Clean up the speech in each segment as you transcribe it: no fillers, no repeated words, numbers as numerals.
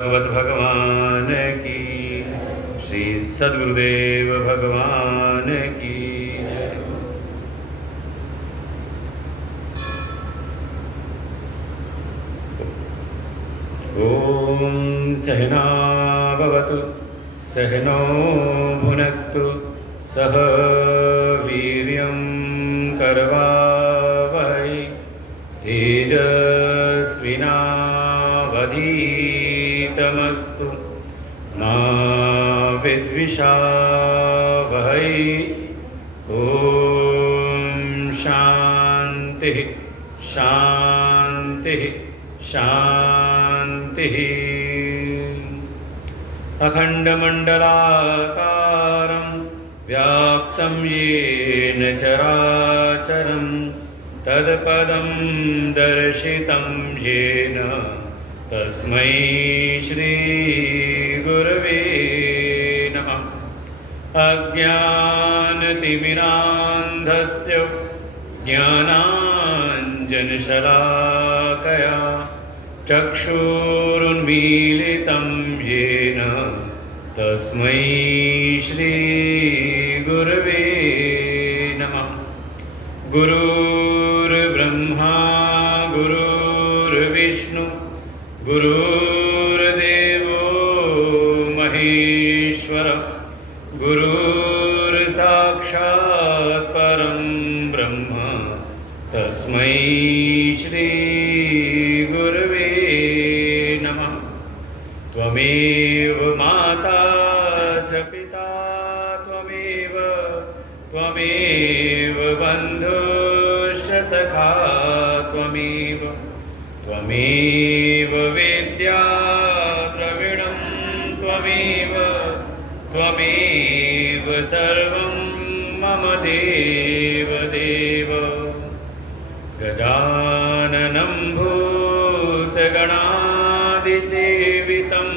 भगवत भगवान की, श्री सद्गुरुदेव भगवान की। ओम सहना भवतु सहनो भुनक्तु सह वीर्यं करवावहै तेजस्विनावधीतमस्तु मा विद्विषावहै। ओम शांति शांति शांति। अखंडमंडलाकारं व्याप्तं येन चराचरं तत्पदं दर्शितं येन तस्मै श्री गुरवे नमः। अज्ञानतिमिरान्धस्य ज्ञानाञ्जनशलाकया चक्षुरुन्मीलितं येन तस्मै श्री गुरवे नमः। गुरुर्ब्रह्मा गुरुर्विष्णु गुरुर्देवो महेश्वर गुरुर्साक्षात् परं ब्रह्म तस्मै श्री गुरवे नमः। त्वमेव माता च पिता त्वमेव बन्धुश्च सखा त्वमेव वेद्या द्रविणं त्वमेव सर्वं मम देव। गजाननं भूतगणादिसेवितं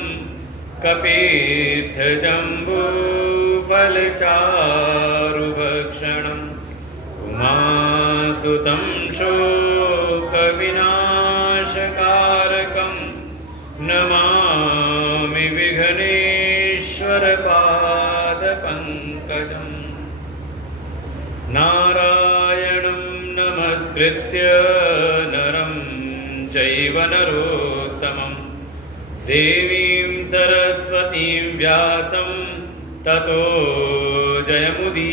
कपित्थजम्बूफलचारुभक्षणम् उमासुतं शोकविनाशकारकं नमामि विघ्नेश्वरपादपङ्कजम्। नारायणं नमस्कृत्य नरं चैव नरोत्तमं देवीं सरस्वतीं व्यासं ततो जयमुदीरये।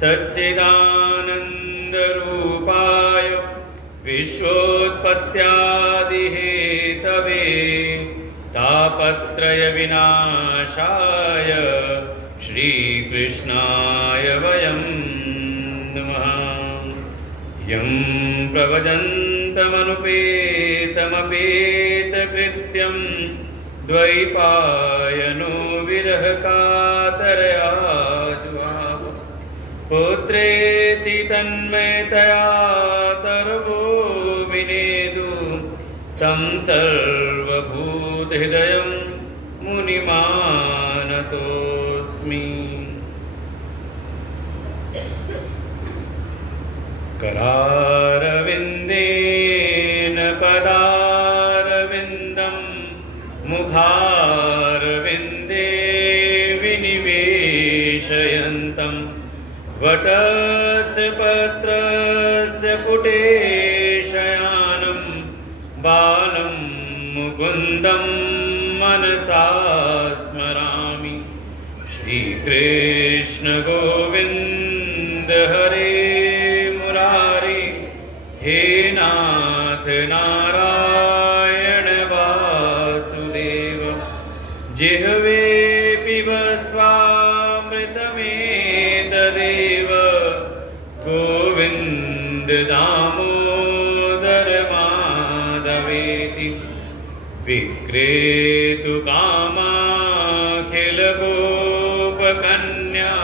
सच्चिदानन्दरूपाय विश्वोत्पत्त्यादिहेतवे तापत्रयविनाशाय श्रीकृष्णाय वयं नमः। यं प्रवदन्तमनुपेतमपेतकृत्यं द्वैपायनो विरहकातरया जुहाव पुत्रेति तन्मयतया तर्वो विनेदु तं सर्वभूतहृदयं मुनिमानतोऽस्मि। करारविन्देन पदारविन्दं मुखारविन्दे विनिवेशयन्तं वटस्य पत्रस्य पुटे शयानं बालं मुकुन्दं मनसा स्मरामि। श्रीकृष्ण गोविन्द हरे मुरारे हे नाथ नारायण वासुदेव। जिह्वे पिब स्वामृतमेतदेव गोविन्द दामोदर माधवेति। विक्रेतु कामाखिलगोपकन्या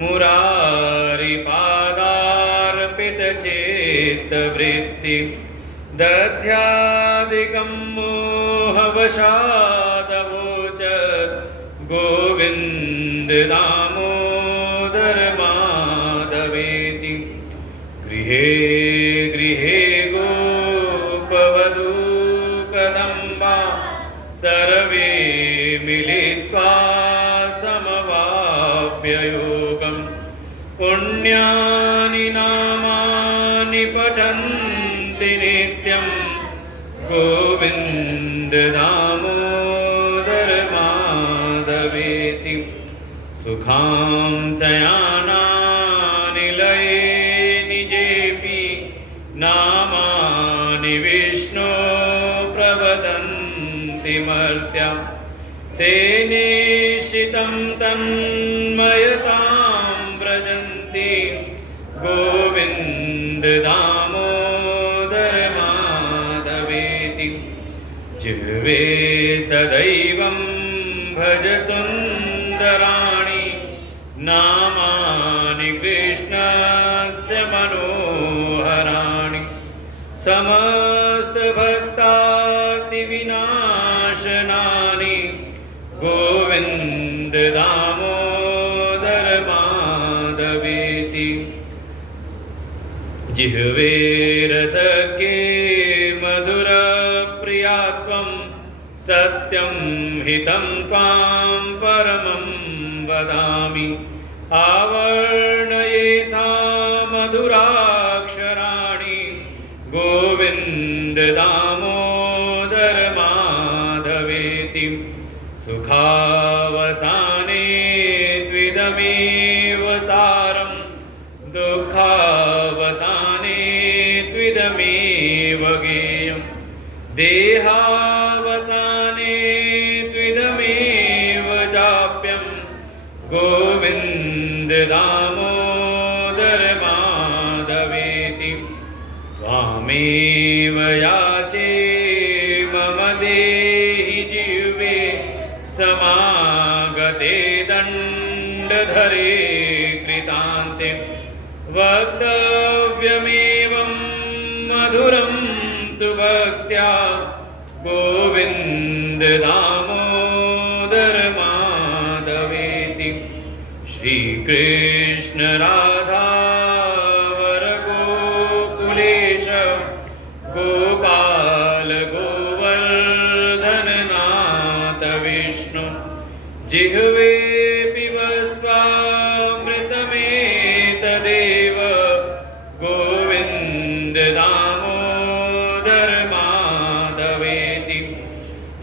मुरारिपादार्पितचेत्तवृत्ति दध्यादिकं मोहवशादवोच गोविन्द दामोदर माधवेति। गृहे गृहे गोपवधूक मिलित्वा समवाप्य योगं पुण्यानि नामानि पठन्ति नित्यं गोविन्द दामोदर माधवेति सुखां शयानानि लये निजेऽपि नामानि विष्णो प्रवदन्ति मर्त्या ते निश्चितं तन्मयतां व्रजन्ति गोविन्द दामोदर माधवेति जिह्वे सदैवं भज सुन्दराणि नामानि कृष्णस्य मनोहराणि समस्तभक्तार्तिविनाशनानि गोविन्द दामोदर माधवेति जिह्वे रसज्ञे मधुरप्रियात्वं सत्यं हितं त्वां परमं वदामि आवर्णयेथा मधुराक्षराणि गोविन्द दामोदर माधवेति सुखावसाने त्विदमेव सारं दुःखावसाने त्विदमेव गेयं देहावसाने त्विदमेव जाप्यं गोविन्द दामोदर माधवेति त्वामेव याचे मम देहि जिह्वे समागते दण्डधरे कृतान्ते वक्तव्यमेवं मधुरं सुभक्त्या गोविन्द दामोदर माधवेति श्रीकृष्ण राधा वर गोकुलेश गोपाल गोवर्धन नाथ विष्णु जिह्वे पिबस्वामृतमेतदेव गोविन्द दामोदर माधवेति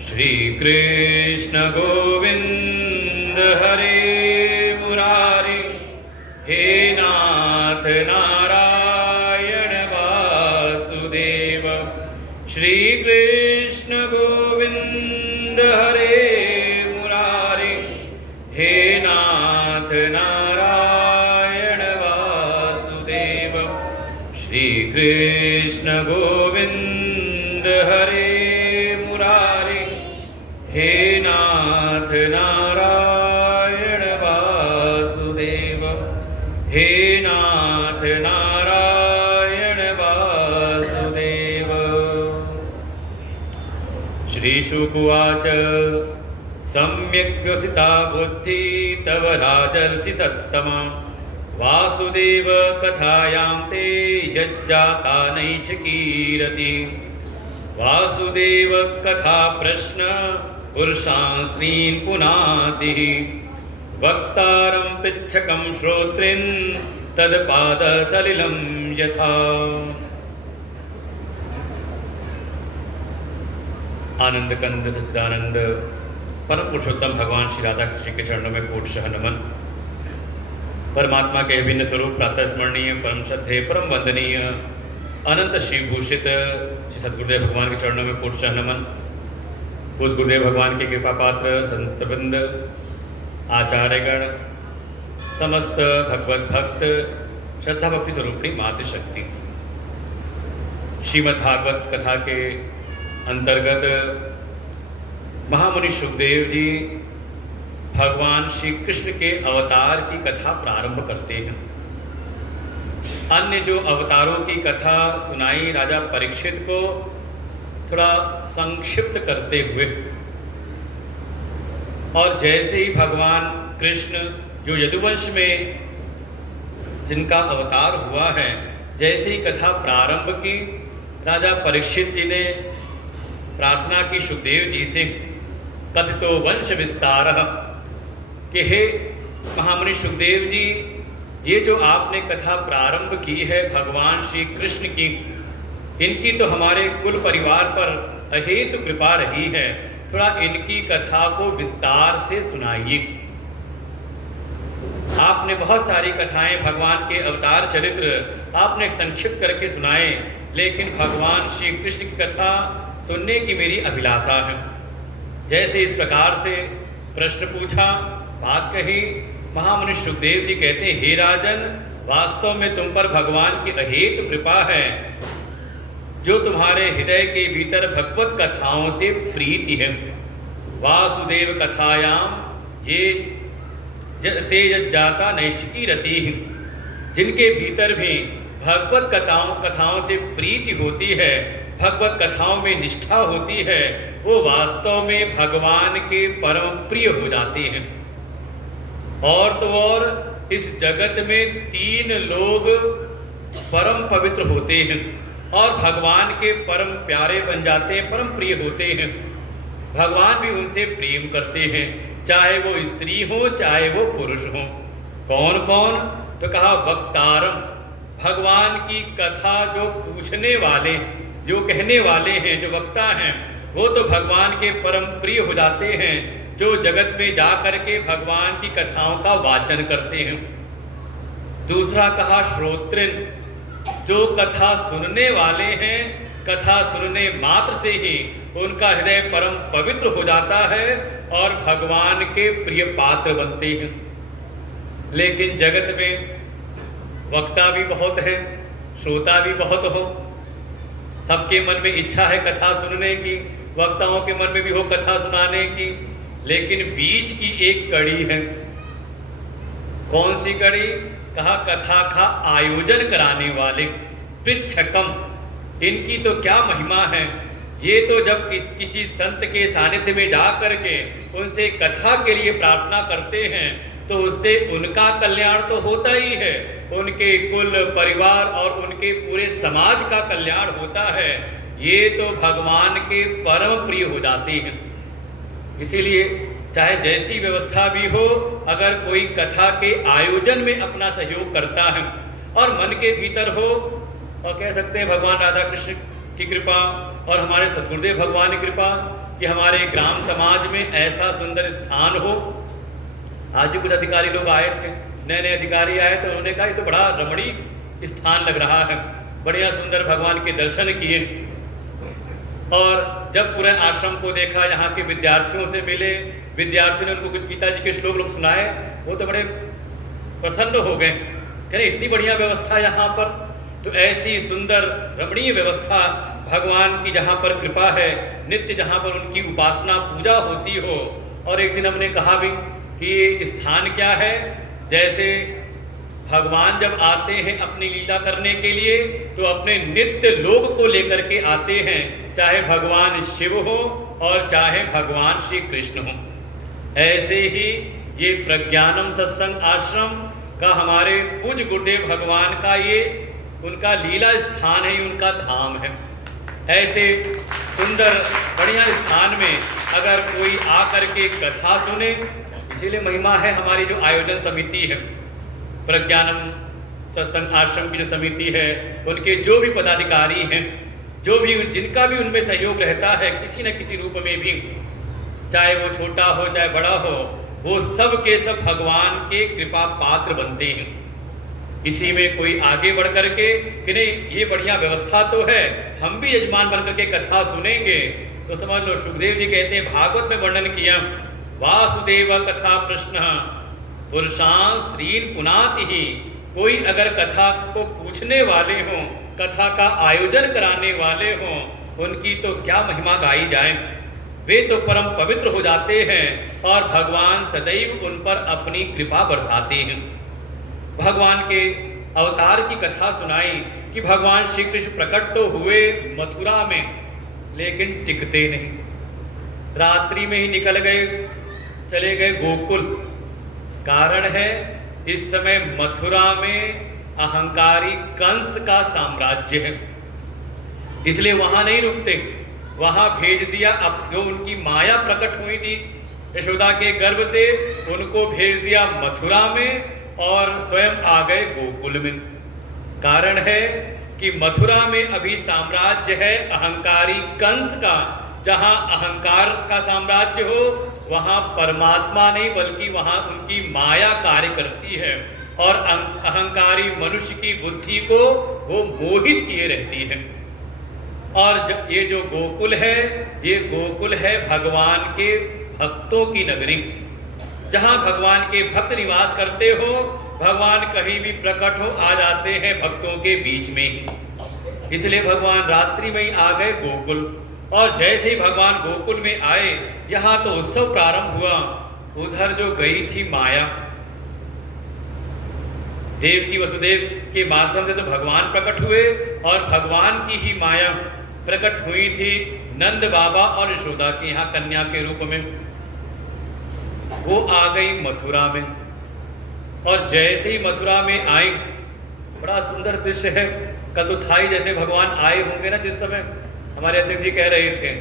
श्रीकृष्ण गोविन्द हरे मुरारी हे नाथ नारायण वासुदेव श्रीकृष्ण गोविन्द हरे मुरारी हे नाथ नारायण वासुदेव श्रीकृष्ण गोविन्द हरे मुरारी हे नाथ नारायण वासुदेव हे नाथ नारायण वासुदेव। श्रीशुकुवाच सम्यक् व्यवसिता बुद्धि तव राजर्षि सत्तमा वासुदेव कथायां ते यज्जाता नैष्ठिकीरति वासुदेव कथा प्रश्न पुरुषान् स्त्रीन् पुनातिः वक्तारं पृच्छकं श्रोत्रिन् तत्पादसलिलं यथा। आनंद कंद सच्चिदानंद परम पुरुषोत्तम भगवान श्री राधा कृष्ण के चरणों में कोटशः नमन। परमात्मा के विभिन्न स्वरूप प्रातः स्मरणीय परम श्रद्धेय परम वंदनीय अनंत श्री भूषित श्री सद्गुरुदेव भगवान के चरणों में कोटशः नमन। पूज्य गुरुदेव भगवान के कृपा पात्र संतवृंद आचार्यगण समस्त भगवत भक्त श्रद्धा भक्ति स्वरूपणी मातृशक्ति श्रीमद् भागवत कथा के अंतर्गत महामुनि सुखदेव जी भगवान श्री कृष्ण के अवतार की कथा प्रारंभ करते हैं। अन्य जो अवतारों की कथा सुनाई राजा परीक्षित को थोड़ा संक्षिप्त करते हुए, और जैसे ही भगवान कृष्ण जो यदुवंश में जिनका अवतार हुआ है, जैसे ही कथा प्रारंभ की, राजा परीक्षित जी ने प्रार्थना की सुखदेव जी से कथितो वंश विस्तारः, कि हे महामुनि सुखदेव जी, ये जो आपने कथा प्रारंभ की है भगवान श्री कृष्ण की, इनकी तो हमारे कुल परिवार पर अहेतु कृपा रही है, थोड़ा इनकी कथा को विस्तार से सुनाइए। आपने बहुत सारी कथाएं भगवान के अवतार चरित्र आपने संक्षिप्त करके सुनाए, लेकिन भगवान श्री कृष्ण की कथा सुनने की मेरी अभिलाषा है। जैसे इस प्रकार से प्रश्न पूछा, बात कही, महामुनि सुखदेव जी कहते हैं, हे राजन, वास्तव में तुम पर भगवान की अहेतु कृपा है, जो तुम्हारे हृदय के भीतर भगवत कथाओं से प्रीति है। वासुदेव कथायाम ये तेज जाता नैष्ठिकी रति, जिनके भीतर भी भगवत कथाओं से प्रीति होती है, भगवत कथाओं में निष्ठा होती है, वो वास्तव में भगवान के परम प्रिय हो जाते हैं। और तो और इस जगत में 3 लोग परम पवित्र होते हैं और भगवान के परम प्यारे बन जाते हैं, परम प्रिय होते हैं। भगवान भी उनसे प्रेम करते हैं, चाहे वो स्त्री हो चाहे वो पुरुष हो। कौन कौन? तो कहा वक्तारम, भगवान की कथा जो पूछने वाले, जो कहने वाले हैं, जो वक्ता हैं, वो तो भगवान के परम प्रिय हो जाते हैं, जो जगत में जा करके भगवान की कथाओं का वाचन करते हैं। दूसरा कहा श्रोत्रिन, जो कथा सुनने वाले हैं, कथा सुनने मात्र से ही उनका हृदय परम पवित्र हो जाता है और भगवान के प्रिय पात्र बनते हैं। लेकिन जगत में वक्ता भी बहुत है, श्रोता भी बहुत हो, सबके मन में इच्छा है कथा सुनने की, वक्ताओं के मन में भी हो कथा सुनाने की, लेकिन बीच की एक कड़ी है। कौन सी कड़ी? कहा कथा का आयोजन कराने वाले, पृच्छकम, इनकी तो क्या महिमा है। ये तो जब किसी संत के सानिध्य में जा करके उनसे कथा के लिए प्रार्थना करते हैं तो उससे उनका कल्याण तो होता ही है, उनके कुल परिवार और उनके पूरे समाज का कल्याण होता है। ये तो भगवान के परम प्रिय हो जाते हैं। इसीलिए चाहे जैसी व्यवस्था भी हो, अगर कोई कथा के आयोजन में अपना सहयोग करता है और मन के भीतर हो, और कह सकते हैं भगवान राधा कृष्ण की कृपा और हमारे सद्गुरुदेव भगवान की कृपा कि हमारे ग्राम समाज में ऐसा सुंदर स्थान हो। आज ही कुछ अधिकारी लोग आए थे, नए नए अधिकारी आए, तो उन्होंने कहा ये तो बड़ा रमणीय स्थान लग रहा है, बढ़िया सुंदर भगवान के दर्शन किए। और जब पूरे आश्रम को देखा, यहाँ के विद्यार्थियों से मिले, विद्यार्थियों ने उनको कुछ गीता जी के श्लोक सुनाए, वो तो बड़े प्रसन्न हो गए, कह रहे इतनी बढ़िया व्यवस्था यहाँ पर। तो ऐसी सुंदर रमणीय व्यवस्था भगवान की जहाँ पर कृपा है, नित्य जहाँ पर उनकी उपासना पूजा होती हो। और एक दिन हमने कहा भी कि ये स्थान क्या है, जैसे भगवान जब आते हैं अपनी लीला करने के लिए तो अपने नित्य लोक को लेकर के आते हैं, चाहे भगवान शिव हो और चाहे भगवान श्री कृष्ण हो। ऐसे ही ये प्रज्ञानम सत्संग आश्रम का हमारे पूज्य गुरुदेव भगवान का ये उनका लीला स्थान है, उनका धाम है। ऐसे सुंदर बढ़िया स्थान में अगर कोई आकर के कथा सुने, इसीलिए महिमा है हमारी जो आयोजन समिति है, प्रज्ञानम सत्संग आश्रम की जो समिति है, उनके जो भी पदाधिकारी हैं, जो भी जिनका भी उनमें सहयोग रहता है किसी न किसी रूप में भी, चाहे वो छोटा हो चाहे बड़ा हो, वो सब के सब भगवान के कृपा पात्र बनते हैं। इसी में कोई आगे बढ़ करके कि नहीं ये बढ़िया व्यवस्था तो है, हम भी यजमान बन करके कथा सुनेंगे, तो समझ लो सुखदेव जी कहते हैं, भागवत में वर्णन किया, वासुदेव कथा प्रश्न पुरुषां स्त्रीन पुनाति ही। कोई अगर कथा को पूछने वाले हों, कथा का आयोजन कराने वाले हों, उनकी तो क्या महिमा गाई जाए। वे तो परम पवित्र हो जाते हैं और भगवान सदैव उन पर अपनी कृपा बरसाते हैं। भगवान के अवतार की कथा सुनाई कि भगवान श्री कृष्ण प्रकट तो हुए मथुरा में, लेकिन टिकते नहीं, रात्रि में ही निकल गए, चले गए गोकुल। कारण है इस समय मथुरा में अहंकारी कंस का साम्राज्य है, इसलिए वहां नहीं रुकते, वहां भेज दिया। अब जो उनकी माया प्रकट हुई थी यशोदा के गर्भ से, उनको भेज दिया मथुरा में और स्वयं आ गए गोकुल में। कारण है कि मथुरा में अभी साम्राज्य है अहंकारी कंस का। जहां अहंकार का साम्राज्य हो वहां परमात्मा नहीं बल्कि वहां उनकी माया कार्य करती है और अहंकारी मनुष्य की बुद्धि को वो मोहित किए रहती है। और ये जो गोकुल है, ये गोकुल है भगवान के भक्तों की नगरी, जहां भगवान के भक्त निवास करते हो। भगवान कहीं भी प्रकट हो आ जाते हैं भक्तों के बीच में ही। इसलिए भगवान रात्रि में ही आ गए गोकुल। और जैसे ही भगवान गोकुल में आए, यहाँ तो उत्सव प्रारंभ हुआ। उधर जो गई थी माया, देव की वसुदेव के माध्यम से तो भगवान प्रकट हुए और भगवान की ही माया प्रकट हुई थी नंद बाबा और यशोदा की यहाँ कन्या के रूप में। वो आ गई मथुरा में और जैसे ही मथुरा में आई, बड़ा सुंदर दृश्य है। कल तो था ही, जैसे भगवान आए होंगे ना जिस समय, हमारे अध्यक्ष जी कह रहे थे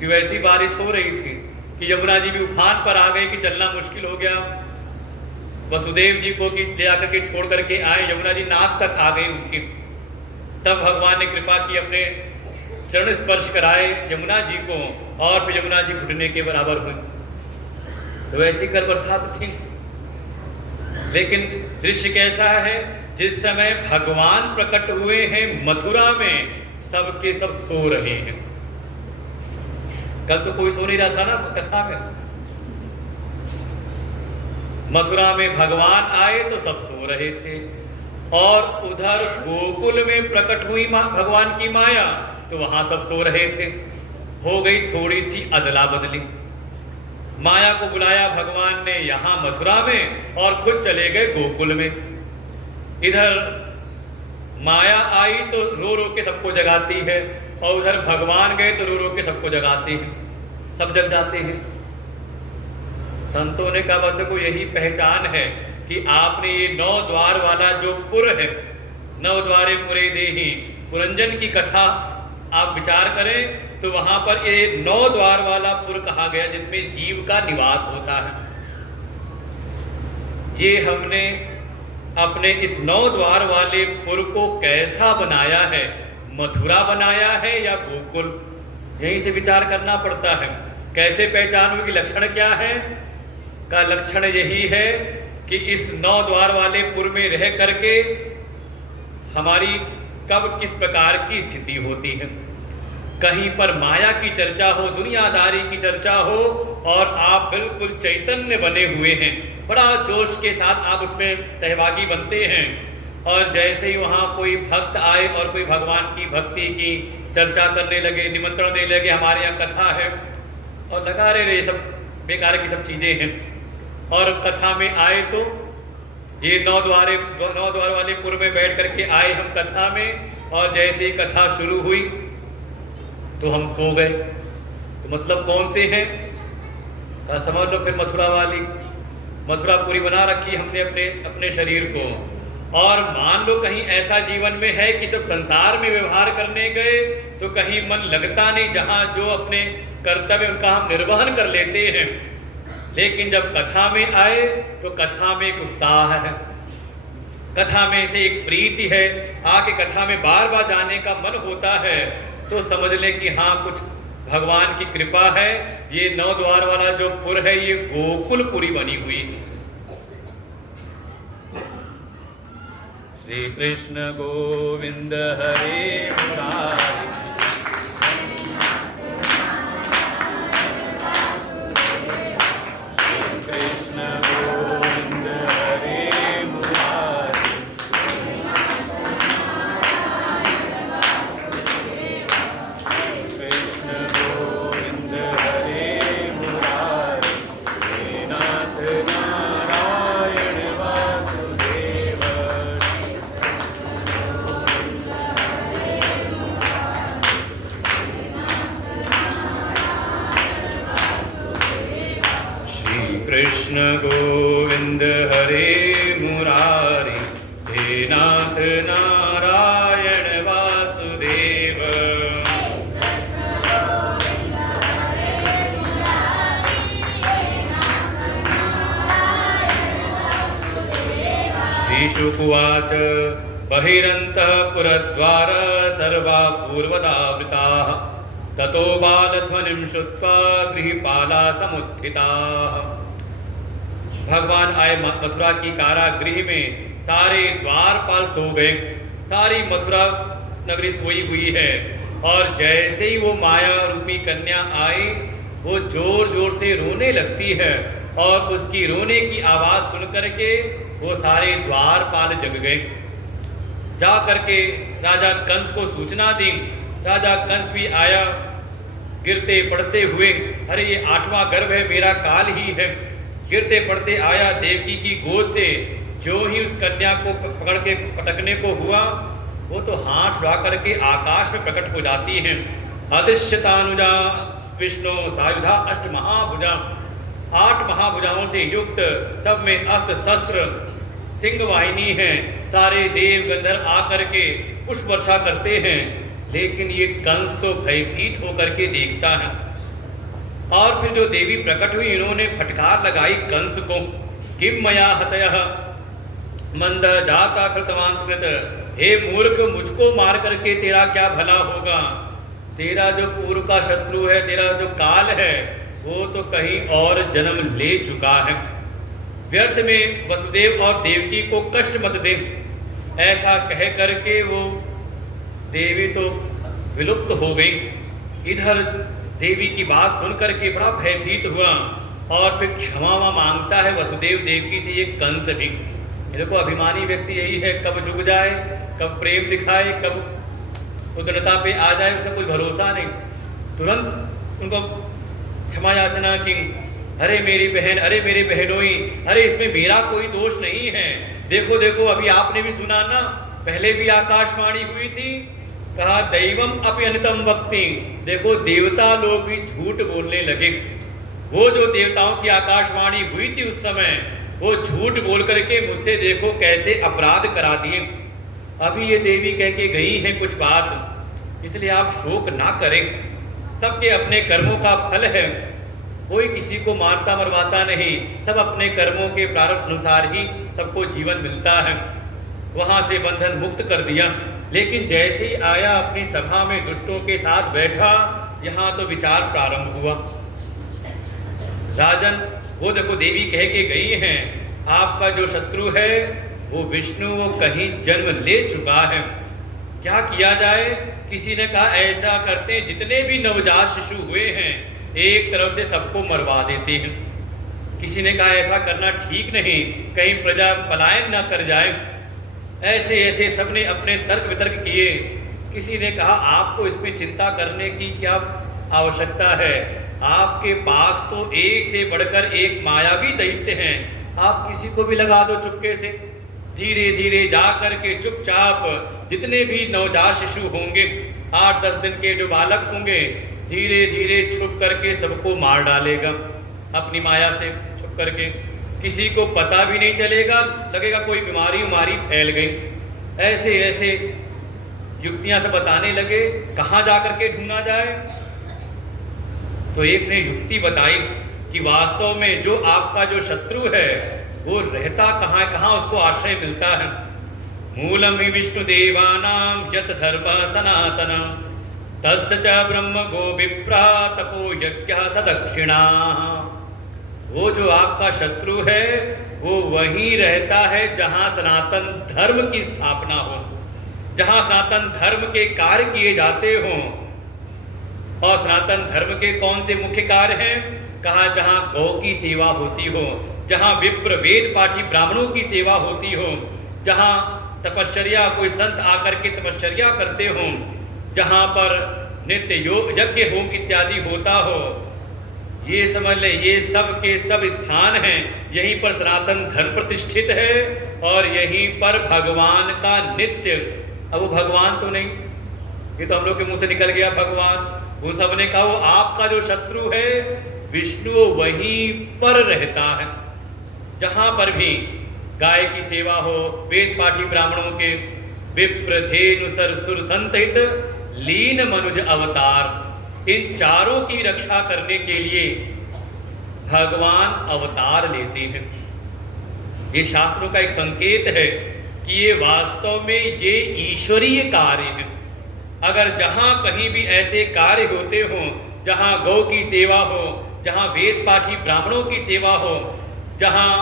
कि वैसी बारिश हो रही थी कि यमुना जी भी उफान पर आ गए कि चलना मुश्किल हो गया। वसुदेव जी को कि ले आकर के छोड़ करके आए, यमुना जी नाक तक आ गई उनकी। तब भगवान ने कृपा की, अपने चरण स्पर्श कराए यमुना जी को और फिर यमुना जी घुटने के बराबर हुई। तो ऐसी कर बरसात थी। लेकिन दृश्य कैसा है, जिस समय भगवान प्रकट हुए हैं मथुरा में, सबके सब सो रहे हैं। कल तो कोई सो नहीं रहा था ना कथा में। मथुरा में भगवान आए तो सब सो रहे थे और उधर गोकुल में प्रकट हुई भगवान की माया, तो वहां सब सो रहे थे। हो गई थोड़ी सी अदला बदली। माया को बुलाया भगवान ने यहां मथुरा में और खुद चले गए गोकुल में। इधर माया आई तो रो रो के सबको जगाती है और उधर भगवान गए तो रो रो के सबको जगाते हैं, सब जग जाते हैं। संतों ने कहा बच्चों को यही पहचान है कि आपने ये 9 द्वार वाला जो पुर है, 9 द्वारे पुरे देही पुरंजन की कथा आप विचार करें तो वहां पर ये 9 द्वार वाला पुर कहा गया जिसमें जीव का निवास होता है। ये हमने अपने इस 9 द्वार वाले पुर को कैसा बनाया है, मथुरा बनाया है या गोकुल, यहीं से विचार करना पड़ता है। कैसे पहचान हुई कि लक्षण क्या है? का लक्षण यही है कि इस 9 द्वार वाले पुर में रह करके हमारी कब किस प्रकार की स्थिति होती है। कहीं पर माया की चर्चा हो, दुनियादारी की चर्चा हो और आप बिल्कुल चैतन्य बने हुए हैं, बड़ा जोश के साथ आप उसमें सहभागी बनते हैं। और जैसे ही वहाँ कोई भक्त आए और कोई भगवान की भक्ति की चर्चा करने लगे, निमंत्रण देने लगे, हमारे यहाँ कथा है, और लगा रहे ये सब बेकार की सब चीज़ें हैं। और कथा में आए तो ये 9 द्वार वाले पुर में बैठ करके आए हम कथा में, और जैसे ही कथा शुरू हुई तो हम सो गए। तो मतलब कौन से हैं? समझ लो फिर मथुरा वाली, मथुरा पूरी बना रखी हमने अपने शरीर को। और मान लो कहीं ऐसा जीवन में है कि जब संसार में व्यवहार करने गए तो कहीं मन लगता नहीं, जहाँ जो अपने कर्तव्य उनका हम निर्वहन कर लेते हैं। लेकिन जब कथा में आए तो कथा में एक उत्साह है, कथा में से एक प्रीति है, आके कथा में बार बार जाने का मन होता है। तो समझ लें कि हाँ कुछ भगवान की कृपा है। ये 9 द्वार वाला जो पुर है ये गोकुलपुरी बनी हुई। श्री कृष्ण गोविंद हरे मुरारी, श्री कृष्ण गोविंद हरे मुरारी, कृष्ण गोविंद हरे मुरारी, हे नाथ नारायण वासुदेव। कृष्ण गोविंद हरे मुरारी, हे नाथ नारायण वासुदेव। श्रीशुकुवाच बहिरन्तः पुरद्वार सर्वा पूर्वदावृताः ततो बालध्वनिं श्रुत्वा गृहपाला समुत्थिताः। भगवान आए मथुरा की कारागृह में, सारे द्वारपाल सो गए, सारी मथुरा नगरी सोई हुई है। और जैसे ही वो माया रूपी कन्या आई, वो जोर जोर से रोने लगती है और उसकी रोने की आवाज़ सुन करके वो सारे द्वारपाल जग गए। जा करके राजा कंस को सूचना दी। राजा कंस भी आया गिरते पड़ते हुए, अरे ये 8वां गर्भ है, मेरा काल ही है। गिरते पड़ते आया देवकी की गोद से। जो ही उस कन्या को पकड़ के पटकने को हुआ, वो तो हाथ उड़ा करके आकाश में प्रकट हो जाती हैं। अदृश्यतानुजा विष्णु सायुधा अष्ट महाभुजा, 8 महाभुजाओं से युक्त, सब में अस्त्र शस्त्र सिंह वाहिनी है। सारे देव गंधर्व आकर के पुष्प वर्षा करते हैं, लेकिन ये कंस तो भयभीत होकर के देखता है। और फिर जो देवी प्रकट हुई, इन्होंने फटकार लगाई कंस को, किम मया हतयः मंद जाता कृतवान कृत, हे मूर्ख, मुझको मार करके तेरा क्या भला होगा। तेरा जो पूर्व का शत्रु है, तेरा जो काल है, वो तो कहीं और जन्म ले चुका है। व्यर्थ में वसुदेव और देवकी को कष्ट मत दे। ऐसा कह करके वो देवी तो विलुप्त हो गई। इधर देवी की बात सुन करके बड़ा भयभीत हुआ और फिर क्षमा मांगता है वसुदेव देवकी से ये कंस भी। देखो अभिमानी व्यक्ति यही है, कब झुक जाए, कब प्रेम दिखाए, कब उदरता पे आ जाए, उसका कोई भरोसा नहीं। तुरंत उनको क्षमा याचना की, अरे मेरी बहन, अरे मेरे बहनोई, अरे इसमें मेरा कोई दोष नहीं है। देखो देखो अभी आपने भी सुना ना, पहले भी आकाशवाणी हुई थी, कहा दैवम अपि अनितम वक्ति। देखो देवता लोग भी झूठ बोलने लगे। वो जो देवताओं की आकाशवाणी हुई थी उस समय, वो झूठ बोल करके मुझसे देखो कैसे अपराध करा दिए। अभी ये देवी कह के गई हैं कुछ बात, इसलिए आप शोक ना करें। सबके अपने कर्मों का फल है, कोई किसी को मारता मरवाता नहीं, सब अपने कर्मों के प्रारब्ध अनुसार ही सबको जीवन मिलता है। वहां से बंधन मुक्त कर दिया। लेकिन जैसे ही आया अपनी सभा में दुष्टों के साथ बैठा, यहाँ तो विचार प्रारंभ हुआ। राजन, वो देखो देवी कह के गई हैं, आपका जो शत्रु है वो विष्णु, वो कहीं जन्म ले चुका है, क्या किया जाए। किसी ने कहा ऐसा करते हैं, जितने भी नवजात शिशु हुए हैं एक तरफ से सबको मरवा देते हैं। किसी ने कहा ऐसा करना ठीक नहीं, कहीं प्रजा पलायन न कर जाए। ऐसे ऐसे सबने अपने तर्क वितर्क किए। किसी ने कहा आपको इसमें चिंता करने की क्या आवश्यकता है, आपके पास तो एक से बढ़कर एक मायावी दैत्य हैं, आप किसी को भी लगा दो चुपके से। धीरे धीरे जा करके चुपचाप जितने भी नवजात शिशु होंगे, 8-10 दिन के जो बालक होंगे, धीरे धीरे छुप करके सबको मार डालेगा अपनी माया से छुप करके। किसी को पता भी नहीं चलेगा, लगेगा कोई बीमारी उमारी फैल गई। ऐसे ऐसे युक्तियां से बताने लगे, कहाँ जा करके ढूंढना जाए। तो एक ने युक्ति बताई कि वास्तव में जो आपका जो शत्रु है वो रहता कहाँ है, कहाँ उसको आश्रय मिलता है। मूलम ही विष्णु देवानाम यत धर्म सनातन तस्य च ब्रह्म गो विप्रा तपो यज्ञ सदक्षिणा। वो जो आपका शत्रु है वो वहीं रहता है जहाँ सनातन धर्म की स्थापना हो, जहाँ सनातन धर्म के कार्य किए जाते हों। और सनातन धर्म के कौन से मुख्य कार्य हैं? कहा जहाँ गौ की सेवा होती हो, जहाँ विप्र वेद पाठी ब्राह्मणों की सेवा होती हो, जहाँ तपश्चर्या कोई संत आकर के तपश्चर्या करते हों, जहाँ पर नित्य योग यज्ञ होम इत्यादि होता हो। ये समझ लें, ये सब के सब स्थान हैं, यहीं पर सनातन धर्म प्रतिष्ठित है और यहीं पर भगवान का नित्य। अब वो भगवान तो नहीं, ये तो हम लोग के मुंह से निकल गया भगवान। उन सब ने कहा वो आपका जो शत्रु है विष्णु वहीं पर रहता है। जहाँ पर भी गाय की सेवा हो, वेद पाठी ब्राह्मणों के, विप्र धेनु सर सुर संतहित लीन मनुज अवतार, इन चारों की रक्षा करने के लिए भगवान अवतार लेते हैं। ये शास्त्रों का एक संकेत है कि ये वास्तव में ये ईश्वरीय कार्य है। अगर जहाँ कहीं भी ऐसे कार्य होते हों, जहाँ गौ की सेवा हो, जहाँ वेद पाठी ब्राह्मणों की सेवा हो, जहाँ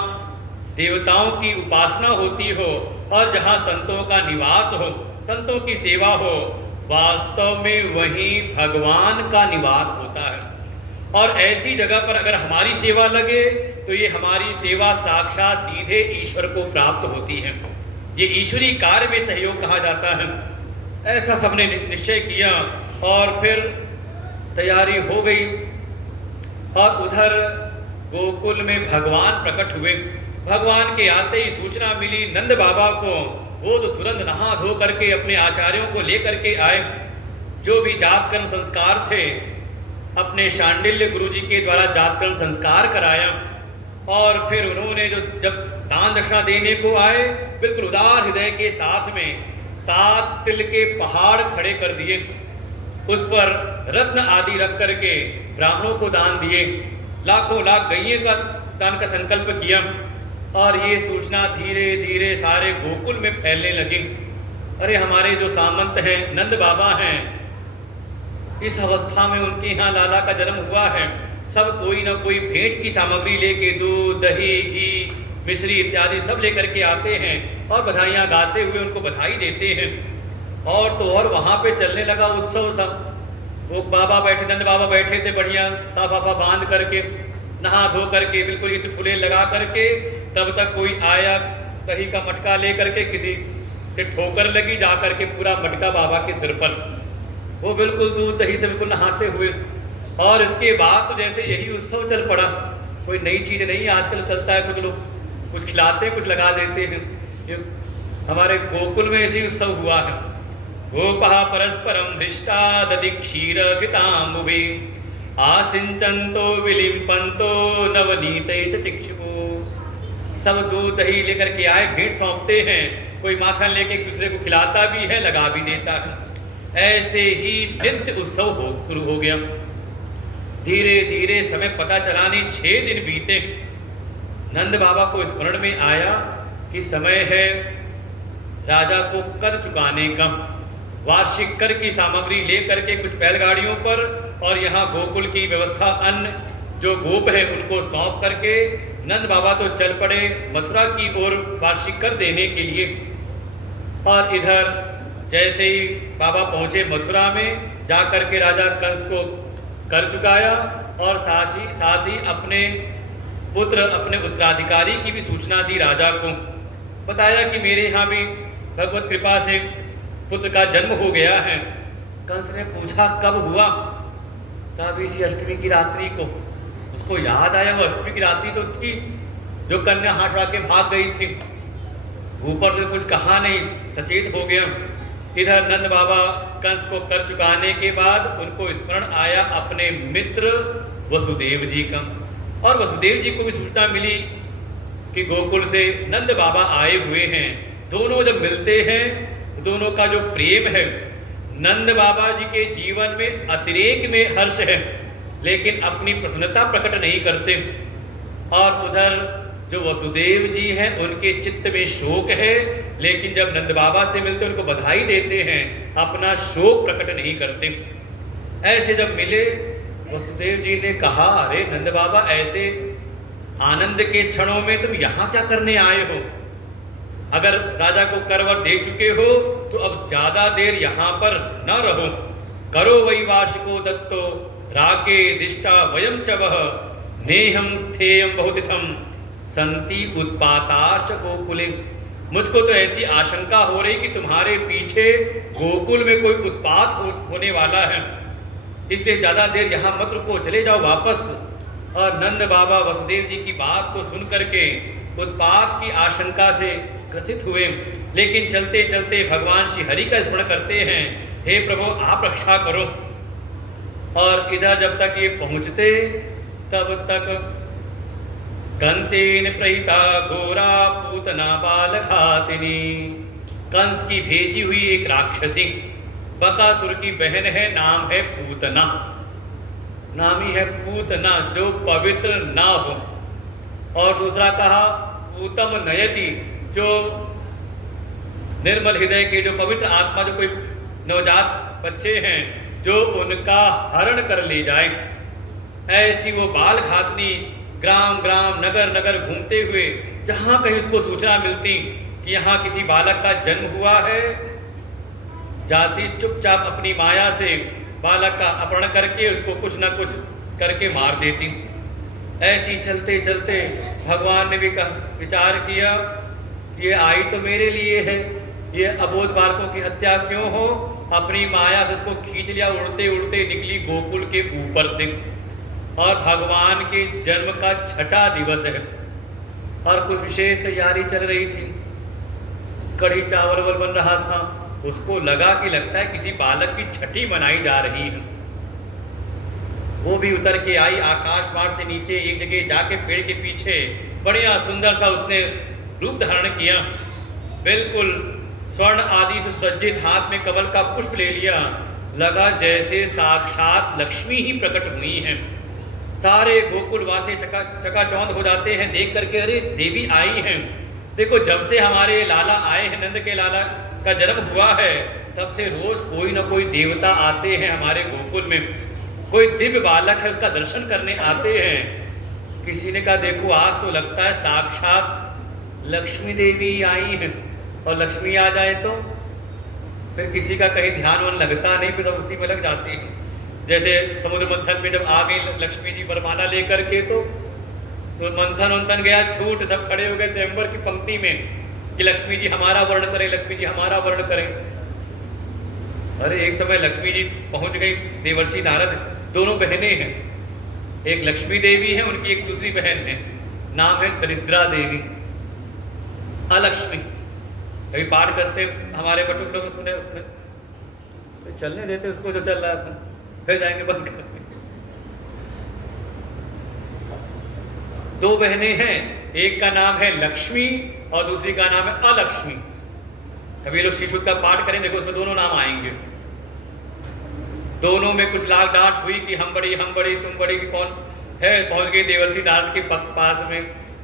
देवताओं की उपासना होती हो और जहाँ संतों का निवास हो, संतों की सेवा हो, वास्तव में वहीं भगवान का निवास होता है। और ऐसी जगह पर अगर हमारी सेवा लगे तो ये हमारी सेवा साक्षात सीधे ईश्वर को प्राप्त होती है। ये ईश्वरीय कार्य में सहयोग कहा जाता है। ऐसा सबने निश्चय किया और फिर तैयारी हो गई और उधर गोकुल में भगवान प्रकट हुए। भगवान के आते ही सूचना मिली नंद बाबा को। वो तो तुरंत नहा धो करके अपने आचार्यों को लेकर के आए। जो भी जात कर्म संस्कार थे, अपने शांडिल्य गुरु जी के द्वारा जात कर्म संस्कार कराया और फिर उन्होंने जो जब दान दक्षिणा देने को आए, बिल्कुल उदार हृदय के साथ में 7 तिल के पहाड़ खड़े कर दिए, उस पर रत्न आदि रख करके ब्राह्मणों को दान दिए, लाखों लाख गैये का दान का संकल्प किया और ये सूचना धीरे धीरे सारे गोकुल में फैलने लगी। अरे हमारे जो सामंत हैं, नंद बाबा हैं, इस अवस्था में उनके यहाँ लाला का जन्म हुआ है। सब कोई ना कोई भेंट की सामग्री लेके दूध, दही, घी, मिश्री इत्यादि सब लेकर के आते हैं और बधाइयाँ गाते हुए उनको बधाई देते हैं। और तो और वहाँ पे चलने लगा उत्सव। सब वो बाबा बैठे, नंद बाबा बैठे थे बढ़िया साफा बांध करके, नहा धो करके, बिल्कुल इत्र फुले लगा करके। तब तक कोई आया, दही का मटका ले करके किसी से ठोकर लगी, जा करके पूरा मटका बाबा के सिर पर, वो बिल्कुल दूध दही से बिल्कुल नहाते हुए। और इसके बाद तो जैसे यही उत्सव चल पड़ा। कोई नई चीज़ नहीं, आजकल चलता है, कुछ लोग कुछ खिलाते हैं, कुछ लगा देते हैं। ये हमारे गोकुल में ऐसे उत्सव हुआ है। गोपः परस्परम हृष्टा दधि क्षीर घृताम्बुभि आसिंचन्तो विलिम्पन्तो नवनीतै च चिक्षुः। सब दूध दही लेकर के आए, भेंट सौंपते हैं। कोई माखन लेके एक दूसरे को खिलाता भी है, लगा भी देता है। ऐसे ही नित्य उत्सव शुरू हो गया। धीरे धीरे समय पता चला नहीं, 6 दिन बीते। नंद बाबा को स्मरण में आया कि समय है राजा को कर चुकाने का। वार्षिक कर की सामग्री लेकर के कुछ बैलगाड़ियों पर और यहाँ गोकुल की व्यवस्था, अन्न जो गोप है उनको सौंप करके नंद बाबा तो चल पड़े मथुरा की ओर वार्षिक कर देने के लिए। और इधर जैसे ही बाबा पहुँचे मथुरा में, जा करके राजा कंस को कर चुकाया और साथ ही अपने पुत्र, अपने उत्तराधिकारी की भी सूचना दी राजा को। बताया कि मेरे यहाँ भी भगवत कृपा से पुत्र का जन्म हो गया है। कंस ने पूछा कब हुआ? कभी इसी अष्टमी की रात्रि को। उसको याद आया वो अष्टमी की रात्रि तो थी जो कन्या हाथ उड़ा के भाग गई थी। ऊपर से कुछ कहा नहीं, सचेत हो गया। इधर नंद बाबा कंस को कर चुकाने के बाद उनको स्मरण आया अपने मित्र वसुदेव जी का। और वसुदेव जी को भी सूचना मिली कि गोकुल से नंद बाबा आए हुए हैं। दोनों जब मिलते हैं, दोनों का जो प्रेम है, नंद बाबा जी के जीवन में अतिरेक में हर्ष है, लेकिन अपनी प्रसन्नता प्रकट नहीं करते। और उधर जो वसुदेव जी हैं उनके चित्त में शोक है, लेकिन जब नंद बाबा से मिलते उनको बधाई देते हैं, अपना शोक प्रकट नहीं करते। ऐसे जब मिले, वसुदेव जी ने कहा, अरे नंद बाबा, ऐसे आनंद के क्षणों में तुम यहाँ क्या करने आए हो? अगर राजा को करवर दे चुके हो तो अब ज्यादा देर यहाँ पर न रहो। करो वही वार्षिको दत्तो राके दिष्टा वयम च वह नेहम स्थेयम बहुतिथम संति उत्पाताश्च गोकुले। मुझको तो ऐसी आशंका हो रही कि तुम्हारे पीछे गोकुल में कोई उत्पात होने वाला है, इसलिए ज्यादा देर यहाँ मत रुको, चले जाओ वापस। और नंद बाबा वसुदेव जी की बात को सुन करके उत्पात की आशंका से ग्रसित हुए, लेकिन चलते चलते भगवान श्री हरि का स्मरण करते हैं, हे प्रभु आप रक्षा करो। और इधर जब तक ये पहुँचते तब तक कंसेन प्रहिता घोरा पूतना बालघातिनी। कंस की भेजी हुई एक राक्षसी, बकासुर की बहन है, नाम है पूतना। नामी है पूतना, जो पवित्र ना हो। और दूसरा कहा पूतम नयति, जो निर्मल हृदय के, जो पवित्र आत्मा, जो कोई नवजात बच्चे हैं, जो उनका हरण कर ले जाए। ऐसी वो बाल घातनी ग्राम ग्राम नगर नगर घूमते हुए जहां कहीं उसको सूचना मिलती कि यहाँ किसी बालक का जन्म हुआ है, जाती चुपचाप अपनी माया से बालक का अपहरण करके उसको कुछ न कुछ करके मार देती। ऐसी चलते चलते भगवान ने भी विचार किया, ये आई तो मेरे लिए है, ये अबोध बालकों की हत्या क्यों हो। अपनी माया से उसको खींच लिया, उड़ते उड़ते निकली गोकुल के ऊपर से। और भगवान के जन्म का छठा दिवस है और कुछ विशेष तैयारी चल रही थी। कढ़ी चावल वल बन रहा था, उसको लगा कि लगता है किसी बालक की छठी मनाई जा रही है। वो भी उतर के आई आकाश मार्ग से नीचे, एक जगह जाके पेड़ के पीछे बढ़िया सुंदर सा उसने रूप धारण किया, बिल्कुल स्वर्ण आदि से सज्जित, हाथ में कमल का पुष्प ले लिया। लगा जैसे साक्षात लक्ष्मी ही प्रकट हुई हैं। सारे गोकुल वासी चकाचौंध हो जाते हैं देख करके, अरे देवी आई हैं। देखो जब से हमारे लाला आए हैं, नंद के लाला का जन्म हुआ है, तब से रोज कोई ना कोई देवता आते हैं हमारे गोकुल में, कोई दिव्य बालक है उसका दर्शन करने आते हैं। किसी ने कहा देखो आज तो लगता है साक्षात लक्ष्मी देवी आई हैं, और लक्ष्मी आ जाए तो फिर किसी का कहीं ध्यान वन लगता नहीं, फिर उसी में लग जाती है। जैसे समुद्र मंथन में जब आ गई लक्ष्मी जी वरमाला लेकर के, तो मंथन गया छूट, सब खड़े हो गए स्वयंवर की पंक्ति में कि लक्ष्मी जी हमारा वर्ण करें, लक्ष्मी जी हमारा वर्ण करें। अरे एक समय लक्ष्मी जी पहुंच गई, देवर्षि नारद, दोनों बहनें हैं, एक लक्ष्मी देवी है, उनकी एक दूसरी बहन है, नाम है दरिद्रा देवी, अलक्ष्मी। कभी पाठ करते हमारे बटुक लोग सुने, तो चलने देते उसको जो चल रहा था, फिर जाएंगे बंद कर। दो बहनें हैं, एक का नाम है लक्ष्मी और दूसरी का नाम है अलक्ष्मी। कभी लोग शिशुत का पाठ करें, देखो उसमें दोनों नाम आएंगे। दोनों में कुछ लाग डांट हुई कि हम बड़ी तुम बड़ी, कि कौन है। पहुंच गई देवर्षि नारद के पास में।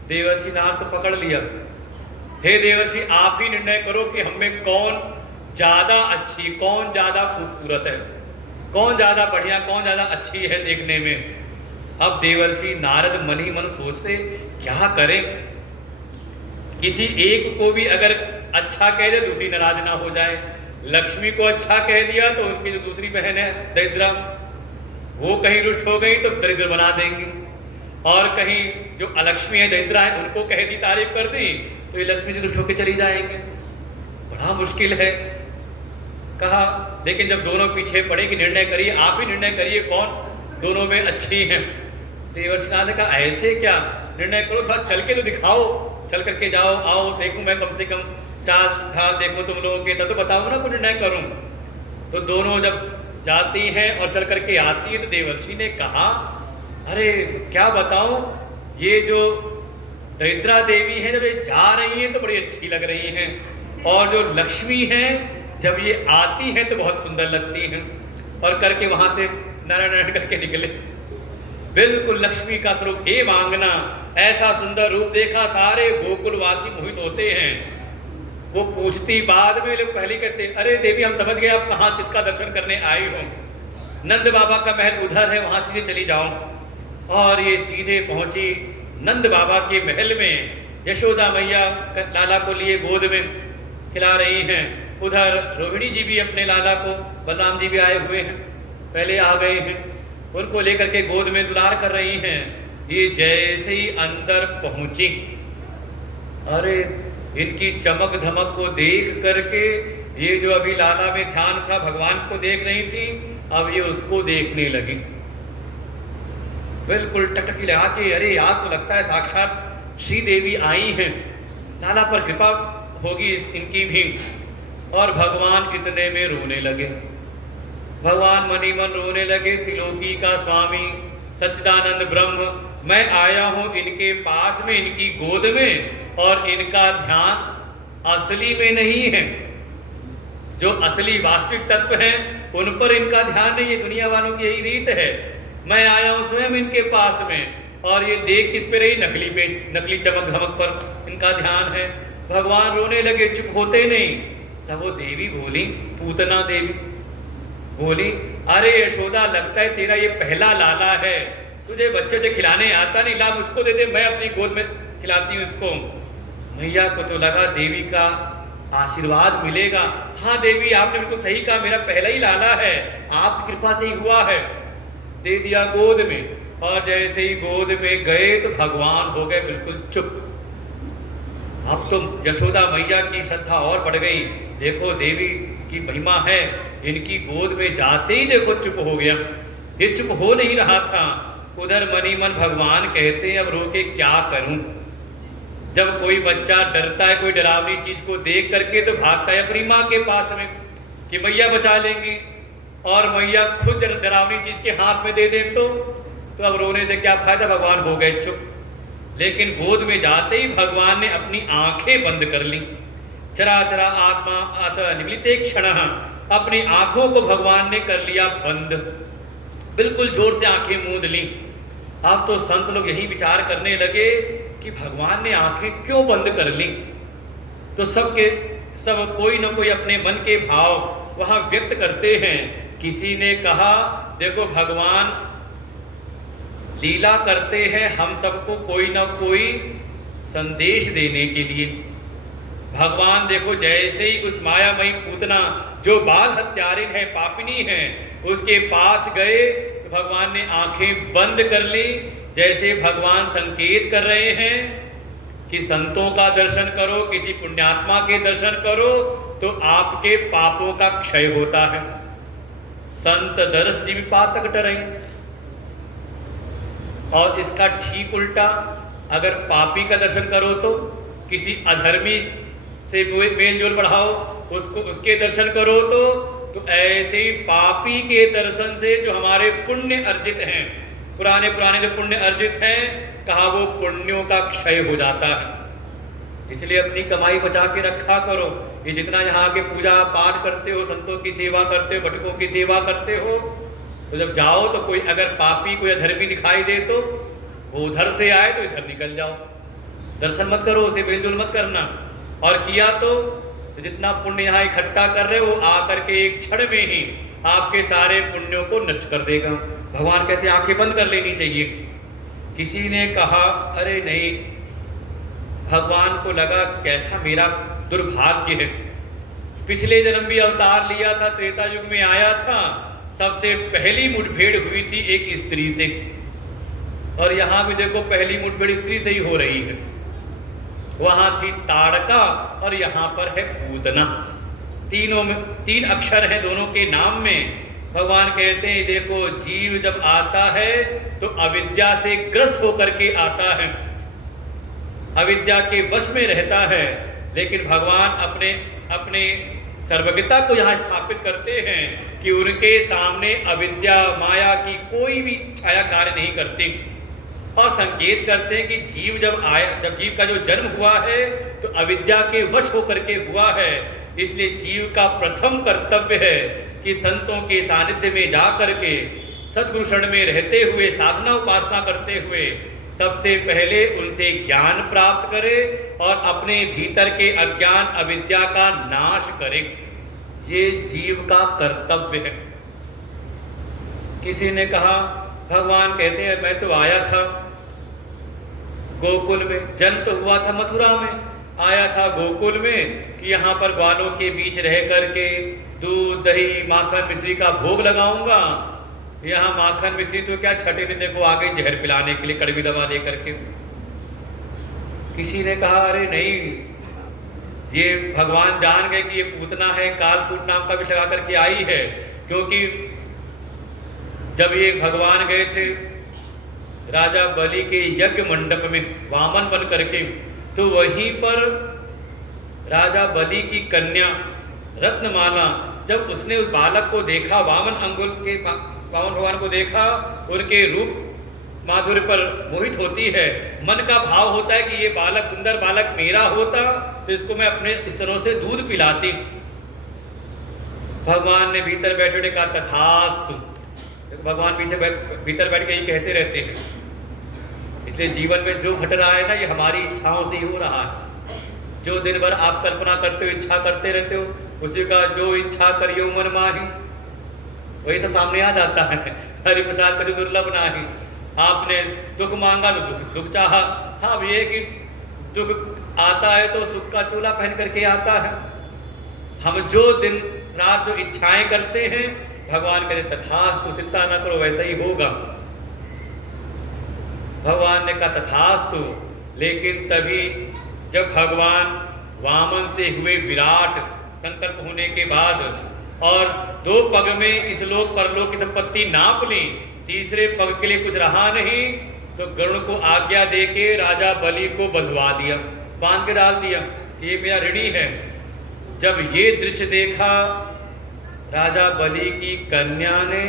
देवर्षि नारद को पकड़ लिया, हे देवर्षि आप ही निर्णय करो कि हमें कौन ज्यादा अच्छी, कौन ज्यादा खूबसूरत है, कौन ज्यादा बढ़िया, कौन ज्यादा अच्छी है देखने में। अब देवर्षि नारद मन ही मन सोचते क्या करें, किसी एक को भी अगर अच्छा कह दे दूसरी नाराज ना हो जाए। लक्ष्मी को अच्छा कह दिया तो उनकी जो दूसरी बहन है दरिद्रा, वो कहीं रुष्ट हो गई तो दरिद्र बना देंगी, और कहीं जो अलक्ष्मी है दरिद्रा है उनको कह दी, तारीफ कर दी, तो ये लक्ष्मी जी रुष्ट होकर चली जाएंगे। बड़ा मुश्किल है। कहा लेकिन जब दोनों पीछे पड़े कि निर्णय करिए, आप ही निर्णय करिए कौन दोनों में अच्छी है। देवर्षि नारद ने कहा ऐसे क्या, निर्णय करो, थोड़ा चल के तो दिखाओ, चल करके जाओ, आओ देखूं मैं कम से कम चाल ढाल देखो तुम लोगों के, तब तो बताओ ना, कोई निर्णय करूं। तो दोनों जब जाती हैं और चल करके आती है, तो देवर्षि ने कहा अरे क्या बताऊं, ये जो दरिद्रा देवी है जब ये जा रही है तो बड़ी अच्छी लग रही हैं, और जो लक्ष्मी है जब ये आती है तो बहुत सुंदर लगती हैं। और करके वहां से नारायण करके निकले। बिल्कुल लक्ष्मी का स्वरूप, हे मांगना, ऐसा सुंदर रूप देखा, सारे गोकुलवासी मोहित होते हैं। वो पूछती बाद में, लोग पहले कहते अरे देवी हम समझ गए आप कहाँ किसका दर्शन करने आई हो, नंद बाबा का महल उधर है, वहां सीधे चली जाओ। और ये सीधे पहुंची नंद बाबा के महल में। यशोदा मैया लाला को लिए गोद में खिला रही हैं, उधर रोहिणी जी भी अपने लाला को, बलराम जी भी आए हुए हैं, पहले आ गए हैं, उनको लेकर के गोद में दुलार कर रही हैं। ये जैसे ही अंदर पहुंची, अरे इनकी चमक धमक को देख करके, ये जो अभी लाला में ध्यान था भगवान को देख रही थी, अब ये उसको देखने लगी, बिल्कुल टकटकी लगा के, अरे आज तो लगता है साक्षात श्री देवी आई हैं, लाला पर कृपा होगी इनकी भी। और भगवान इतने में रोने लगे। भगवान मनी मन रोने लगे। त्रिलोकी का स्वामी सच्चिदानंद ब्रह्म, मैं आया हूं इनके पास में, इनकी गोद में, और इनका ध्यान असली में नहीं है। जो असली वास्तविक तत्व हैं उन पर इनका ध्यान नहीं है। दुनिया वालों की यही रीत है। मैं आया हूं स्वयं इनके पास में, और ये देख किस पे रही? नकली पे, नकली चमक धमक पर इनका ध्यान है। भगवान रोने लगे, चुप होते नहीं। तब वो देवी बोली, पूतना देवी बोली, अरे यशोदा, लगता है तेरा ये पहला लाला है, तुझे बच्चे से खिलाने आता नहीं, ला मुझको दे दे, मैं अपनी गोद में खिलाती हूँ इसको। मैया को तो लगा देवी का आशीर्वाद मिलेगा। हाँ देवी, आपने बिल्कुल सही कहा, मेरा पहला ही लाला है, आपकी कृपा से ही हुआ है। दे दिया गोद में, और जैसे ही गोद में गए तो भगवान हो गए बिल्कुल चुप। अब तो यशोदा मैया की श्रद्धा और बढ़ गई। देखो देवी की महिमा है, इनकी गोद में जाते ही देखो चुप हो गया। ये चुप हो नहीं रहा था। उधर मनी मन भगवान कहते हैं, अब रो के क्या करूं। जब कोई बच्चा डरता है कोई डरावनी चीज को देख करके तो भागता है अपनी माँ के पास में कि मैया बचा लेंगी, और मैया खुद डरावनी चीज के हाथ में दे दे तो अब रोने से क्या फायदा। भगवान हो गए चुप। लेकिन गोद में जाते ही भगवान ने अपनी आंखें बंद कर ली। चरा चरा आत्मा आस निमिलिते क्षण, अपनी आंखों को भगवान ने कर लिया बंद, बिल्कुल जोर से आंखें मूंद ली। अब तो संत लोग यही विचार करने लगे कि भगवान ने आंखें क्यों बंद कर ली। तो सब कोई न कोई अपने मन के भाव वहां व्यक्त करते हैं। किसी ने कहा, देखो भगवान लीला करते हैं हम सबको कोई ना कोई संदेश देने के लिए। भगवान देखो जैसे ही उस मायामयी पूतना जो बाल हत्यारिन है, पापिनी है, उसके पास गए तो भगवान ने आंखें बंद कर ली, जैसे भगवान संकेत कर रहे हैं कि संतों का दर्शन करो, किसी पुण्यात्मा के दर्शन करो तो आपके पापों का क्षय होता है। संत दर्श जीव पातक टरई। और इसका ठीक उल्टा, अगर पापी का दर्शन करो तो किसी अधर्मी से मेल जोल बढ़ाओ, उसको उसके दर्शन करो तो ऐसे ही पापी के दर्शन से जो हमारे पुण्य अर्जित हैं, पुराने जो पुण्य अर्जित हैं, कहा वो पुण्यों का क्षय हो जाता है। इसलिए अपनी कमाई बचा के रखा करो। ये जितना यहाँ के पूजा पाठ करते हो, संतों की सेवा करते हो, भटकों की सेवा करते हो, तो जब जाओ तो कोई अगर पापी कोई अधर्मी दिखाई दे तो वो उधर से आए तो इधर निकल जाओ, दर्शन मत करो, उसे मेलजोल मत करना। और किया तो जितना पुण्य यहाँ इकट्ठा कर रहे हो, वो आकर के एक क्षण में ही आपके सारे पुण्यों को नष्ट कर देगा। भगवान कहते हैं आंखें बंद कर लेनी चाहिए। किसी ने कहा, अरे नहीं, भगवान को लगा कैसा मेरा दुर्भाग्य है, पिछले जन्म भी अवतार लिया था, त्रेता युग में आया था, सबसे पहली मुठभेड़ हुई थी एक स्त्री से, और यहाँ भी देखो पहली मुठभेड़ स्त्री से ही हो रही है। वहां थी ताड़का और यहाँ पर है पूतना। तीनों में 3 अक्षर हैं दोनों के नाम में। भगवान कहते हैं देखो जीव जब आता है तो अविद्या से ग्रस्त होकर के आता है, अविद्या के वश में रहता है, लेकिन भगवान अपने सर्वज्ञता को यहाँ स्थापित करते हैं कि उनके सामने अविद्या माया की कोई भी छाया कार्य नहीं करती, और संकेत करते हैं कि जीव जब जीव का जो जन्म हुआ है तो अविद्या के वश होकर के हुआ है। इसलिए जीव का प्रथम कर्तव्य है कि संतों के सानिध्य में जा करके सद्गुरु शरण में रहते हुए साधना उपासना करते हुए सबसे पहले उनसे ज्ञान प्राप्त करे और अपने भीतर के अज्ञान अविद्या का नाश करे। ये जीव का कर्तव्य है। किसी ने कहा, भगवान कहते हैं मैं तो आया था गोकुल में, जन्म तो हुआ था मथुरा में, आया था गोकुल में कि यहाँ पर ग्वालों के बीच रह करके दूध दही माखन मिश्री का भोग लगाऊंगा। यहाँ माखन मिश्री तो क्या, छठे दिन देखो आ गई जहर पिलाने के लिए कड़वी दवा लेकर के। किसी ने कहा, अरे नहीं, ये भगवान जान गए कि ये पूतना है, कालकूट नाम का विष लगा करके आई है, क्योंकि जब ये भगवान गए थे राजा बलि के यज्ञ मंडप में वामन बन करके, तो वहीं पर राजा बलि की कन्या रत्नमाला, जब उसने उस बालक को देखा, वामन भगवान को देखा, उनके रूप माधुर्य पर मोहित होती है, मन का भाव होता है कि ये बालक सुंदर बालक मेरा होता तो इसको मैं अपने स्तनों से दूध पिलाती। भगवान ने भीतर बैठे कहा तथास्तु। भगवान भीतर बैठ के ही कहते रहते हैं इसलिए जीवन में जो घट रहा है ना, ये हमारी इच्छाओं से ही हो रहा है। जो दिन भर आप कल्पना करते हो, इच्छा करते रहते हो, उसी का जो इच्छा करियो मन माही, वही सब सामने आ जाता है। हरि प्रसाद का जो दुर्लभ नाही, आपने दुख मांगा तो दुख चाहा। हाँ, अब ये कि दुख आता है तो सुख का चोला पहन करके आता है। हम जो दिन रात जो इच्छाएं करते हैं, भगवान कहते तथास्तु, चिंता न करो, वैसा ही होगा। भगवान ने कहा तथास्तु, लेकिन तभी जब भगवान वामन से हुए विराट संकल्प होने के बाद और 2 पग में इस लोक परलोक की संपत्ति नाप ली, तीसरे पग के लिए कुछ रहा नहीं, तो गरुड़ को आज्ञा देके राजा बलि को बंधवा दिया, बांध के डाल दिया, ये मेरा ऋणी है। जब ये दृश्य देखा राजा बलि की कन्या ने,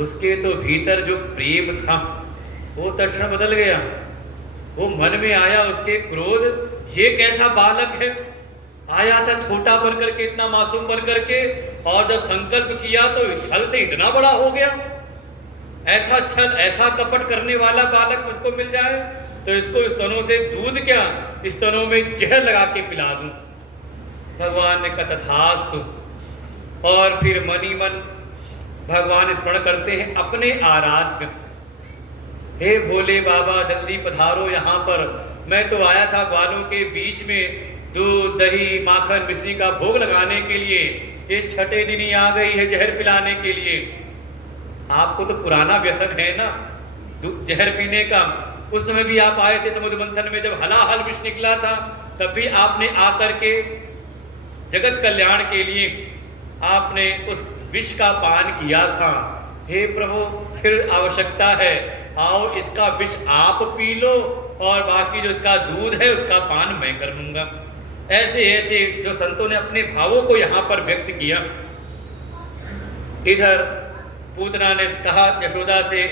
उसके तो भीतर जो प्रेम था वो तत्क्षण बदल गया। वो मन में आया उसके क्रोध, ये कैसा बालक है, आया था छोटा बन करके, इतना मासूम बन करके, और जब संकल्प किया तो छल से इतना बड़ा हो गया। ऐसा छल, ऐसा कपट करने वाला बालक मुझको मिल जाए तो इसको स्तनों से दूध क्या, स्तनों में जहर लगा के पिला दूं। भगवान ने कहा तथास्तु। और फिर मनी मन भगवान स्मरण करते हैं अपने आराध्य, हे भोले बाबा जल्दी पधारो यहाँ पर, मैं तो आया था ग्वालों के बीच में दूध दही माखन मिश्री का भोग लगाने के लिए, ये छठे दिन ही आ गई है जहर पिलाने के लिए। आपको तो पुराना व्यसन है ना जहर पीने का। उस समय भी आप आए थे समुद्र मंथन में, जब हलाहल विष निकला था, तब भी आपने आकर के जगत कल्याण के लिए आपने उस विष का पान किया था। हे प्रभु, फिर आवश्यकता है, आओ इसका विष आप पी लो और बाकी जो इसका दूध है उसका पान मैं कर लूंगा। ऐसे ऐसे जो संतों ने अपने भावों को यहाँ पर व्यक्त किया। इधर पूतना ने कहा यशोदा से,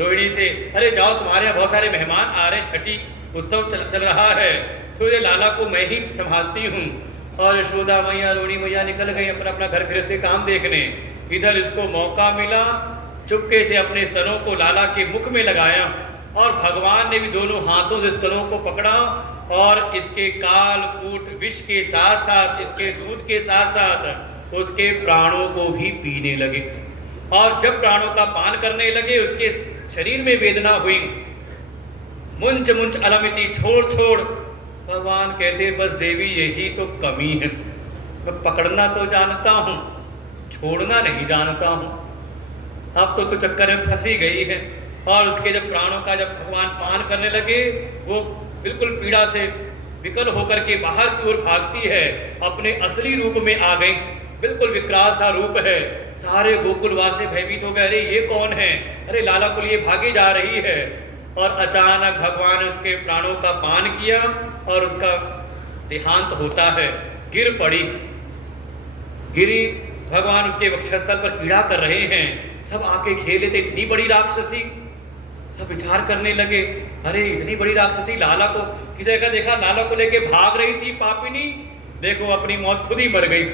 रोहिणी से, अरे जाओ तुम्हारे यहाँ बहुत सारे मेहमान आ रहे हैं, छठी उत्सव चल रहा है, थोड़े लाला को मैं ही संभालती हूँ। और यशोदा मैया रोहिणी मैया निकल गई अपना अपना घर गृह से काम देखने। इधर इसको मौका मिला, चुपके से अपने स्तनों को लाला के मुख में लगाया और भगवान ने भी दोनों हाथों से स्तनों को पकड़ा और इसके काल कूट विष के साथ साथ, इसके दूध के साथ साथ उसके प्राणों को भी पीने लगे। और जब प्राणों का पान करने लगे, उसके शरीर में वेदना हुई, मुंच मुंच अलमिति, छोड़ छोड़। भगवान कहते बस देवी यही तो कमी है, मैं पकड़ना तो जानता हूँ, छोड़ना नहीं जानता हूँ। अब तो चक्कर में फंसी गई है। और उसके जब प्राणों का जब भगवान पान करने लगे, वो बिल्कुल पीड़ा से विकल होकर के बाहर की ओर भागती है, अपने असली रूप में आ गई, बिल्कुल विकराल सा रूप है। सारे गोकुलवासी भयभीत हो गए, अरे ये कौन है, अरे लाला को लिए भागी जा रही है। और अचानक भगवान ने उसके प्राणों का पान किया और उसका देहांत होता है, गिर पड़ी। गिरी, भगवान उसके वक्षस्थल पर पीड़ा कर रहे हैं, सब आके खेले थे, इतनी बड़ी राक्षसी। सब विचार करने लगे, अरे इतनी बड़ी राक्षसी लाला को, किसी जगह देखा लाला को लेके भाग रही थी पापिनी, देखो अपनी मौत खुद ही मर गई,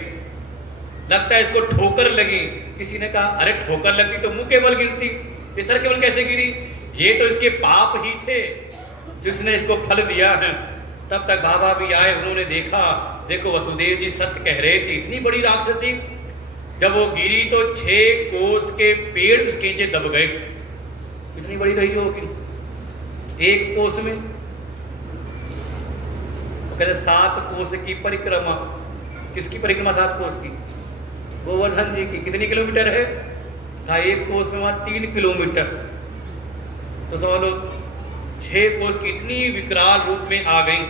लगता है इसको ठोकर लगी। किसी ने कहा अरे ठोकर लगती तो मुंह के बल गिरती, ये सर के बल कैसे गिरी, ये तो इसके पाप ही थे जिसने इसको फल दिया है। तब तक बाबा भी आए, उन्होंने देखा, देखो वसुदेव जी सत्य कह रहे थे, इतनी बड़ी राक्षसी। जब वो गिरी तो 6 कोस के पेड़ उसके नीचे दब गए। इतनी बड़ी रही होगी 1 कोस में, कहते 7 कोस की परिक्रमा। किसकी परिक्रमा 7 कोस की? गोवर्धन जी की। कितनी किलोमीटर है? था 1 कोस में वहां 3 किलोमीटर। तो समझ लो 6 कोस की इतनी विकराल रूप में आ गई।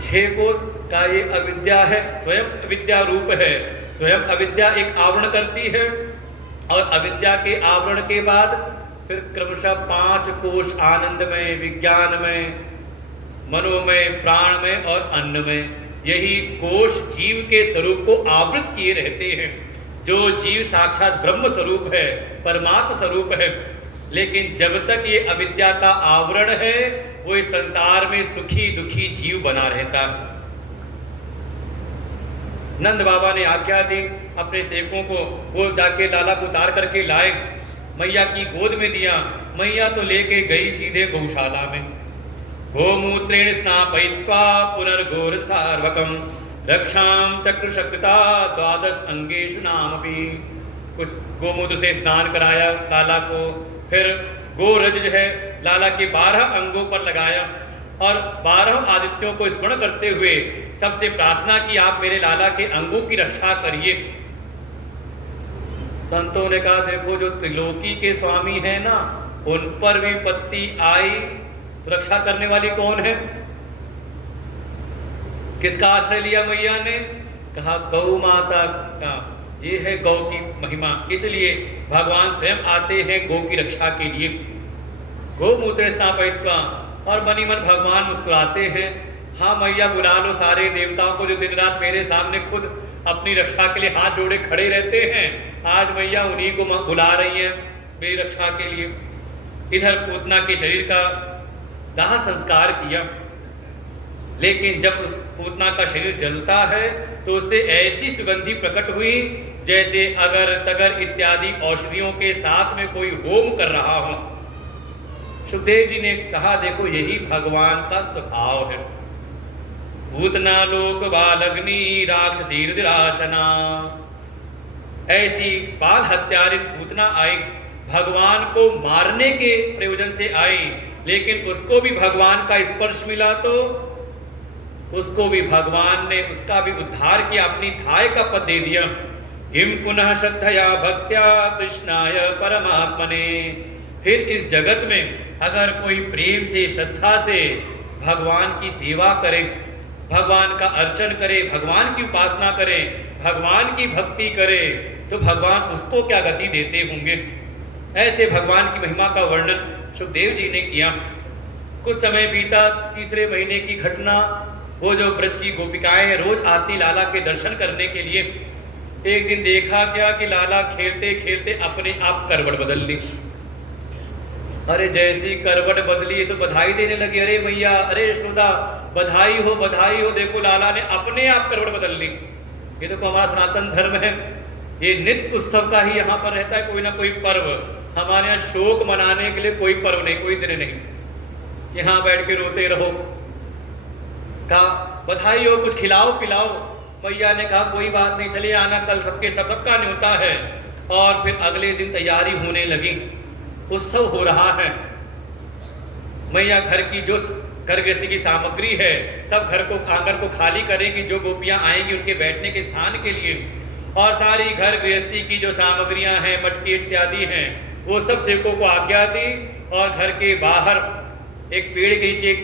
6 कोस का ये अविद्या है, स्वयं अविद्या रूप है। स्वयं अविद्या एक आवरण करती है और अविद्या के आवरण के बाद फिर क्रमशः 5 कोश आनंदमय, विज्ञानमय, मनोमय, प्राणमय और अन्नमय। यही कोश जीव के स्वरूप को आवृत किए रहते हैं। जो जीव साक्षात ब्रह्म स्वरूप है, परमात्मा स्वरूप है, लेकिन जब तक ये अविद्या का आवरण है वो इस संसार में सुखी दुखी जीव बना रहता है। नंद बाबा ने आज्ञा दी अपने सेवकों को, वो जाके लाला को उतार करके लाए, मैया की गोद में दिया। मैया तो लेके गई सीधे गौशाला में। गोमूत्रेण स्नापयित्वा पुनर्घोर सार्वकम रक्षाम चक्र शक्ता द्वादश अंगेषु नामपि। कुछ गोमूत्र से स्नान कराया लाला को, फिर गोरज जो है लाला के 12 अंगों पर लगाया और 12 आदित्यों को स्मरण करते हुए सबसे प्रार्थना की, आप मेरे लाला के अंगों की रक्षा करिए। संतों ने कहा देखो जो त्रिलोकी के स्वामी है ना, उन पर भी विपत्ति आई तो रक्षा करने वाली कौन है? किसका आश्रय लिया मैया ने? कहा गौ माता का। ये है गौ की महिमा, इसलिए भगवान स्वयं आते हैं गौ की रक्षा के लिए। गोमूत्र स्नापयित्वा, और मनी मन भगवान मुस्कुराते हैं, हाँ मैया बुला लो सारे देवताओं को जो दिन रात मेरे सामने खुद अपनी रक्षा के लिए हाथ जोड़े खड़े रहते हैं, आज मैया उन्हीं को बुला रही हैं मेरी रक्षा के लिए। इधर पूतना के शरीर का दाह संस्कार किया, लेकिन जब पूतना का शरीर जलता है तो उससे ऐसी सुगंधि प्रकट हुई जैसे अगर तगर इत्यादि औषधियों के साथ में कोई होम कर रहा हो। सुखदेव जी ने कहा देखो यही भगवान का स्वभाव है। पूतना लोक बालग्नि राक्षसी रुद्रासना, ऐसी बाल हत्यारित पूतना आई, भगवान को मारने के प्रयोजन से आई, लेकिन उसको भी भगवान का स्पर्श मिला तो उसको भी भगवान ने उसका भी उद्धार किया, अपनी धाय का पद दे दिया। हिम पुनः श्रद्धया भक्त्या कृष्णाय परमात्मने। फिर इस जगत में अगर कोई प्रेम से श्रद्धा से भगवान की सेवा करे, भगवान का अर्चन करे, भगवान की उपासना करे, भगवान की भक्ति करे, तो भगवान उसको क्या गति देते होंगे। ऐसे भगवान की महिमा का वर्णन सुखदेव जी ने किया। कुछ समय बीता, तीसरे महीने की घटना, वो जो ब्रज की गोपिकाएं रोज आती लाला के दर्शन करने के लिए, एक दिन देखा क्या कि लाला खेलते खेलते अपने आप करवट बदल ली। अरे जैसी करवट बदली तो बधाई देने लगी, अरे मैया, अरे यशोदा, बधाई हो, देखो लाला ने अपने आप करवट बदल ली। ये देखो हमारा सनातन धर्म है, ये नित्य उत्सव का ही यहाँ पर रहता है कोई ना कोई पर्व। हमारे यहाँ शोक मनाने के लिए कोई पर्व नहीं, कोई दिन नहीं, यहाँ बैठ के रोते रहो। कहा बधाई हो, कुछ खिलाओ पिलाओ। मैया ने कहा कोई बात नहीं, चले आना, कल सबका न्योता है। और फिर अगले दिन तैयारी होने लगी, उत्सव हो रहा है। मैया घर की जो घर गृहस्थी की सामग्री है सब घर को आंगन को खाली करेंगी, जो गोपियां आएंगी उनके बैठने के स्थान के लिए, और सारी घर गृहस्थी की जो सामग्रियां हैं, मटके इत्यादि हैं, वो सब सेवकों को आज्ञा दी। और घर के बाहर एक पेड़ के नीचे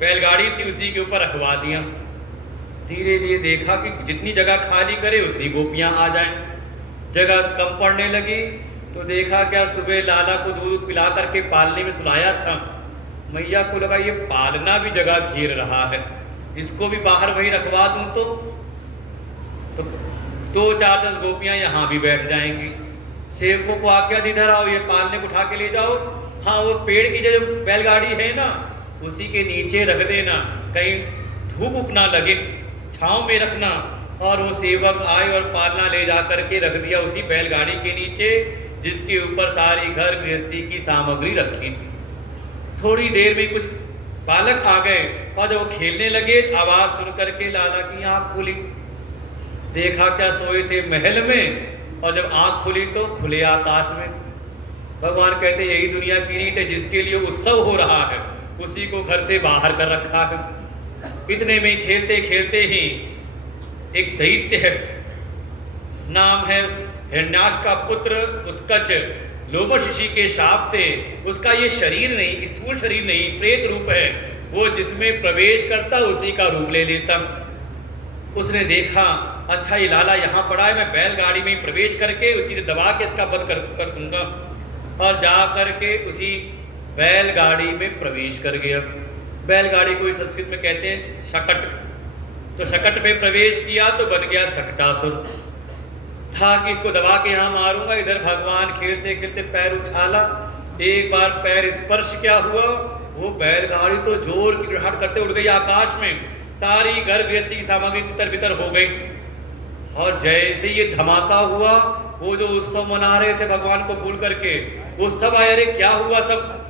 बैलगाड़ी थी, उसी के ऊपर रखवा दिया। धीरे धीरे देखा कि जितनी जगह खाली करे उतनी गोपियां आ जाएं। जगह कम पड़ने लगी तो देखा क्या, सुबह लाला को दूध पिला करके पालने में सुलाया था। मैया को लगा ये पालना भी जगह घेर रहा है, इसको भी बाहर वही रखवा दूं तो 2-4-10 गोपियां यहाँ भी बैठ जाएंगी। सेवकों को आज्ञा दी, इधर आओ, ये पालने को उठा के ले जाओ। हाँ, वो पेड़ की जो बैलगाड़ी है ना, उसी के नीचे रख देना, कहीं धूप उप ना लगे, छांव में रखना। और वो सेवक आए और पालना ले जा करके रख दिया उसी बैलगाड़ी के नीचे, जिसके ऊपर सारी घर गृहस्थी की सामग्री रखी थी। थोड़ी देर में कुछ बालक आ गए और जब वो खेलने लगे, आवाज सुन करके लाला की आंख खुली। देखा क्या, सोए थे महल में, और जब आंख खुली तो खुले आकाश में। भगवान कहते यही दुनिया की रीत है, जिसके लिए उत्सव हो रहा है उसी को घर से बाहर कर रखा है। इतने में खेलते खेलते ही एक दैत्य है, नाम है हिरण्याक्ष का पुत्र उत्कच, लोमशिषि के शाप से उसका ये शरीर नहीं, स्थूल शरीर नहीं, प्रेत रूप है, वो जिसमें प्रवेश करता उसी का रूप ले लेता। उसने देखा अच्छा ये लाला यहाँ पड़ा है, मैं बैलगाड़ी में प्रवेश करके उसी से दबा के इसका वध कर दूंगा। और जा करके उसी बैलगाड़ी में प्रवेश कर गया। बैलगाड़ी को संस्कृत में कहते हैं शकट। तो शकट में प्रवेश किया तो बन गया शकटासुर। था कि इसको दबा के यहाँ मारूंगा, इधर भगवान खेलते खेलते पैर उछाला, एक बार पैर स्पर्श क्या हुआ, वो बैलगाड़ी तो जोर की हट करते उड़ गई आकाश में, सारी घर गृहस्थी की सामग्री तितर बितर हो गई। और जैसे ये धमाका हुआ, वो जो उत्सव मना रहे थे भगवान को भूल करके, वो सब आए, अरे क्या हुआ, सब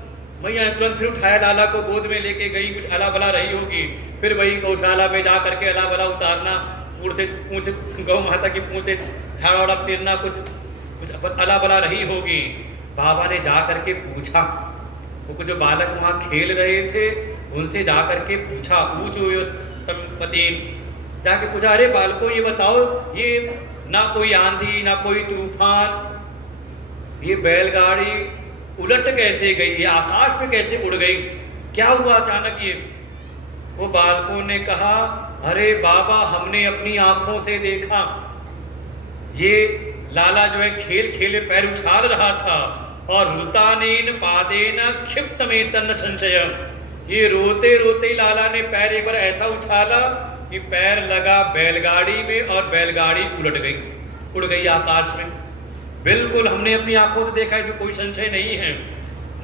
मैया ने तुरंत फिर उठाया, लाला को गोद में लेके गई, कुछ अला बला रही होगी, फिर वही गौशाला में जा करके अला बला उतारना, पूछ गौ माता की पूछ से झाड़ा वाड़ा पेरना, कुछ अला बला रही होगी। बाबा ने जा करके पूछा, वो जो बालक वहाँ खेल रहे थे उनसे जा करके पूछा, जाके पूछा, अरे बालकों ये बताओ, ये ना कोई आंधी ना कोई तूफान, ये बैलगाड़ी उलट कैसे गई, ये आकाश में कैसे उड़ गई, क्या हुआ अचानक ये? वो बालकों ने कहा, अरे बाबा हमने अपनी आंखों से देखा, ये लाला जो है खेल खेले पैर उछाल रहा था और रुतानेन पादेन क्षिप्तमें तन्न संशय, ये रोते रोते लाला ने पैर एक बार ऐसा उछाला कि पैर लगा बैलगाड़ी में और बैलगाड़ी उलट गई, उड़ गई आकाश में। बिल्कुल हमने अपनी आंखों से देखा है, कोई संशय नहीं है।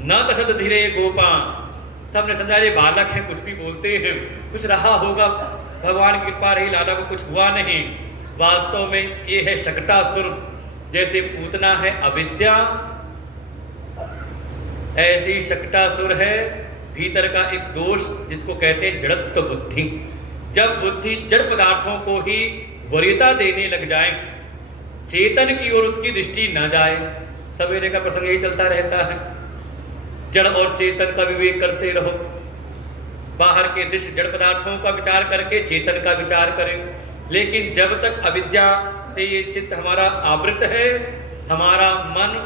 न तशद धीरे गोपा, सबने समझा ये बालक है, कुछ भी बोलते हैं, कुछ रहा होगा, भगवान की कृपा रही, लाला को कुछ हुआ नहीं। वास्तव में ये है शकटासुर, जैसे पूतना है अविद्या, ऐसी शकटासुर है भीतर का एक दोष जिसको कहते हैं जड़त्व बुद्धि। जब बुद्धि जड़ पदार्थों को ही वरीयता देने लग जाए, चेतन की ओर उसकी दृष्टि न जाए, सवेरे का प्रसंग यही चलता रहता है, जड़ और चेतन का विवेक करते रहो, बाहर के दृश्य जड़ पदार्थों का विचार करके चेतन का विचार करें। लेकिन जब तक अविद्या से ये चित्त हमारा आवृत है, हमारा मन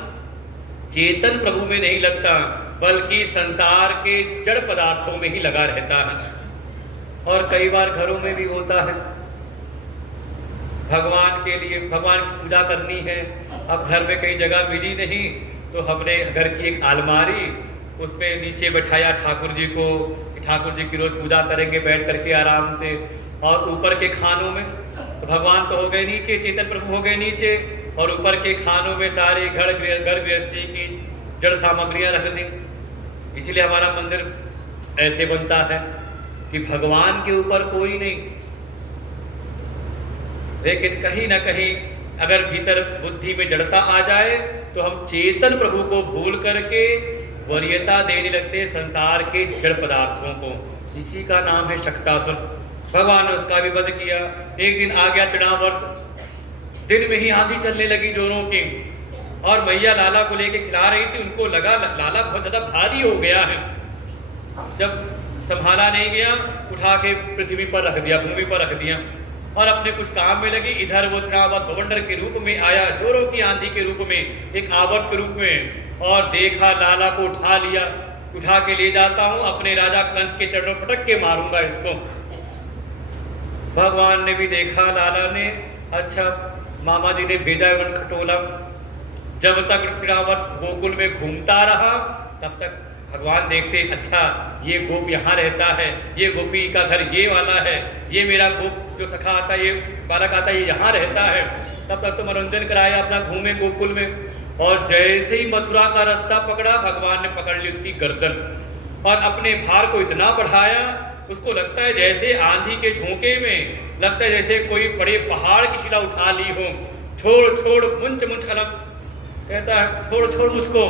चेतन प्रभु में नहीं लगता, बल्कि संसार के जड़ पदार्थों में ही लगा रहता है। और कई बार घरों में भी होता है, भगवान के लिए भगवान की पूजा करनी है, अब घर में कई जगह मिली नहीं तो हमने घर की एक अलमारी, उस पर नीचे बैठाया ठाकुर जी को, ठाकुर जी की रोज पूजा करेंगे बैठ करके आराम से, और ऊपर के खानों में तो भगवान तो हो गए नीचे, चेतन प्रभु हो गए नीचे, और ऊपर के खानों में सारे घर गृहस्थी की जड़ सामग्रियां रख दी। इसीलिए हमारा मंदिर ऐसे बनता है कि भगवान के ऊपर कोई नहीं, लेकिन कहीं ना कहीं अगर भीतर बुद्धि में जड़ता आ जाए तो हम चेतन प्रभु को भूल करके वरीयता देने लगते संसार के जड़ पदार्थों को। इसी का नाम है शकटासुर। भगवान ने उसका भी वध किया। एक दिन आ गया तृणावर्त, दिन में ही आंधी चलने लगी जोरों की, और मैया लाला को लेके खिला रही थी, उनको लगा लाला बहुत ज्यादा भारी हो गया है। जब संभाला नहीं गया, उठा के पृथ्वी पर रख दिया, भूमि पर रख दिया, और अपने कुछ काम में लगी। इधर वो तृणावर्त बवंडर के रूप में आया, जोरों की आंधी के रूप में, एक आवर्त के रूप में, और देखा लाला को उठा लिया, उठा के ले जाता हूं अपने राजा कंस के चरणों पटक के मारूंगा इसको। भगवान ने भी देखा, लाला ने, अच्छा मामा जी ने भेजा वन खटोला। जब तक तृणावर्त गोकुल में घूमता रहा तब तक भगवान देखते, अच्छा ये गोप यहाँ रहता है, ये गोपी का घर ये वाला है, ये मेरा गोप जो सखा आता है, ये बालक आता है, ये यहाँ रहता है। तब तक तो मनोरंजन कराया अपना, घूमे गोकुल में। और जैसे ही मथुरा का रास्ता पकड़ा, भगवान ने पकड़ ली उसकी गर्दन और अपने भार को इतना बढ़ाया, उसको लगता है जैसे आंधी के झोंके में, लगता है जैसे कोई बड़े पहाड़ की शिला उठा ली हो। छोड़ छोड़ मुंच मुंच अलग कहता है, छोड़ छोड़ मुझको।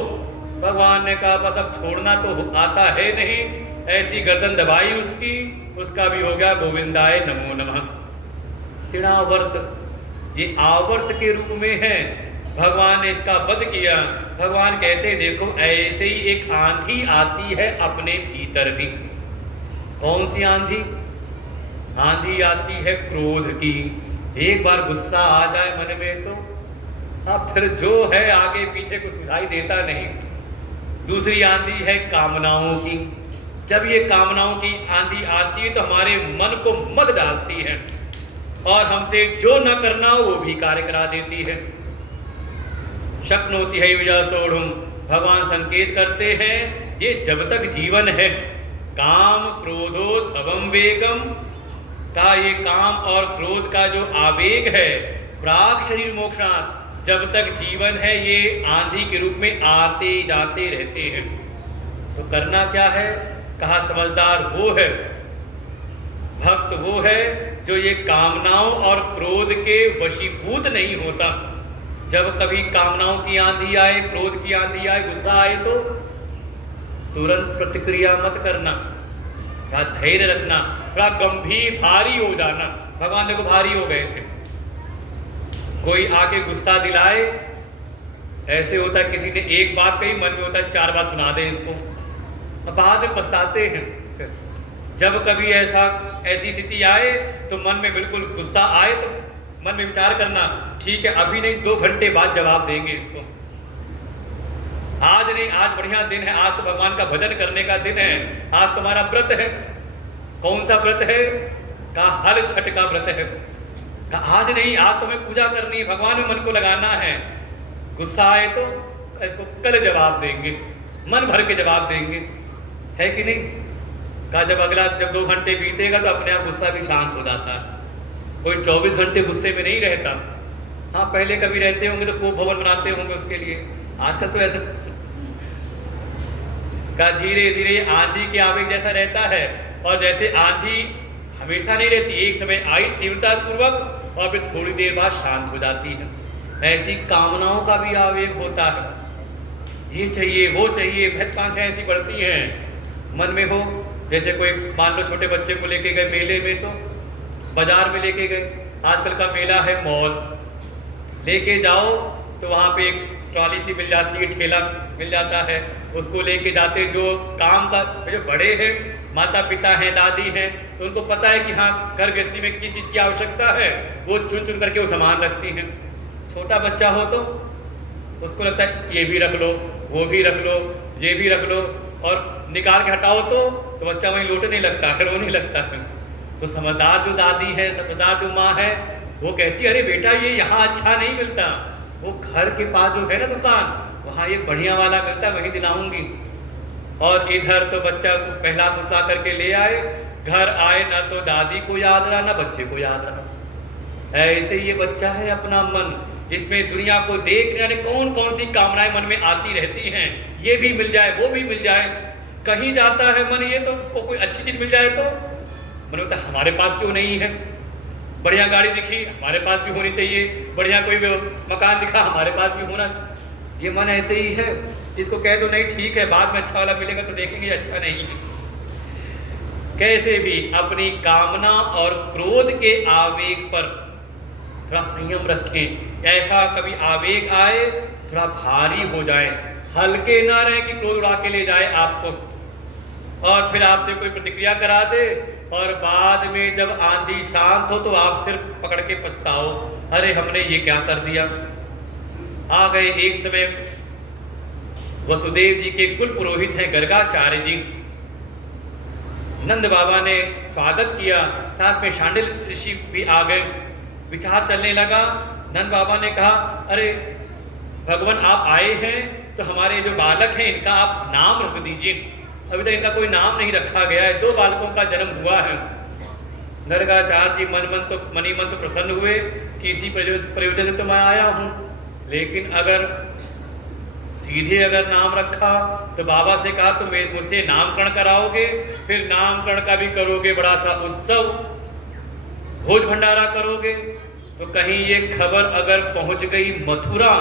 भगवान ने कहा बस अब छोड़ना तो आता है नहीं। ऐसी गर्दन दबाई उसकी, उसका भी हो गया गोविंदाय नमो नमः। तृणावर्त ये आवर्त के रूप में है, भगवान ने इसका वध किया। भगवान कहते देखो ऐसे ही एक आंधी आती है अपने भीतर भी। कौन सी आंधी? आंधी आती है क्रोध की। एक बार गुस्सा आ जाए मन में तो अब फिर जो है आगे पीछे कुछ सुनाई देता नहीं। दूसरी आंधी है कामनाओं की। जब ये कामनाओं की आंधी आती है तो हमारे मन को मद डालती है और हमसे जो न करना हो वो भी कार्य करा देती है। शक्नोति है विजयसोढ़ुम, भगवान संकेत करते हैं ये जब तक जीवन है, काम क्रोधोद्भवम वेगम का ये काम और क्रोध का जो आवेग है, प्राग शरीर मोक्षात्, जब तक जीवन है ये आंधी के रूप में आते जाते रहते हैं। तो करना क्या है? कहा समझदार वो है, भक्त वो है जो ये कामनाओं और क्रोध के वशीभूत नहीं होता। जब कभी कामनाओं की आंधी आए, क्रोध की आंधी आए, गुस्सा आए तुरंत प्रतिक्रिया मत करना, थोड़ा धैर्य रखना, थोड़ा गंभीर भारी हो जाना। भगवान देखो भारी हो गए थे। कोई आके गुस्सा दिलाए, ऐसे होता है किसी ने एक बात कही, मन में होता है 4 बार सुना दे इसको, बाद में पछताते हैं। जब कभी ऐसी स्थिति आए तो मन में बिल्कुल गुस्सा आए तो मन में विचार करना, ठीक है अभी नहीं 2 घंटे बाद जवाब देंगे इसको, आज नहीं, आज बढ़िया दिन है, आज तो भगवान का भजन करने का दिन है, आज तुम्हारा व्रत है। कौन सा व्रत है? का हल छठ का व्रत है। का आज नहीं, आज तुम्हें पूजा करनी है, भगवान में मन को लगाना है। गुस्सा आए तो इसको कल जवाब देंगे, मन भर के जवाब देंगे, है कि नहीं? का जब 2 घंटे बीतेगा तो अपने आप गुस्सा भी शांत हो जाता है। कोई 24 घंटे गुस्से में नहीं रहता। हाँ पहले कभी रहते होंगे तो कोप भवन बनाते होंगे उसके लिए, आजकल तो ऐसा का धीरे धीरे आंधी के आवेग जैसा रहता है। और जैसे आंधी हमेशा नहीं रहती, एक समय आई तीव्रता पूर्वक और फिर थोड़ी देर बाद शांत हो जाती है, ऐसी कामनाओं का भी आवेग होता है। ये चाहिए वो चाहिए, महत्वाकांक्षाएं ऐसी बढ़ती हैं मन में हो। जैसे कोई मान लो छोटे बच्चे को लेके गए मेले में, तो बाजार में लेके गए, आजकल का मेला है मॉल, लेके जाओ तो वहाँ पे एक ट्रॉली सी मिल जाती है, ठेला मिल जाता है, उसको लेके जाते। जो काम का जो बड़े हैं, माता पिता हैं, दादी हैं, तो उनको पता है कि हाँ घर गृहस्थी में किस चीज़ की आवश्यकता है, वो चुन चुन करके वो सामान रखती हैं। छोटा बच्चा हो तो उसको लगता है ये भी रख लो, वो भी रख लो, ये भी रख लो, और निकाल के हटाओ तो बच्चा वहीं लौटने लगता है, रोने लगता है। तो समझदार जो दादी है, समझदार जो माँ है, वो कहती है अरे बेटा ये यहाँ अच्छा नहीं मिलता, वो घर के पास जो है ना दुकान, वहाँ ये बढ़िया वाला मिलता है, वहीं दिलाऊंगी। और इधर तो बच्चा को पहला फुसला करके ले आए, घर आए ना तो दादी को याद रहा ना बच्चे को याद रहा। ऐसे ये बच्चा है अपना मन, इसमें दुनिया को देख रहे कौन कौन सी कामनाएं मन में आती रहती हैं, ये भी मिल जाए वो भी मिल जाए। कहीं जाता है मन, ये तो उसको कोई अच्छी चीज मिल जाए तो मन होता है हमारे पास क्यों नहीं है, बढ़िया गाड़ी दिखी हमारे पास भी होनी चाहिए, बढ़िया कोई मकान दिखा हमारे पास भी होना। ये मन ऐसे ही है, इसको कह तो नहीं ठीक है बाद में अच्छा वाला मिलेगा तो देखेंगे अच्छा नहीं है। कैसे भी अपनी कामना और क्रोध के आवेग पर थोड़ा संयम रखें। ऐसा कभी आवेग आए थोड़ा भारी हो जाए, हल्के ना रहे कि क्रोध उड़ा के ले जाए आपको और फिर आपसे कोई प्रतिक्रिया करा दे और बाद में जब आंधी शांत हो तो आप सिर पकड़ के पछताओ, अरे हमने ये क्या कर दिया। आ गए एक समय वसुदेव जी के कुल पुरोहित हैं गर्गाचार्य जी, नंद बाबा ने स्वागत किया, साथ में शांडिल ऋषि भी आ गए। विचार चलने लगा, नंद बाबा ने कहा अरे भगवान आप आए हैं तो हमारे जो बालक हैं इनका आप नाम रख दीजिए, अभी तक इनका कोई नाम नहीं रखा गया है, 2 बालकों का जन्म हुआ है। गर्गाचार्य जी मनी मन तो प्रसन्न हुए कि इसी प्रयोजन से तो मैं आया हूँ, लेकिन अगर सीधे अगर नाम रखा तो बाबा से कहा तुम मुझसे नामकरण कराओगे, फिर नामकरण का भी करोगे बड़ा सा उत्सव, भोज भंडारा करोगे, तो कहीं ये खबर अगर पहुंच गई मथुरा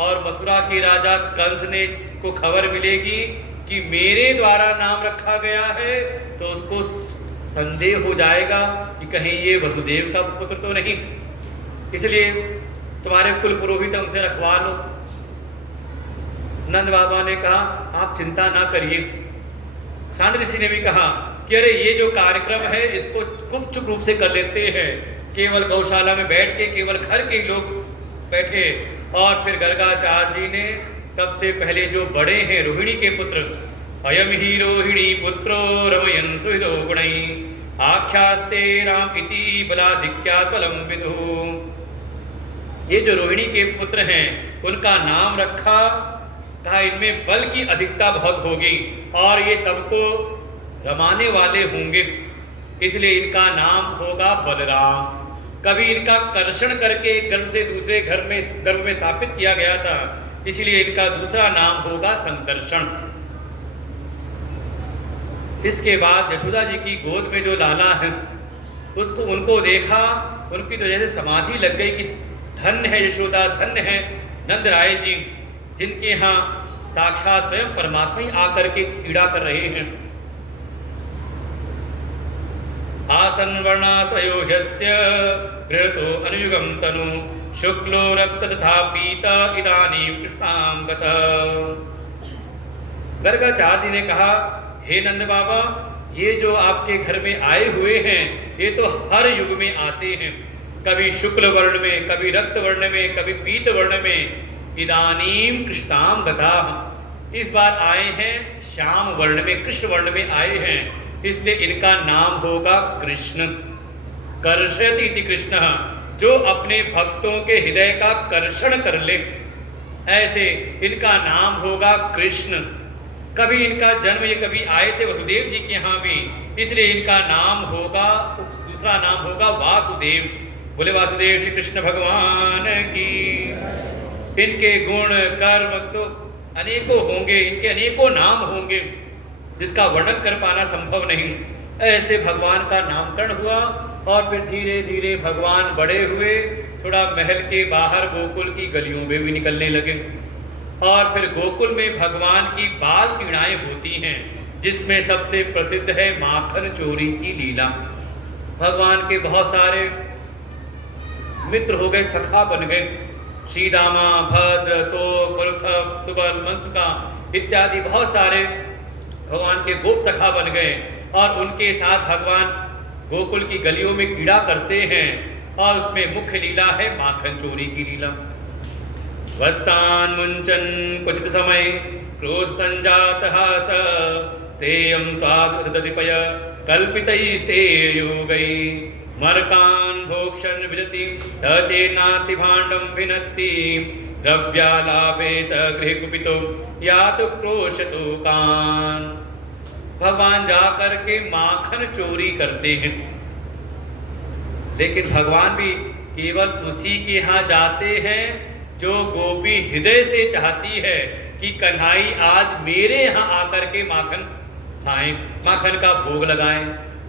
और मथुरा के राजा कंस ने को खबर मिलेगी कि मेरे द्वारा नाम रखा गया है, तो उसको संदेह हो जाएगा कि कहीं ये वसुदेव का पुत्र तो नहीं, इसलिए तुम्हारे कुल पुरोहित उनसे रखवा लो। नंद बाबा ने कहा आप चिंता ना करिए। शांडिल ऋषि ने भी कहा कि अरे ये जो कार्यक्रम है इसको गुप्त रूप से कर लेते हैं, केवल गौशाला में बैठ के केवल घर के लोग बैठे। और फिर गर्गाचार्य जी ने सबसे पहले जो बड़े हैं रोहिणी के पुत्र, अयम ही रोहिणी पुत्रो रमयन सुहृदो गुणै आख्यास्ते राम इति बलाधिक्यात् बलं विदुः, ये जो रोहिणी के पुत्र हैं उनका नाम रखा, कहा इनमें बल की अधिकता बहुत होगी और ये सबको रमाने वाले होंगे, इसलिए इनका नाम होगा बलराम। कभी इनका कर्षण करके गर्भ से दूसरे गर्भ में स्थापित किया गया था, इसलिए इनका दूसरा नाम होगा संकर्षण। इसके बाद यशोदा जी की गोद में जो लाला है उनको देखा, उनकी तो जैसे समाधि लग गई कि धन्य है यशोदा, धन्य है नंद राय जी, जिनके यहाँ साक्षात स्वयं परमात्मा ही आकर के पीड़ा कर रहे हैं। आसन वर्णात्रयो ह्यस्य गृहतो अनुयुगम तनु शुक्लो रक्त तथा पीता इदानीं कृष्णां गतः। गर्गाचार्य जी ने कहा, हे नंद बाबा, ये जो आपके घर में आए हुए हैं ये तो हर युग में आते हैं, कभी शुक्ल वर्ण में, कभी रक्त वर्ण में, कभी पीत वर्ण में। इदानीं कृष्णां गताः, इस बार आए हैं श्याम वर्ण में, कृष्ण वर्ण में आए हैं, इसलिए इनका नाम होगा कृष्ण। कर्षति इति कृष्ण, जो अपने भक्तों के हृदय का कर्षण कर ले, ऐसे इनका नाम होगा कृष्ण। कभी इनका जन्म, ये कभी आए थे वसुदेव जी के यहाँ भी, इसलिए इनका नाम होगा, दूसरा नाम होगा वासुदेव। बोले वासुदेव श्री कृष्ण भगवान की। इनके गुण कर्म तो अनेकों होंगे, इनके अनेकों नाम होंगे जिसका वर्णन कर पाना संभव नहीं। ऐसे भगवान का नामकरण हुआ और फिर धीरे धीरे भगवान बड़े हुए, थोड़ा महल के बाहर गोकुल की गलियों में भी निकलने लगे। और फिर गोकुल में भगवान की बाल क्रीड़ाएं होती हैं, जिसमें सबसे प्रसिद्ध है माखन चोरी की लीला। भगवान के बहुत सारे मित्र हो गए, सखा बन गए, श्रीदामा, भद्र, तोक, परुथक, सुबल, मनसुका इत्यादि बहुत सारे भगवान के गोप सखा बन गए और उनके साथ भगवान गोकुल की गलियों में क्रीड़ा करते हैं। और उसमें मुख्य लीला है माखन चोरी की लीला। वत्सान मुंचन क्वचित समय क्रोध संजात हास सेयम स्वादुपय कल्पितैस्ते योगै मरकान भोक्षण विजति सचेनाति भाण्डं भिनत्ति द्रव्यालाभे सगृह कुपितो यातु क्रोशतो कान। भगवान जाकर के माखन चोरी करते हैं, लेकिन भगवान भी केवल उसी के यहाँ जाते हैं जो गोपी हृदय से चाहती है कि कन्हई आज मेरे यहाँ आकर के माखन खाएं, माखन का भोग लगाएं।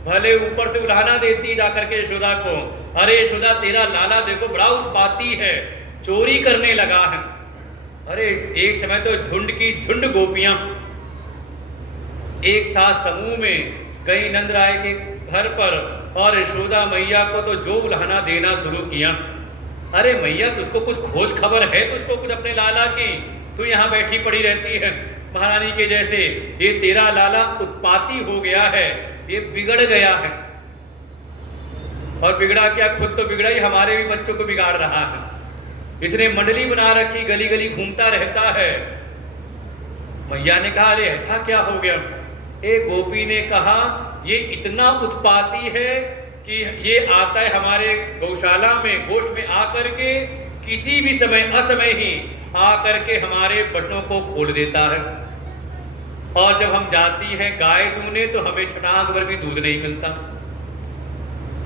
भले ऊपर से उलाहना देती जाकर के यशोदा को, अरे यशोदा तेरा लाला देखो बड़ा उत्पाती है, चोरी करने लगा है। अरे एक समय तो झुंड की झुंड गोपियां एक साथ समूह में गई नंद राय के घर पर और यशोदा मैया को तो जो उलाहना देना शुरू किया। अरे मैया तुझको कुछ खोज खबर है, तुझको कुछ अपने लाला की, तू यहाँ बैठी पड़ी रहती है महारानी के जैसे। ये तेरा लाला उत्पाती हो गया है, ये बिगड़ गया है। और बिगड़ा क्या, खुद तो बिगड़ा ही, हमारे भी बच्चों को बिगाड़ रहा है। इसने मंडली बना रखी, गली गली घूमता रहता है। मैया ने कहा अरे ऐसा क्या हो गया। एक गोपी ने कहा ये इतना उत्पाती है कि ये आता है हमारे गौशाला में, गोष्ठ में आकर के किसी भी समय असमय ही आकर के हमारे बटनों को खोल देता है। और जब हम जाती हैं गाय दूने तो हमें छटाक भर भी दूध नहीं मिलता।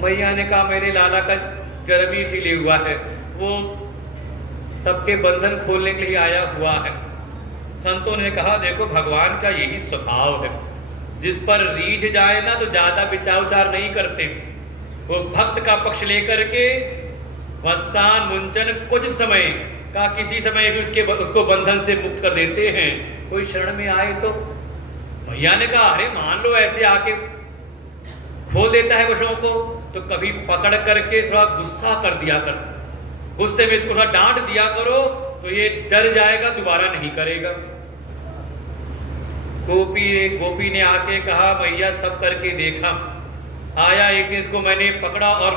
मैया ने कहा मेरे लाला का जन्म ही इसीलिए हुआ है, वो सबके बंधन खोलने के लिए आया हुआ है। संतों ने कहा देखो भगवान का यही स्वभाव है, जिस पर रीझ जाए ना तो ज्यादा विचार उचार नहीं करते। वो भक्त का पक्ष लेकर के वत्सान मुंचन कुछ समय का किसी समय भी उसको बंधन से मुक्त कर देते हैं। कोई शरण में आए तो मैया ने कहा अरे मान लो ऐसे आके खोल देता है वशों को, तो कभी पकड़ करके थोड़ा गुस्सा कर दिया कर, गुस्से में इसको थोड़ा डांट दिया करो तो ये डर जाएगा, दोबारा नहीं करेगा। गोपी ने आके कहा मैया सब करके देखा, आया एक दिन इसको मैंने पकड़ा और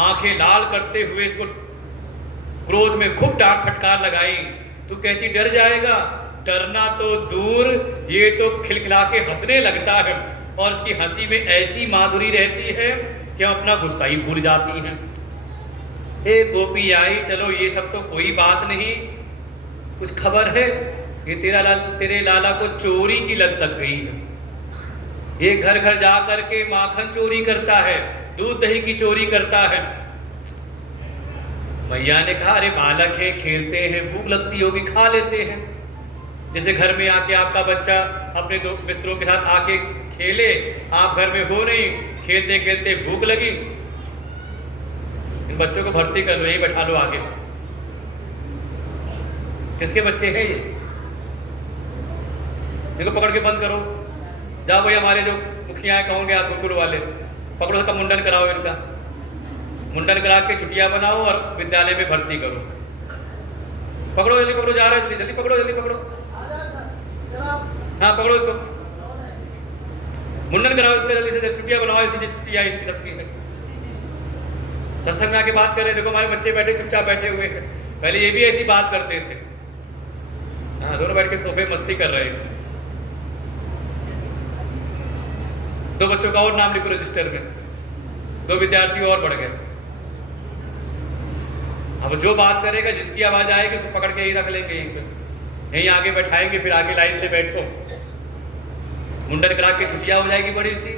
आंखें लाल करते हुए इसको क्रोध में खूब डांट फटकार लगाई। तू कहती डर जाएगा, डरना तो दूर ये तो खिलखिला के हंसने लगता है और उसकी हंसी में ऐसी माधुरी रहती है कि हम अपना गुस्सा ही भूल जाती हैं। हे गोपी आई, चलो ये सब तो कोई बात नहीं, कुछ खबर है ये तेरे लाला को चोरी की लत लग गई है। ये घर घर जा करके माखन चोरी करता है, दूध दही की चोरी करता है। मैया ने कहा अरे बालक है, खेलते हैं, भूख लगती होगी खा लेते हैं। जैसे घर में आके आपका बच्चा अपने दो मित्रों के साथ आके खेले, आप घर में हो नहीं, खेलते खेलते भूख लगी, इन बच्चों को भर्ती कर लो, यही बैठा लो आगे। किसके बच्चे हैं ये? इनको पकड़ के बंद करो, जाओ भाई हमारे जो मुखिया हैं कहोगे आप गुरुकुल वाले, पकड़ो इसका मुंडन कराओ, इनका मुंडन करा के छुट्टियां बनाओ और विद्यालय में भर्ती करो। पकड़ो जल्दी, पकड़ो, जा रहे हैं, जल्दी जल्दी पकड़ो, जल्दी पकड़ो, हाँ पकड़ो इसको, मुंडन कराओ इसका जल्दी से, छुट्टियां बनाओ, इसी छुट्टियां इनकी सबकी। सत्संग में आके बात कर रहे, देखो हमारे बच्चे बैठे चुपचाप बैठे हुए हैं, पहले ये भी ऐसी बात करते थे। हाँ दोनों बैठ के सोफे मस्ती कर रहे हैं। 2 बच्चों का और नाम लिखो रजिस्टर में, 2 विद्यार्थी और बढ़ गए। अब जो बात करेगा, जिसकी आवाज आएगी उसको पकड़ के ही रख लेंगे, यहीं आगे बैठाएंगे, फिर आगे लाइन से बैठो, मुंडन करा के छुट्टियां हो जाएगी बड़ी सी,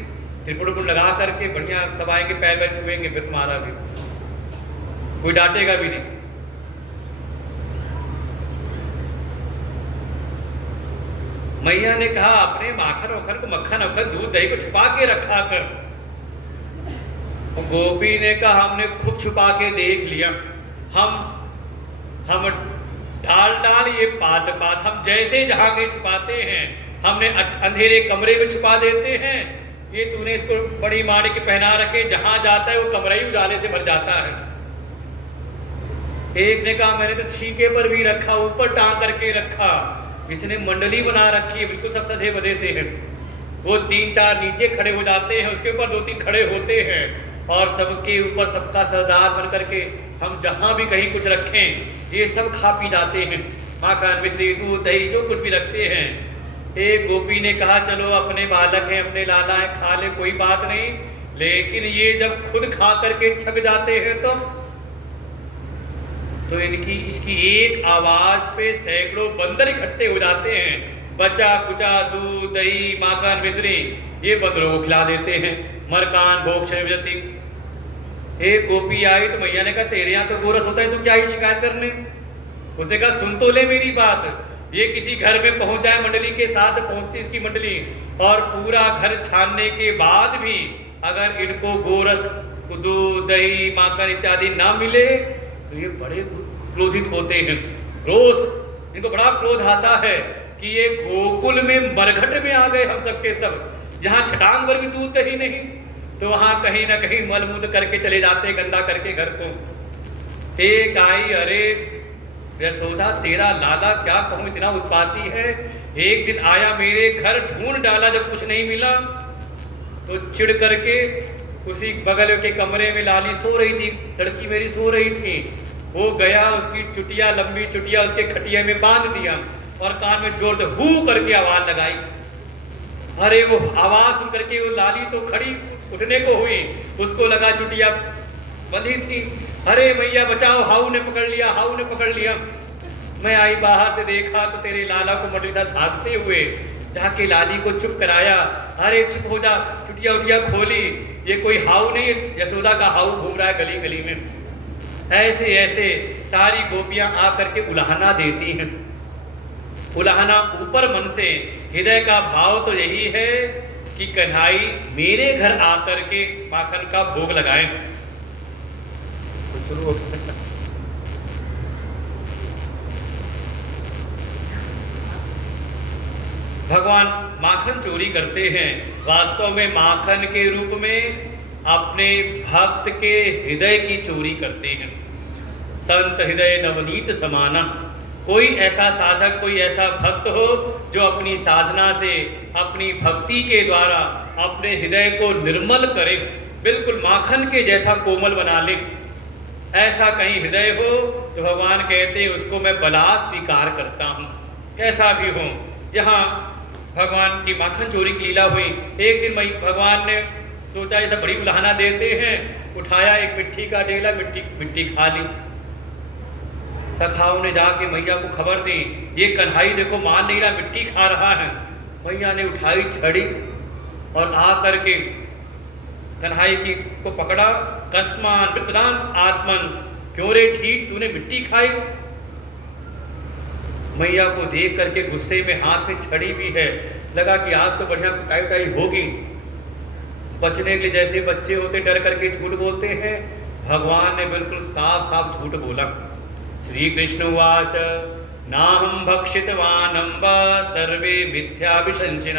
त्रिपुर लगा करके बढ़िया दबाएंगे, पैर पैर छुएंगे, फिर तुम्हारा भी कोई डांटेगा भी नहीं। मैया ने कहा अपने माखन ओखन को, मक्खन ओखन दूध दही को छुपा के रखा कर। गोपी ने कहा हमने खूब छुपा के देख लिया, हम डाल डाल ये पात पात, हम जैसे जहां के छुपाते हैं, हमने अंधेरे कमरे में छुपा देते हैं, ये तूने इसको बड़ी माड़ी के पहना रखे, जहां जाता है वो कमरा ही उजाले से भर जाता है। एक ने कहा मैंने तो छीके पर भी रखा, ऊपर टांग करके रखा, इसने मंडली बना रखी है, बिल्कुल सब सधे बधे से है, वो 3-4 नीचे खड़े हो जाते हैं, उसके ऊपर 2-3 खड़े होते हैं, और सबके ऊपर सबका सरदार बन करके हम जहां भी कहीं कुछ रखें ये सब खा पी जाते हैं, माखन मिश्री दूध दही जो कुछ भी रखते हैं। एक गोपी ने कहा चलो अपने बालक हैं, अपने लाला हैं, खा ले कोई बात नहीं, लेकिन ये जब खुद खा करके छक जाते हैं तो इनकी इसकी एक आवाज पे सैकड़ों बंदर इकट्ठे हो जाते हैं, बचा कुचा दूध दही माखन मिश्री ये बंदरों को खिला देते हैं। मरकान भोग शैवजती। एक गोपी आई तो मैया ने कहा तेरे यहाँ तो गोरस होता है, तू क्या ही शिकायत करने। उसने कहा सुन तो ले मेरी बात, ये किसी घर में पहुंच जाए, मंडली के साथ पहुंचती इसकी मंडली, और पूरा घर छानने के बाद भी अगर इनको गोरस दूध दही माखन इत्यादि ना मिले तो ये बड़े क्रोधित होते हैं। रोज इनको बड़ा क्रोध आता है कि ये गोकुल में मरघट में आ गए हम सबके सब, जहाँ छटांग पर भी दूध दही नहीं, तो वहां कहीं ना कहीं मलमूत्र करके चले जाते, गंदा करके घर को। एक आई, अरे यशोदा तेरा लाला क्या कहूं इतना उत्पाती है, एक दिन आया मेरे घर, ढूंढ डाला, जब कुछ नहीं मिला तो चिढ़ करके उसी बगल के कमरे में लाली सो रही थी, लड़की मेरी सो रही थी, वो गया, उसकी चुटिया लंबी चुटिया उसके खटिया में बांध दिया और कान में जोर से हू करके आवाज लगाई। अरे वो आवाज सुन करके वो लाली तो खड़ी उठने को हुई, उसको लगा चुटिया बंधी थी, अरे मैया बचाओ, हाउ ने पकड़ लिया, हाउ ने पकड़ लिया। मैं आई बाहर से देखा तो तेरे लाला को मंडलीदार भागते हुए जाके लाली को चुप कराया, अरे चुप हो जा, चुटिया उटिया खोली, ये कोई हाउ नहीं, यशोदा का हाउ घूम रहा है गली गली में। ऐसे ऐसे सारी गोपियां आकर के उलाहना देती हैं। उलाहना ऊपर मन से, हृदय का भाव तो यही है कि कन्हई मेरे घर आकर के माखन का भोग लगाएं। भगवान माखन चोरी करते हैं, वास्तव में माखन के रूप में अपने भक्त के हृदय की चोरी करते हैं। संत हृदय नवनीत समाना, कोई ऐसा साधक, कोई ऐसा भक्त हो जो अपनी साधना से, अपनी भक्ति के द्वारा अपने हृदय को निर्मल करे, बिल्कुल माखन के जैसा कोमल बना ले, ऐसा कहीं हृदय हो तो भगवान कहते हैं उसको मैं बलात् स्वीकार करता हूँ। कैसा भी हो, यहाँ भगवान की माखन चोरी की लीला हुई। एक दिन भगवान ने सोचा ये सब बड़ी उलाहना देते हैं, उठाया एक मिट्टी का ढेला, मिट्टी खा ली। सखाओं ने जाके मैया को खबर दी, ये कन्हई देखो मान नहीं रहा, मिट्टी खा रहा है। मैया ने उठाई छड़ी और आ करके कन्हई की को पकड़ा, कस्मान विपदान आत्मन, क्यों रे ठीक तूने मिट्टी खाई। मैया को देख करके गुस्से में हाथ में छड़ी भी है, लगा कि आज तो बढ़िया कुटाई उटाई होगी। बचने के लिए जैसे बच्चे होते डर करके झूठ बोलते हैं, भगवान ने बिल्कुल साफ साफ झूठ बोला। श्री कृष्ण उवाच नाहम भक्षितवान अम्ब सर्वे मिथ्या विशंसिन।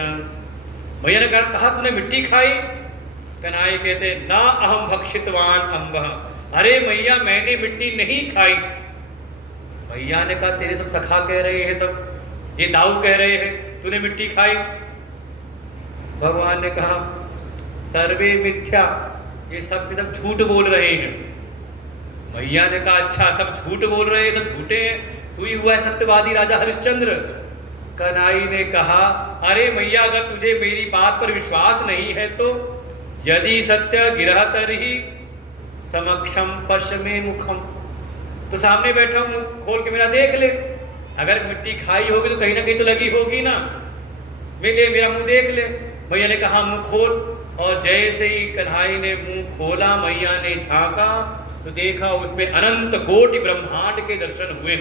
मैया ने कहा तूने मिट्टी खाई? कन्हैया कहते ना अहम भक्षितवान अम्ब, अरे मैया मैंने मिट्टी नहीं खाई। मैया ने कहा तेरे सब सखा कह रहे हैं, सब ये दाऊ कह रहे हैं तूने मिट्टी खाई। भगवान ने कहा सर्वे मिथ्या, ये सब झूठ बोल रहे हैं। मैया ने कहा अच्छा सब झूठ बोल रहे हैं, सब झूठे हैं, तू ही हुआ है सत्यवादी राजा हरिश्चंद्र। कन्हई ने कहा अरे मैया अगर तुझे मेरी बात पर विश्वास नहीं है तो यदि सत्य गिरह तरही समक्षम पश्चिमे मुखम, तो सामने बैठा मुंह खोल के मेरा देख ले, अगर मिट्टी खाई होगी तो कहीं ना कहीं तो लगी होगी ना, मेरा मुंह देख ले। मैया ने कहा मुंह खोल, और जैसे ही कन्हई ने मुंह खोला मैया ने झांका तो देखा उसमें अनंत कोटि ब्रह्मांड के दर्शन हुए।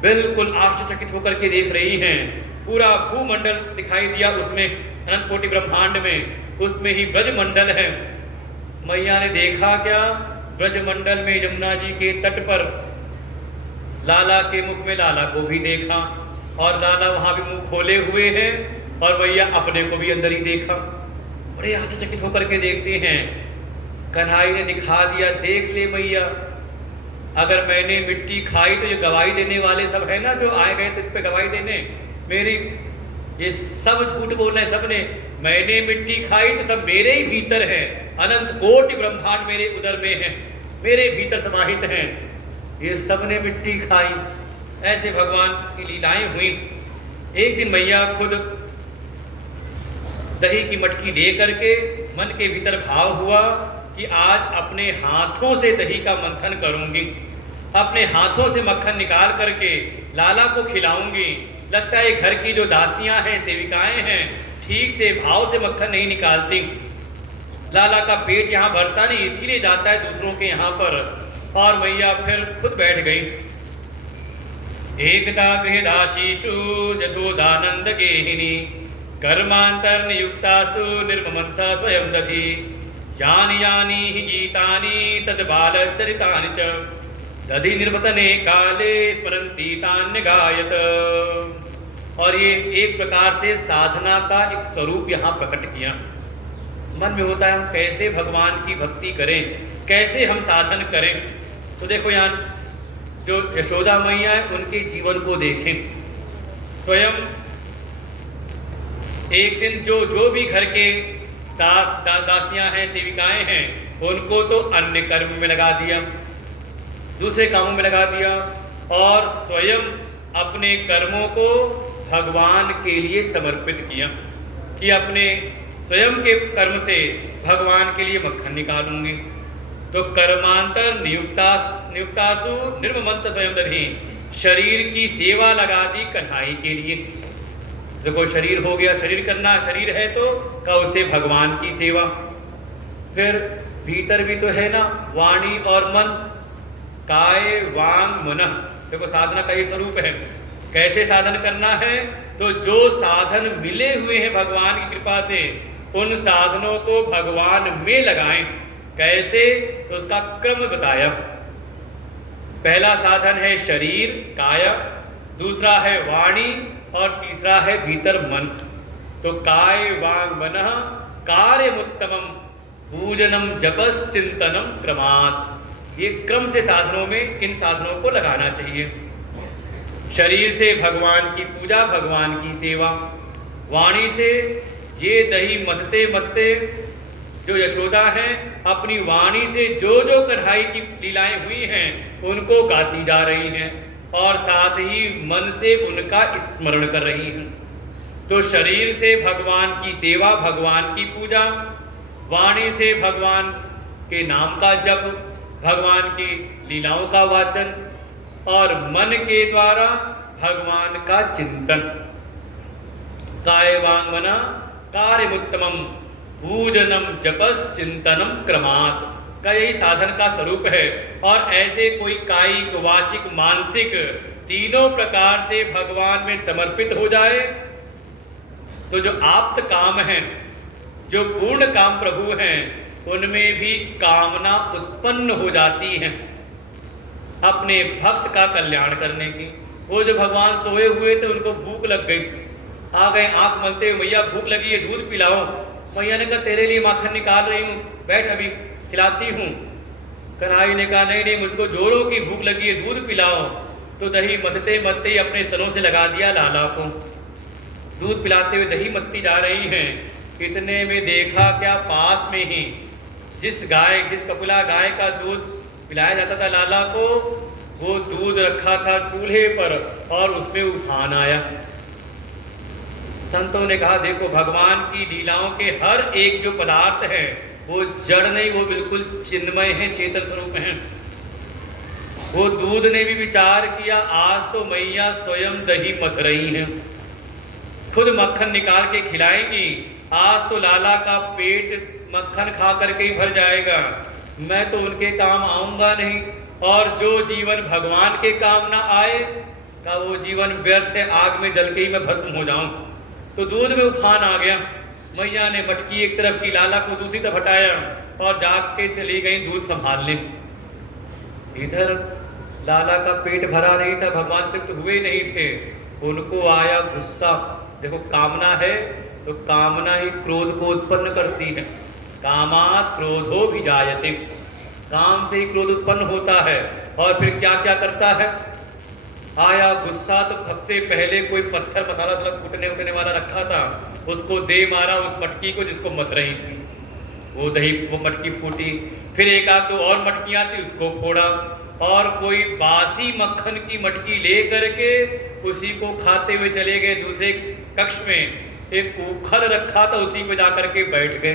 बिल्कुल आश्चर्यचकित होकर के देख रही हैं, पूरा भूमंडल दिखाई दिया उसमें, अनंत कोटि ब्रह्मांड में, उसमें ही ब्रजमंडल है। मैया ने देखा क्या, ब्रजमंडल में यमुना जी के तट पर लाला के मुख में लाला को भी देखा, और लाला वहां भी मुंह खोले हुए हैं, और मैया अपने को भी अंदर ही देखा। बड़े आश्चर्यचकित होकर के देखते हैं। कन्हई ने दिखा दिया देख ले मैया, अगर मैंने मिट्टी खाई तो ये गवाही देने वाले सब है ना जो आए गए तुझ पे गवाही देने, मेरी ये सब झूठ बोल रहे हैं सबने। मैंने मिट्टी खाई तो सब मेरे ही भीतर है, अनंत कोटि ब्रह्मांड मेरे उदर में है, मेरे भीतर समाहित हैं, ये सब ने मिट्टी खाई। ऐसे भगवान की लीलाएं हुई। एक दिन मैया खुद दही की मटकी ले करके मन के भीतर भाव हुआ कि आज अपने हाथों से दही का मंथन करूंगी, अपने हाथों से मक्खन निकाल करके लाला को खिलाऊंगी। लगता है घर की जो दासियां हैं, सेविकाएं हैं, ठीक से भाव से मक्खन नहीं निकालती। लाला का पेट यहाँ भरता नहीं, इसीलिए जाता है दूसरों के यहाँ पर। और मैया फिर खुद बैठ गई। एकदा गृहदासीषु यशोदानंद गेहिनी कर्मांतर नियुक्तासु निर्ममंसा स्वयं दधि यानि यानि हि गीतानि तद बाल चरितानि च दधि निर्वतने काले स्मरन्ति तान्य गायत। और ये एक प्रकार से साधना का एक स्वरूप यहाँ प्रकट किया। मन में होता है हम कैसे भगवान की भक्ति करें, कैसे हम साधन करें। तो देखो यहाँ जो यशोदा मैया है उनके जीवन को देखें। स्वयं एक दिन जो भी घर के दासियां हैं, सेविकाएं हैं, उनको तो अन्य कर्म में लगा दिया, दूसरे कामों में लगा दिया, और स्वयं अपने कर्मों को भगवान के लिए समर्पित किया कि अपने स्वयं के कर्म से भगवान के लिए मक्खन निकालूंगी। तो कर्मांतर नियुक्तासु निर्ममंत स्वयं दधि, शरीर की सेवा लगा दी कन्हई के लिए। देखो शरीर हो गया, शरीर करना, शरीर है तो का उससे भगवान की सेवा। फिर भीतर भी तो है ना वाणी और मन, काय वांग मन। देखो साधना का ये स्वरूप है। कैसे साधन करना है, तो जो साधन मिले हुए हैं भगवान की कृपा से उन साधनों को भगवान में लगाएं। कैसे, तो उसका क्रम बताया। पहला साधन है शरीर काया, दूसरा है वाणी, और तीसरा है भीतर मन। तो काय वांग मनः कार्यमुत्तमम पूजनम जपस चिंतनम क्रमात्। ये क्रम से साधनों में इन साधनों को लगाना चाहिए। शरीर से भगवान की पूजा, भगवान की सेवा। वाणी से ये दही मथते मथते जो यशोदा हैं अपनी वाणी से जो जो कन्हई की लीलाएं हुई हैं उनको गाती जा रही हैं, और साथ ही मन से उनका स्मरण कर रही हैं। तो शरीर से भगवान की सेवा, भगवान की पूजा, वाणी से भगवान के नाम का जप, भगवान की लीलाओं का वाचन, और मन के द्वारा भगवान का चिंतन। काय वांग मन कार्यमुत्तमम पूजनम जपस चिंतनम क्रमात् का यही साधन का स्वरूप है। और ऐसे कोई कायिक, वाचिक, मानसिक तीनों प्रकार से भगवान में समर्पित हो जाए तो जो आप्त काम हैं, जो पूर्ण काम प्रभु हैं, उनमें भी कामना उत्पन्न हो जाती है अपने भक्त का कल्याण करने की। वो जो भगवान सोए हुए थे उनको भूख लग गई, आ गए आंख मलते हुए, मैया भूख लगी है दूध पिलाओ। मैया ने कहा तेरे लिए माखन निकाल रही हूँ, बैठ अभी खिलाती हूँ। कन्हैया ने कहा नहीं नहीं, मुझको जोरों की भूख लगी है, दूध पिलाओ। तो दही मथते मथते ही अपने तनों से लगा दिया लाला को, दूध पिलाते हुए दही मथती जा रही हैं। इतने में देखा क्या, पास में ही जिस कपिला गाय का दूध पिलाया जाता था लाला को, वो दूध रखा था चूल्हे पर और उसमें उफान आया। संतों ने कहा देखो भगवान की लीलाओं के हर एक जो पदार्थ है वो जड़ नहीं, वो बिल्कुल चिन्मय है, चेतन स्वरूप हैं। वो दूध ने भी विचार किया, आज तो मैया स्वयं दही मथ रही हैं, खुद मक्खन निकाल के खिलाएंगी, आज तो लाला का पेट मक्खन खा करके ही भर जाएगा, मैं तो उनके काम आऊंगा नहीं। और जो जीवन भगवान के काम ना आए का वो जीवन व्यर्थ है, आग में जल के ही मैं भस्म हो जाऊं। तो दूध में उफान आ गया। मैया ने मटकी एक तरफ की, लाला को दूसरी तरफ हटाया और जाग के चली गई दूध संभालने। इधर लाला का पेट भरा नहीं था, भगवान तृप्त हुए नहीं थे, उनको आया गुस्सा। देखो कामना है तो कामना ही क्रोध को उत्पन्न करती है, कामात् क्रोधो विजायते, काम से ही क्रोध उत्पन्न होता है। और फिर क्या क्या करता है, आया गुस्सा तो सबसे पहले कोई पत्थर मसाला सब कूटने उटने वाला रखा था, उसको दे मारा उस मटकी को जिसको मथ रही थी, वो दही वो मटकी फूटी। फिर एक आध दो और मटकियां थी, उसको फोड़ा, और कोई बासी मक्खन की मटकी ले करके उसी को खाते हुए चले गए। दूसरे कक्ष में एक उखल रखा था, उसी पे जाकर के बैठ गए,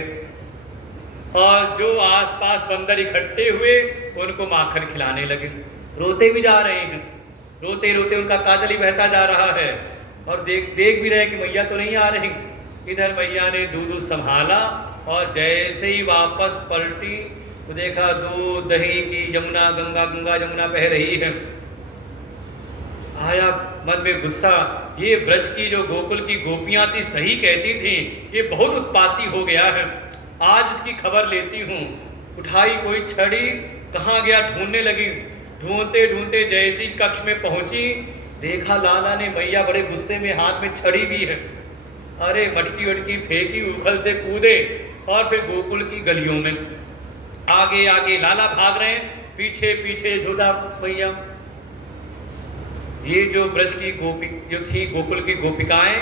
और जो आसपास बंदर इकट्ठे हुए उनको माखन खिलाने लगे। रोते भी जा रहे हैं, रोते रोते उनका काजल ही बहता जा रहा है, और देख भी रहे कि मैया तो नहीं आ रही। इधर मैया ने दूध संभाला और जैसे ही वापस पलटी तो देखा दूध दही की यमुना, गंगा यमुना बह रही है। आया मन में गुस्सा, ये ब्रज की जो गोकुल की गोपियां थी सही कहती थी, ये बहुत उत्पाती हो गया है, आज इसकी खबर लेती हूँ। उठाई कोई छड़ी, कहाँ गया ढूंढने लगी, ढूंढते ढूंढते जैसी कक्ष में पहुंची, देखा लाला ने मैया बड़े गुस्से में, हाथ में छड़ी भी है। अरे मटकी वटकी फेंकी, उखल से कूदे और फिर गोकुल की गलियों में आगे आगे लाला भाग रहे हैं, पीछे पीछे यशोदा मैया। ये जो ब्रज की गोपी जो थी, गोकुल की गोपिकाएं,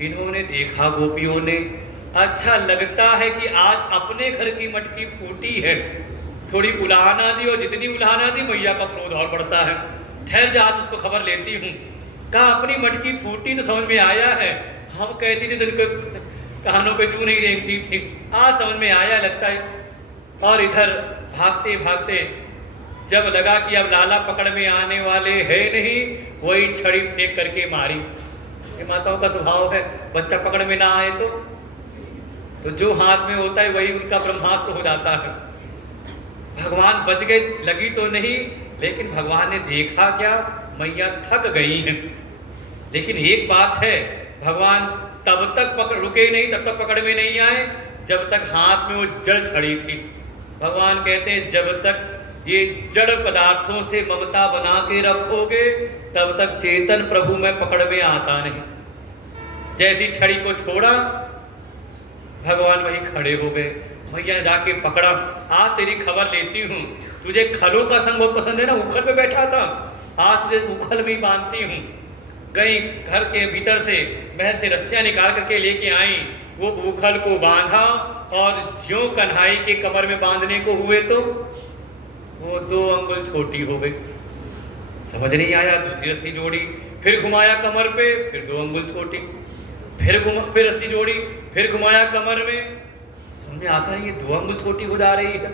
इन्होंने देखा गोपियों ने, अच्छा लगता है कि आज अपने घर की मटकी फूटी है, थोड़ी उलाहना दी, और जितनी उलाहना दी मैया का क्रोध और बढ़ता है। ठहर जा, उसको खबर लेती हूँ। कहा अपनी मटकी फूटी तो समझ में आया है, हम कहती थी तो उनको कानों पे क्यों नहीं रेंगती थी, आज समझ में आया लगता है। और इधर भागते भागते जब लगा कि अब लाला पकड़ में आने वाले है नहीं, वही छड़ी फेंक करके मारी। ये माताओं का स्वभाव है, बच्चा पकड़ में ना आए तो जो हाथ में होता है वही उनका ब्रह्मास्त्र हो जाता है। भगवान बच गए, लगी तो नहीं, लेकिन भगवान ने देखा क्या, मैया थक गई हैं। लेकिन एक बात है, भगवान तब तक रुके नहीं, तब तक पकड़ में नहीं आए जब तक हाथ में वो जड़ छड़ी थी। भगवान कहते हैं जब तक ये जड़ पदार्थों से ममता बना के रखोगे तब तक चेतन प्रभु में पकड़ में आता नहीं। जैसी छड़ी को छोड़ा भगवान वहीं खड़े हो गए। भैया ने जाके पकड़ा, आज तेरी खबर लेती हूँ, तुझे खलों का संग बहुत पसंद है ना, उखल पे बैठा था, आज तुझे उखल में ही बांधती हूँ। गई घर के भीतर से महल से रस्सियाँ निकाल करके लेके आई, वो उखल को बांधा, और ज्यों कन्हाई के कमर में बांधने को हुए तो वो 2 अंगुल छोटी हो गई। समझ नहीं आया, दूसरी रस्सी जोड़ी, फिर घुमाया कमर पे, फिर 2 अंगुल छोटी, फिर रस्सी जोड़ी, फिर घुमाया कमर में, समझ में आता है ये 2 अंगुल छोटी हो जा रही है।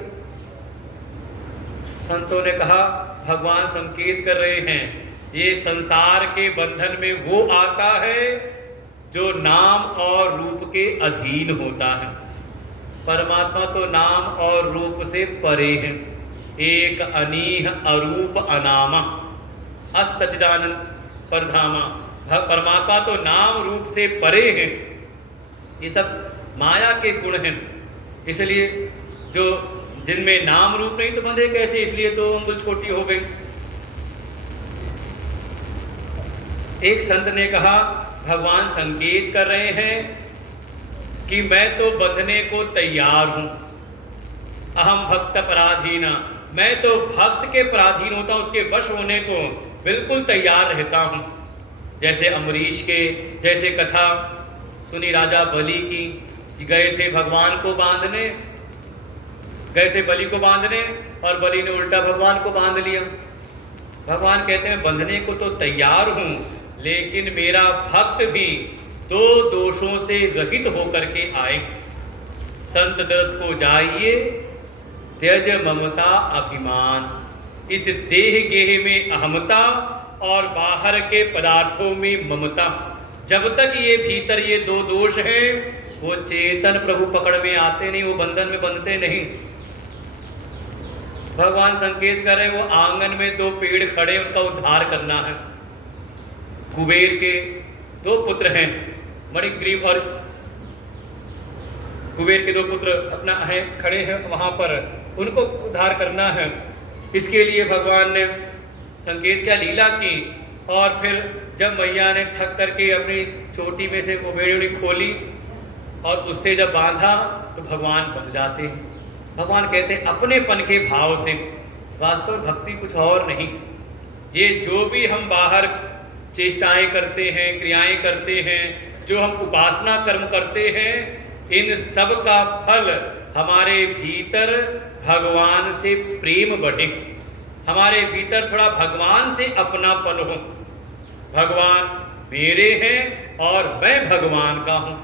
संतों ने कहा भगवान संकेत कर रहे हैं, ये संसार के बंधन में वो आता है जो नाम और रूप के अधीन होता है। परमात्मा तो नाम और रूप से परे है, एक अनीह अरूप अनामा असच्चिदानंद परधामा। परमात्मा तो नाम रूप से परे है, ये सब माया के गुण हैं। इसलिए जो जिनमें नाम रूप नहीं तो बंधे कैसे, इसलिए 2 अंगुल छोटी हो गई। एक संत ने कहा, भगवान संकेत कर रहे हैं कि मैं तो बंधने को तैयार हूं। अहम भक्त पराधीना, मैं तो भक्त के पराधीन होता हूं, उसके वश होने को बिल्कुल तैयार रहता हूं। जैसे अम्बरीश के जैसे कथा सुनी राजा बलि की, कि गए थे भगवान को बांधने, गए थे बलि को बांधने और बलि ने उल्टा भगवान को बांध लिया। भगवान कहते हैं बंधने को तो तैयार हूं, लेकिन मेरा भक्त भी दो दोषों से रहित होकर के आए। संत दस को जाइए त्यज ममता अभिमान, इस देह गेह में अहमता और बाहर के पदार्थों में ममता, जब तक ये भीतर ये दो दोष हैं वो चेतन प्रभु पकड़ में आते नहीं, वो बंधन में बंधते नहीं। भगवान संकेत कर रहे हैं, वो आंगन में दो पेड़ खड़े, उनका उद्धार करना है। कुबेर के दो पुत्र हैं, मणिग्रीव और कुबेर के दो पुत्र अपना है खड़े हैं वहां पर, उनको उद्धार करना है। इसके लिए भगवान ने संकेत क्या लीला की, और फिर जब मैया ने थक करके अपनी चोटी में से वो बेड़ी खोली और उससे जब बांधा तो भगवान बंध जाते हैं। भगवान कहते हैं अपनेपन के भाव से, वास्तव में भक्ति कुछ और नहीं। ये जो भी हम बाहर चेष्टाएं करते हैं, क्रियाएं करते हैं, जो हम उपासना कर्म करते हैं, इन सब का फल हमारे भीतर भगवान से प्रेम बढ़े, हमारे भीतर थोड़ा भगवान से अपनापन हो, भगवान मेरे हैं और मैं भगवान का हूं,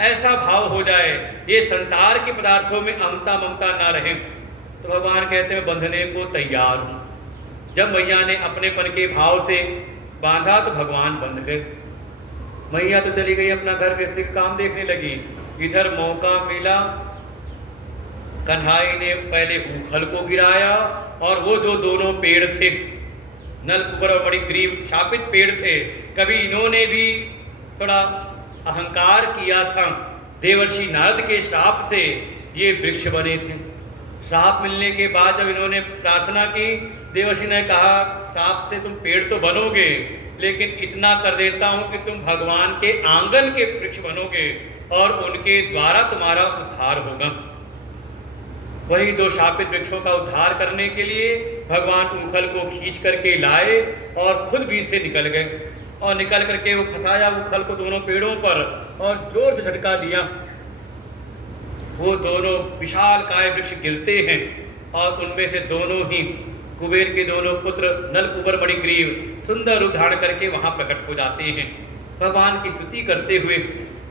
ऐसा भाव हो जाए, ये संसार के पदार्थों में अहंता ममता ना रहे, तो भगवान कहते हैं बंधने को तैयार हूं। जब मैया ने अपनेपन के भाव से बांधा तो भगवान बंध गए। मैया तो चली गई अपना घर गृहस्थी का काम देखने लगी। इधर मौका मिला, कन्हाई ने पहले ऊखल को गिराया, और वो जो दोनों पेड़ थे, नलकुबर और मणिग्रीव शापित पेड़ थे, कभी इन्होंने भी थोड़ा अहंकार किया था, देवर्षि नारद के श्राप से ये वृक्ष बने थे। श्राप मिलने के बाद जब इन्होंने प्रार्थना की, देवर्षि ने कहा श्राप से तुम पेड़ तो बनोगे, लेकिन इतना कर देता हूं कि तुम भगवान के आंगन के वृक्ष बनोगे और उनके द्वारा तुम्हारा उद्धार होगा। वही दो शापित वृक्षों का उद्धार करने के लिए भगवान ऊखल को खींच करके लाए और खुद बीच से निकल गए, और निकल करके वो फंसाया ऊखल को दोनों पेड़ों पर और जोर से झटका दिया। वो दोनों विशाल काय वृक्ष गिरते हैं और उनमें से दोनों ही कुबेर के दोनों पुत्र नलकुबर मणिग्रीव सुंदर रूप धारण करके वहां प्रकट हो जाते हैं। भगवान की स्तुति करते हुए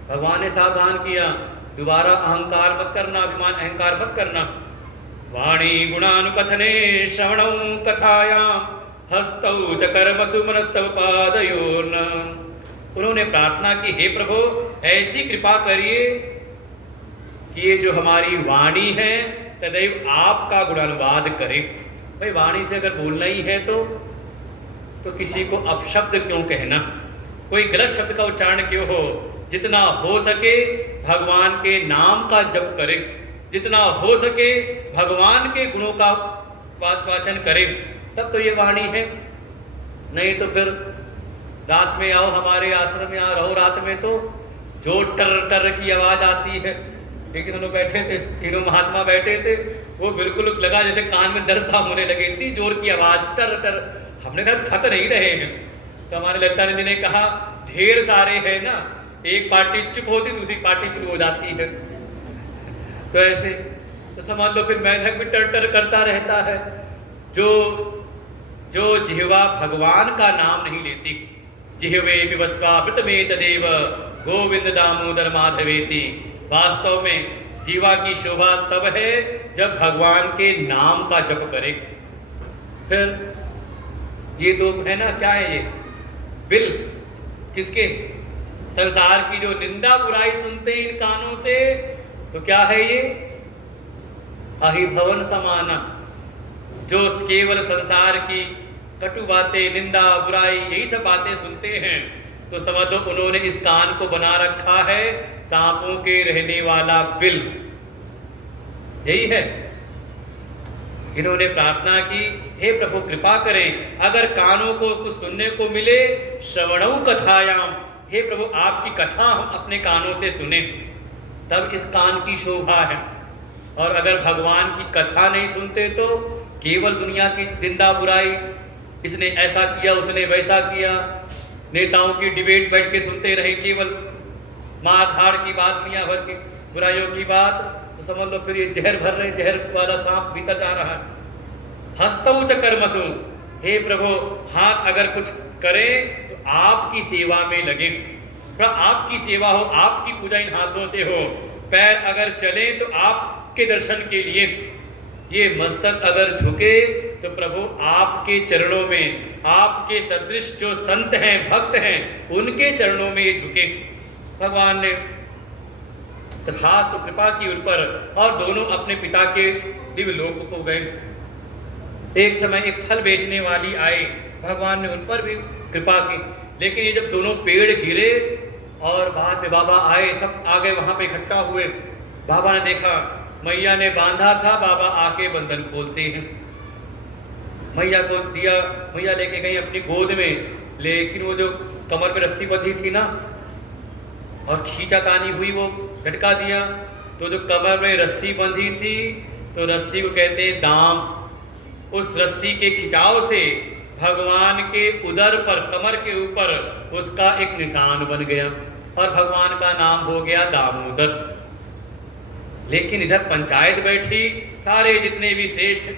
भगवान ने सावधान किया, दोबारा अहंकार मत करना, अभिमान अहंकार मत करना। वाणी गुणानुकथने श्रवणौ कथायाम हस्तौ च कर्मसु मनस्तव पादयोर्न। उन्होंने प्रार्थना की, हे प्रभु ऐसी कृपा करिए कि ये जो हमारी वाणी है सदैव आपका गुणानुवाद करे। भाई वाणी से अगर बोलना ही है तो किसी को अपशब्द क्यों कहना, कोई गलत शब्द का उच्चारण क्यों हो। जितना हो सके भगवान के नाम का जप करे, जितना हो सके भगवान के गुणों का वाचन करे, तब तो ये वाणी है। नहीं तो फिर रात में आओ हमारे आश्रम में, यहाँ रहो, रात में तो जो टर टर की आवाज आती है। लेकिन उन्होंने बैठे थे, तीनों महात्मा बैठे थे, वो बिल्कुल लगा जैसे कान में दर्द सा होने लगे, इतनी जोर की आवाज टर टर। हमने कहा थक नहीं रहे हैं, तो हमारे ललिता जी ने कहा ढेर सारे हैं ना, एक पार्टी चुप होती दूसरी पार्टी शुरू हो जाती है, तो ऐसे तो समझ लो फिर मैथक भी टर टर करता रहता है। जो जिह्वा भगवान का नाम नहीं लेती, जिह्वे विवस्वावृत में तदेव गोविंद दामोदर माधवेति। वास्तव में जीवा की शोभा तब है जब भगवान के नाम का जप करे। फिर ये दो है ना, क्या है ये बिल, किसके? संसार की जो निंदा बुराई सुनते हैं इन कानों से, तो क्या है ये? अहिभवन समाना, जो केवल संसार की कटु बातें, निंदा बुराई यही सब बातें सुनते हैं, तो समझ लो उन्होंने इस कान को बना रखा है सांपों के रहने वाला बिल। यही है। इन्होंने प्रार्थना की, हे प्रभु कृपा करें, अगर कानों को कुछ सुनने को मिले, श्रवणौ कथायाम, हे प्रभु आपकी कथा हम अपने कानों से सुने, तब इस कान की शोभा है। और अगर भगवान की कथा नहीं सुनते तो केवल दुनिया की निंदा बुराई, इसने ऐसा किया उसने वैसा किया, नेताओं की डिबेट बैठ के सुनते रहे, केवल मार धाड़ की बात, दुनिया भर की बुराइयों की बात, तो समझ लो फिर ये जहर भर रहे, जहर वाला सांप भीतर जा रहा है। हस्तौ च कर्मसु, हे प्रभु हाथ अगर कुछ करें तो आपकी सेवा में लगे, थोड़ा आपकी सेवा हो, आपकी पूजा इन हाथों से हो। पैर अगर चले तो आपके दर्शन के लिए, ये मस्तक अगर झुके तो प्रभु आपके चरणों में, आपके सदृश जो संत हैं भक्त हैं उनके चरणों में ये झुके। भगवान ने तथास्तु कृपा की उन पर, और दोनों अपने पिता के दिव्य लोक को गए। एक समय एक फल बेचने वाली आई, भगवान ने उन पर भी कृपा की, लेकिन ये जब दोनों पेड़ गिरे और बाद में बाबा आए, सब आ गए वहां पे इकट्ठा हुए। बाबा ने देखा मैया ने बांधा था, बाबा आके बंधन खोलते हैं। मैया को दिया, मैया लेके गई अपनी गोद में, लेकिन वो जो कमर पे रस्सी बंधी थी ना और खींचातानी हुई, वो झटका दिया, तो जो कमर में रस्सी बंधी थी तो रस्सी को कहते हैं दाम। उस रस्सी के खिंचाव से भगवान के उदर पर, कमर के ऊपर उसका एक निशान बन गया और भगवान का नाम हो गया दामोदर। लेकिन इधर पंचायत बैठी, सारे जितने भी श्रेष्ठ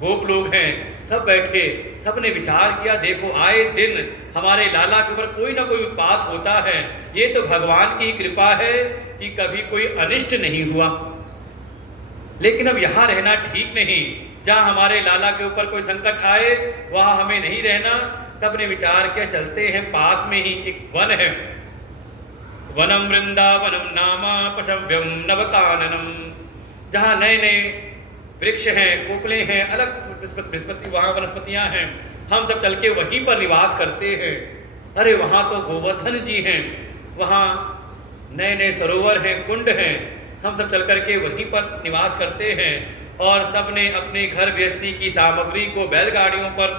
गोप लोग हैं सब बैठे, सबने विचार किया, देखो आए दिन हमारे लाला के ऊपर कोई ना कोई उत्पात होता है, ये तो भगवान की कृपा है कि कभी कोई अनिष्ट नहीं हुआ। लेकिन अब यहाँ रहना ठीक नहीं, जहाँ हमारे लाला के ऊपर कोई संकट आए वहाँ हमें नहीं रहना। सबने विचार किया, चलते हैं पास में ही एक वन है, वनम वृंदावनम नामा पशव्यम नवकाननम, जहाँ नए नए वृक्ष हैं, कोकले हैं, अलग बृहस्पति वहाँ वनस्पतियाँ हैं, हम सब चल के वहीं पर निवास करते हैं। अरे वहाँ तो गोवर्धन जी हैं, वहाँ नए नए सरोवर हैं, कुंड हैं, हम सब चल करके वहीं पर निवास करते हैं। और सब ने अपने घर गृहस्थी की सामग्री को बैलगाड़ियों पर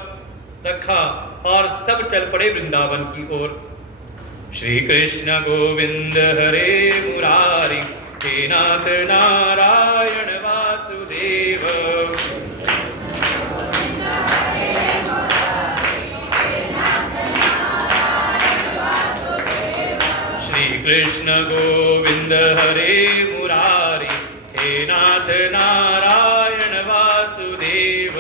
रखा और सब चल पड़े वृंदावन की ओर। श्री कृष्ण गोविंद हरे मुरारी, हे नाथ नारायण वासुदेव। श्री कृष्ण गोविंद हरे मुरारी, हे नाथ नारायण वासुदेव।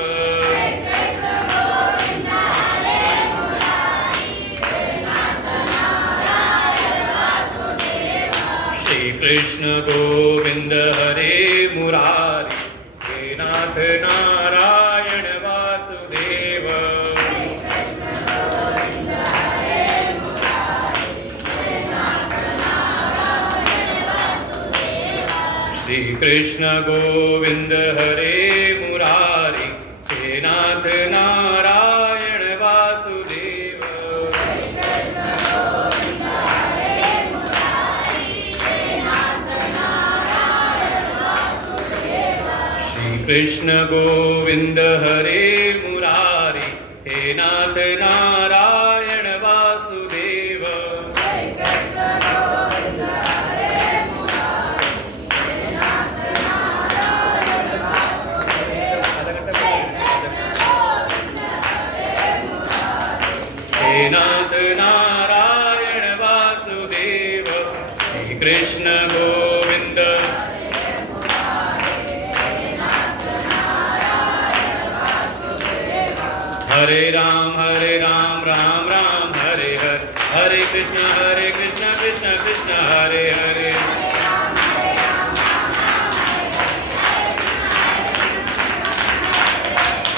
श्री कृष्ण गोविंद हरे मुरारी, हे नाथ नारायण वासुदेव। श्री कृष्ण गोविंद हरे मुरारी, हे नाथ नारायण वासुदेव। श्री कृष्ण गोविंद हरे मुरारी, हे नाथ नारायण वासुदेव। हे नाथ नारायण वासुदेव। श्री कृष्ण गोविंद हरे राम राम राम हरे हरे, हरे कृष्ण कृष्ण कृष्ण हरे हरे।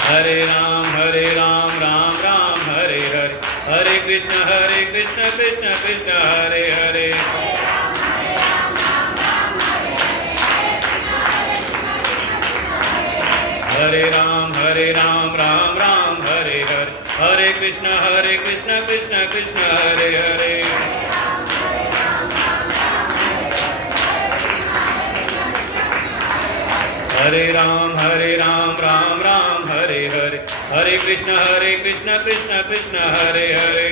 हरे राम राम राम हरे हरे, हरे कृष्ण कृष्ण कृष्ण हरे हरे। हरे राम राम राम हरे हरे, हरे कृष्ण कृष्ण कृष्ण हरे हरे। हरे राम राम राम हरे कृष्ण कृष्ण कृष्ण हरे हरे।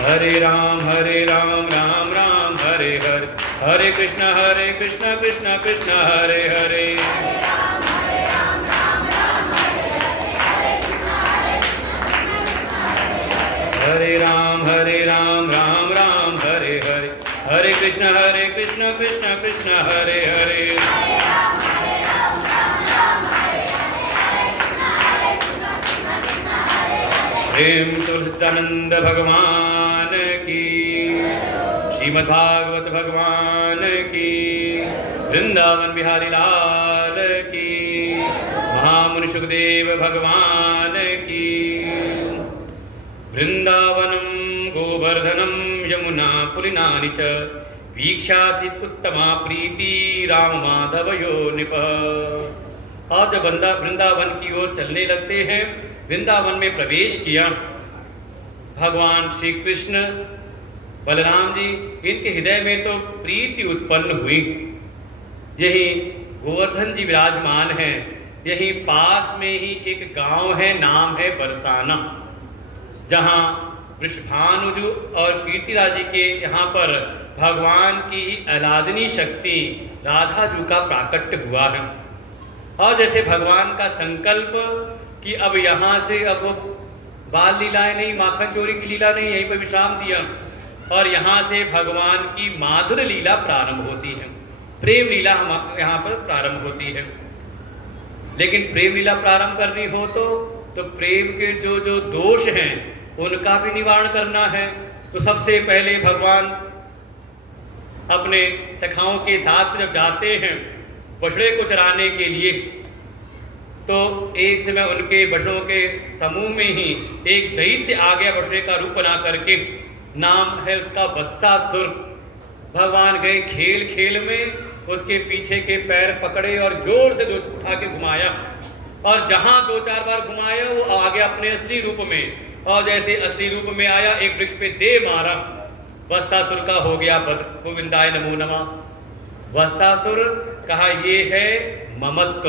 हरे राम राम राम हरे हरे। हरे कृष्ण कृष्ण कृष्ण हरे हरे। हरे राम राम राम हरे हरे। हरे कृष्ण कृष्ण कृष्ण हरे हरे। प्रेम तुलसीदानंद भगवान की, श्रीमद्भागवत भगवान की, वृंदावन बिहारी लाल की, महामुनि सुखदेव भगवान की। वृंदावनम गोवर्धनम यमुना पुलिनानि च वीक्षासित उत्तमा प्रीति राम माधवयो निप। और जब बंदा वृंदावन की ओर चलने लगते हैं, वृंदावन में प्रवेश किया, भगवान श्री कृष्ण बलराम जी, इनके हृदय में तो प्रीति उत्पन्न हुई। यही गोवर्धन जी विराजमान हैं। यही पास में ही एक गांव है, नाम है बरसाना, जहां वृषभानुजु और कीर्तिराज जी के यहाँ पर भगवान की आह्लादनी शक्ति राधा जी का प्राकट्य हुआ है। और जैसे भगवान का संकल्प कि अब यहाँ से अब बाल लीलाएं नहीं, माखन चोरी की लीला नहीं, यहीं पर विश्राम दिया, और यहाँ से भगवान की माधुर लीला प्रारंभ होती है, प्रेम लीला यहाँ पर प्रारंभ होती है। लेकिन प्रेम लीला प्रारंभ करनी हो तो प्रेम के जो जो दोष हैं उनका भी निवारण करना है। तो सबसे पहले भगवान अपने सखाओं के साथ जब जाते हैं बछड़े को चराने के लिए, तो एक समय उनके बछड़ों के समूह में ही एक दैत्य आ गया बछड़े का रूप बना करके, नाम है उसका वत्सासुर। भगवान गए खेल खेल में, उसके पीछे के पैर पकड़े और जोर से उठा के घुमाया, और जहां 2-4 बार घुमाया वो आ गया अपने असली रूप में। और जैसे असली रूप में आया, एक वृक्ष पे दे मारा, वत्सासुर का हो गया वध। गोविंदाय नमो नमः। वत्सासुर कहा ये है ममत्व,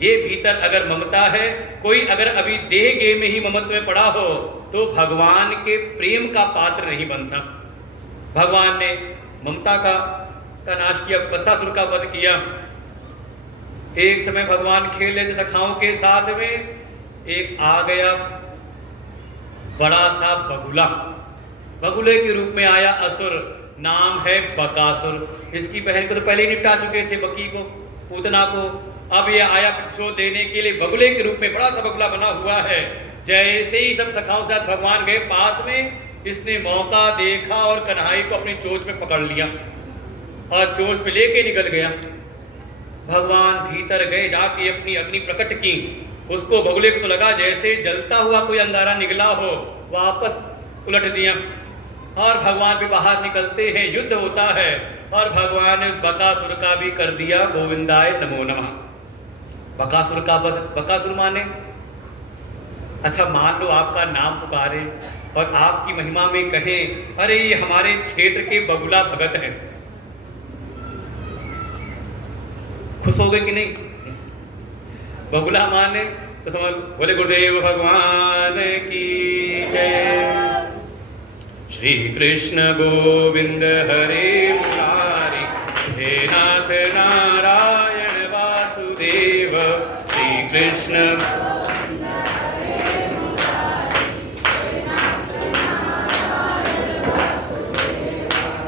ये भीतर अगर ममता है, कोई अगर अभी देह गे में ही ममत्व में पड़ा हो तो भगवान के प्रेम का पात्र नहीं बनता। भगवान ने ममता का नाश किया, वत्सासुर का वध किया। एक समय भगवान खेल रहे थे सखाओं के साथ में, एक आ गया बड़ा सा बगुला, बगुले के रूप में आया असुर, नाम है बकासुर। इसकी बहन को तो पहले ही निपटा चुके थे, बकी को, पूतना को। अब ये आया प्रतिशोध देने के लिए बगुले के रूप में, बड़ा सा बगुला बना हुआ है। जैसे ही सब सखाओं के साथ भगवान गए पास में, इसने मौका देखा और कन्हई को अपनी चोंच में पकड़ लिया और चोंच पे लेके निकल गया। भगवान भीतर गए, जाके अपनी अग्नि प्रकट की। उसको बगुले को तो लगा जैसे जलता हुआ कोई अंगारा निकला हो, वापस उलट दिया। और भगवान भी बाहर निकलते हैं, युद्ध होता है, और भगवान ने बकासुर का भी कर दिया। गोविंदाय नमो नमः। बकासुर का वध। बकासुर माने, अच्छा मान लो आपका नाम पुकारे और आपकी महिमा में कहें, अरे ये हमारे क्षेत्र के बगुला भगत हैं, खुश हो गए कि नहीं? बगुला माने तो समझ, बोले गुरुदेव भगवान की जय। श्री कृष्ण गोविंद हरे मुरारी, हे नाथ नारायण वासुदेव। श्री कृष्ण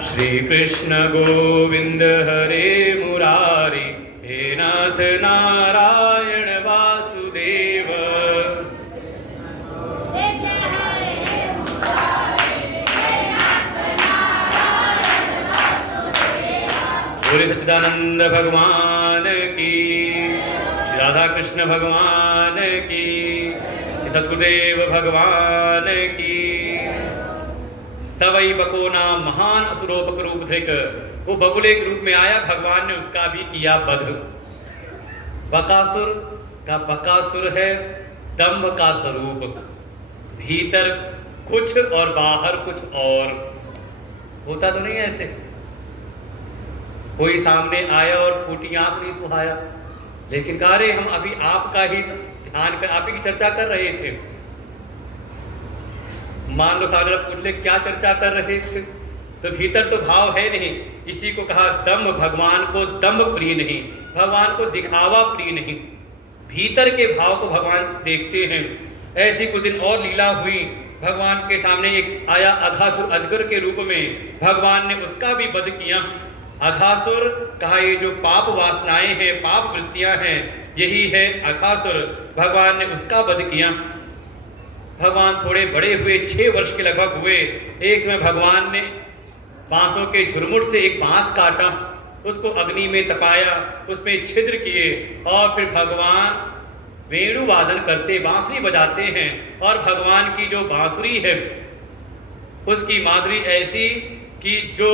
श्री कृष्ण गोविंद हरे मुरारी, हे नाथ नारायण वासुदेव। बोले सच्चिदानंद भगवान की, श्री राधा कृष्ण भगवान की, श्री सद्गुरुदेव भगवान की। सवई बको नाम महान असुरोपक रूप धिक, वो बगुले के रूप में आया, भगवान ने उसका भी किया वध। बकासुर का बकासुर है दंभ का स्वरूप, भीतर कुछ और बाहर कुछ और। होता तो नहीं है ऐसे? कोई सामने आया और फूटी आंख नहीं सुहाया, लेकिन कहा रे हम अभी आपका ही ध्यान कर, आप ही की चर्चा कर रहे थे। मान लो सामने पूछ ले क्या चर्चा कर रहे थे, तो भीतर तो भाव है नहीं। इसी को कहा दम्भ, भगवान को दम्भ प्रिय नहीं, भगवान को दिखावा प्रिय नहीं, भीतर के भाव को भगवान देखते हैं। ऐसी कुछ दिन और लीला हुई, भगवान के सामने एक आया अघासुर अजगर के रूप में, भगवान ने उसका भी वध किया। अघासुर कहा ये जो पाप वासनाएं हैं, पाप वृत्तियां हैं, यही है अघासुर। भगवान ने उसका वध किया। भगवान थोड़े बड़े हुए, 6 वर्ष के लगभग हुए। एक समय भगवान ने बांसों के झुरमुट से एक बांस काटा, उसको अग्नि में तपाया, उसमें छिद्र किए और फिर भगवान वेणु वादन करते, बांसुरी बजाते हैं। और भगवान की जो बांसुरी है उसकी माधुरी ऐसी कि जो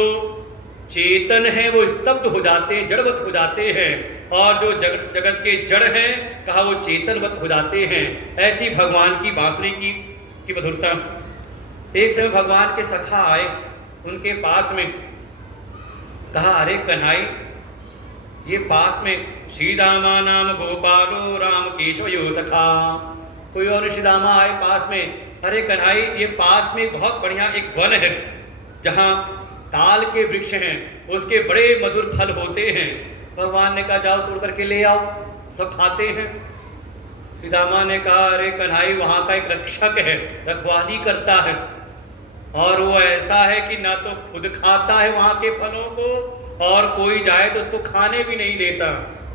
चेतन है वो स्तब्ध हो जाते हैं, जड़वत हो जाते हैं, और जो जगत के जड़ हैं कहा वो चेतनवत हो जाते हैं। ऐसी भगवान की बांसुरी की मधुरता। एक समय भगवान के सखा आए उनके पास में, कहा अरे कन्हई, ये पास में श्री रामा नाम गोपालो राम केशव यो सखा। कोई और श्री रामा आए पास में, अरे कन्हई ये पास में बहुत बढ़िया एक वन है जहाँ ताल के वृक्ष हैं, उसके बड़े मधुर फल होते हैं। भगवान ने कहा जाओ तोड़ करके ले आओ, सब खाते हैं। श्री रामा ने कहा अरे कन्हई वहाँ का एक रक्षक है, रखवाली करता है, और वो ऐसा है कि ना तो खुद खाता है वहाँ के फलों को, और कोई जाए तो उसको खाने भी नहीं देता।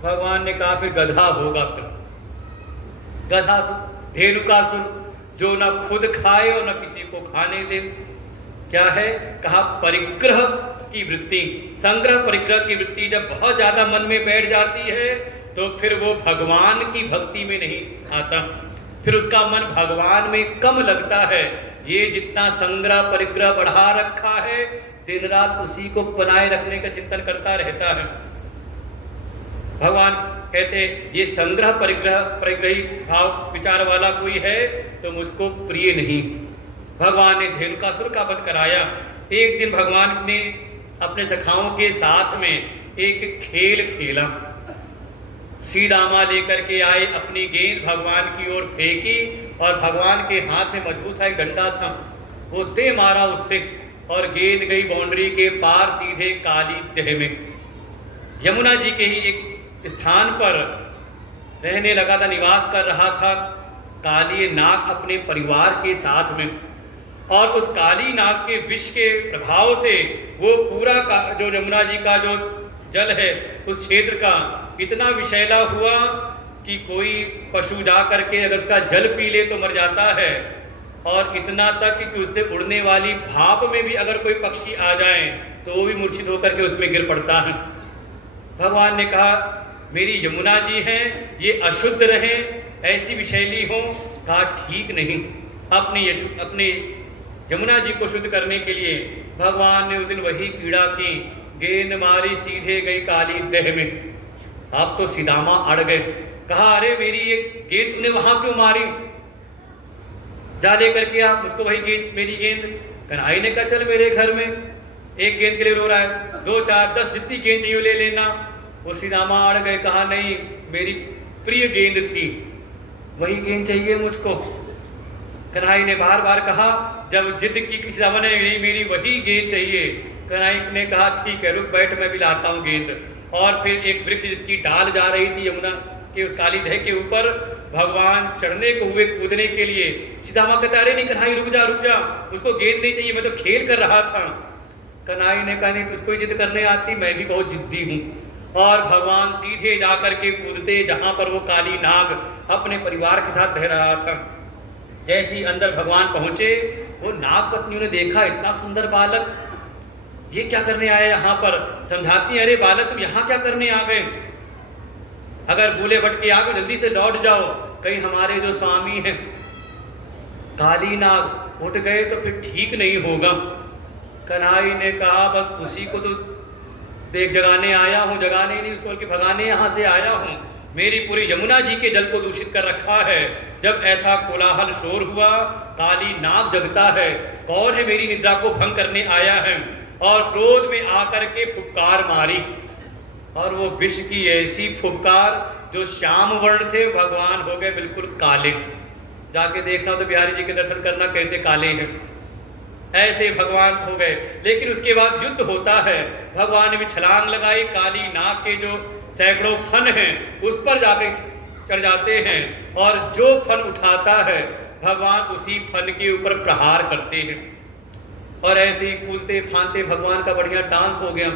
भगवान ने कहा फिर गधा होगा, फिर गधा धेनुकासुर, जो ना खुद खाए और ना किसी को खाने दे। क्या है? कहा परिग्रह की वृत्ति, संग्रह परिग्रह की वृत्ति जब बहुत ज्यादा मन में बैठ जाती है तो फिर वो भगवान की भक्ति में नहीं आता, फिर उसका मन भगवान में कम लगता है। ये जितना संग्रह परिग्रह बढ़ा रखा है, दिन रात उसी को बनाए रखने का चिंतन करता रहता है। भगवान कहते ये संग्रह परिग्रही भाव विचार वाला कोई है तो मुझको प्रिय नहीं। भगवान ने धेनुकासुर का वध कराया। एक दिन भगवान ने अपने सखाओं के साथ में एक खेल खेला। श्री रामा लेकर के आए अपनी गेंद, भगवान की ओर फेंकी और भगवान के हाथ में मजबूत सा एक डंडा था, वो दे मारा उससे और गेंद गई बाउंड्री के पार सीधे काली देह में। यमुना जी के ही एक स्थान पर रहने लगा था, निवास कर रहा था काली नाग अपने परिवार के साथ में, और उस काली नाग के विष के प्रभाव से वो पूरा जो यमुना जी का जो जल है उस क्षेत्र का इतना विषैला हुआ कि कोई पशु जा करके अगर उसका जल पी ले तो मर जाता है, और इतना तक कि उससे उड़ने वाली भाप में भी अगर कोई पक्षी आ जाए तो वो भी मूर्छित होकर के उसमें गिर पड़ता है। भगवान ने कहा मेरी यमुना जी हैं, ये अशुद्ध रहें, ऐसी विषैली हो। कहा ठीक नहीं। अपने यमुना जी को शुद्ध करने के लिए भगवान ने उस दिन वही पीड़ा की, गेंद मारी सीधे गई काली देह में। अब तो सीधामा अड़ गए, कहा अरे मेरी ये गेंद तूने वहां क्यों मारी, जा ले करके आप मुझको वही गेंद, मेरी गेंद। कन्हई ने कहा चल मेरे घर में, एक गेंद के लिए रो रहा है, 2 4 10 जितनी गेंद चाहिए ले लेना। वो सीधामा अड़ गए, कहा नहीं मेरी प्रिय गेंद थी, वही गेंद चाहिए मुझको। कन्हई ने बार बार कहा, जब जिद की किसी रामा ने नहीं मेरी वही गेंद चाहिए। कन्हई ने कहा ठीक है रुक बैठ, मैं भी लाता हूँ गेंद। और फिर एक वृक्ष जिसकी डाल जा रही थी यमुना के उस काली देह के ऊपर, भगवान चढ़ने को हुए कूदने के लिए, सीधामा कहता अरे नहीं कन्हई रुक जा, उसको गेंद नहीं चाहिए, मैं तो खेल कर रहा था। कन्हई ने कहा नहीं तुझको जिद करने आती, मैं भी बहुत जिद्दी हूँ। और भगवान सीधे जाकर के कूदते जहां पर वो काली नाग अपने परिवार के साथ रह रहा था। जैसे ही अंदर भगवान पहुंचे, वो नाग पत्नियों ने देखा इतना सुंदर बालक, ये क्या करने आया यहाँ पर। समझाती अरे बालक तुम यहाँ क्या करने आ गए, अगर भूले भटके आ गए जल्दी से लौट जाओ, कहीं हमारे जो स्वामी हैं काली नाग उठ गए तो फिर ठीक नहीं होगा। कन्हई ने कहा बस उसी को तो देख जगाने आया हूँ, जगाने नहीं उसको बल्कि भगाने यहाँ से आया हूँ। मेरी पूरी यमुना जी के जल को दूषित कर रखा है। जब ऐसा कोलाहल शोर हुआ, काली नाग जगता है, कौन है मेरी निद्रा को भंग करने आया है, और क्रोध में आकर के फुफकार मारी। और वो विष की ऐसी फुफकार, जो श्याम वर्ण थे भगवान हो गए बिल्कुल काले। जाके देखना तो बिहारी जी के दर्शन करना कैसे काले हैं, ऐसे भगवान हो गए। लेकिन उसके बाद युद्ध होता है, भगवान ने भी छलांग लगाई, काली नाग के जो सैकड़ों फन हैं उस पर जाके चढ़ जाते हैं, और जो फन उठाता है भगवान उसी फन के ऊपर प्रहार करते हैं। और ऐसे ही कूदते फांते भगवान का बढ़िया डांस हो गया।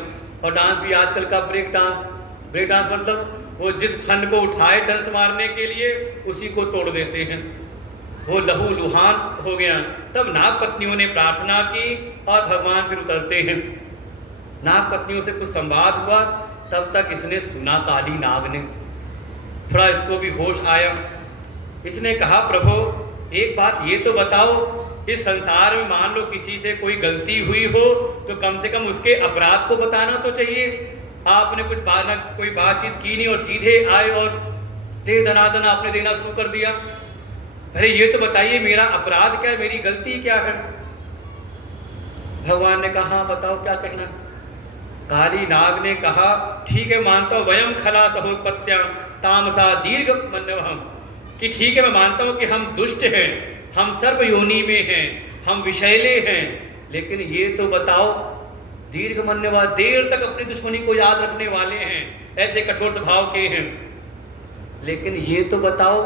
और डांस भी आजकल का ब्रेक डांस मतलब वो जिस फन को उठाए डांस मारने के लिए उसी को तोड़ देते हैं, वो लहू लुहान हो गया। तब नाग पत्नियों ने प्रार्थना की और भगवान फिर उतरते हैं। नाग पत्नियों से कुछ संवाद हुआ, तब तक इसने सुना काली नाग ने, थोड़ा इसको भी होश आया। इसने कहा प्रभु एक बात ये तो बताओ, इस संसार में मान लो किसी से कोई गलती हुई हो तो कम से कम उसके अपराध को बताना तो चाहिए। आपने कोई बातचीत की नहीं और सीधे आए और दे दनादन आपने देना शुरू कर दिया। अरे ये तो बताइए मेरा अपराध क्या है, मेरी गलती क्या है। भगवान ने कहा बताओ क्या कहना। काली नाग ने कहा ठीक है मानता हूँ, वयम खला सहोत्पत्त्या तामसा दीर्घ मन्यवहम, कि ठीक है मैं मानता हूँ कि हम दुष्ट हैं, हम सर्व योनि में हैं, हम विषैले हैं, लेकिन ये तो बताओ दीर्घ मन्यवा, देर तक अपनी दुश्मनी को याद रखने वाले हैं, ऐसे कठोर स्वभाव के हैं, लेकिन ये तो बताओ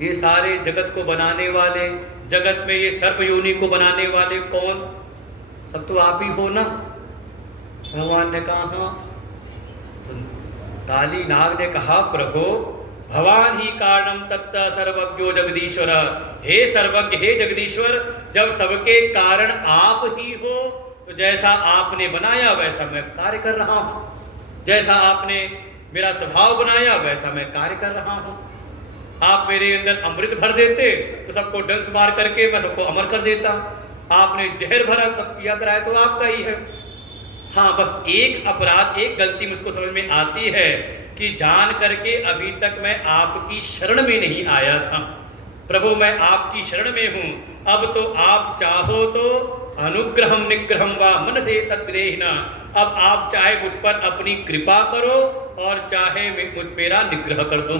ये सारे जगत को बनाने वाले, जगत में ये सर्व योनि को बनाने वाले कौन, सब तो आप ही हो ना। भगवान ने कहा हाँ। तो काली नाग ने कहा प्रभु भवान ही कारणम तत्त सर्वज्ञो जगदीश्वर, हे सर्वज्ञ हे जगदीश्वर, जब सबके कारण आप ही हो तो जैसा आपने बनाया वैसा मैं कार्य कर रहा हूँ, जैसा आपने मेरा स्वभाव बनाया वैसा मैं कार्य कर रहा हूँ। आप मेरे अंदर अमृत भर देते तो सबको डंस मार करके मैं सबको अमर कर देता, आपने जहर भरा सब पिया कराया तो आपका ही है। हाँ बस एक अपराध, एक गलती मुझको समझ में आती है कि जान करके अभी तक मैं आपकी शरण में नहीं आया था। प्रभु मैं आपकी शरण में हूँ, अब तो आप चाहो तो अनुग्रहम निग्रहम व मन से तत्विदेहिना, अब आप चाहे मुझ पर अपनी कृपा करो और चाहे मुझ मेरा निग्रह कर दो,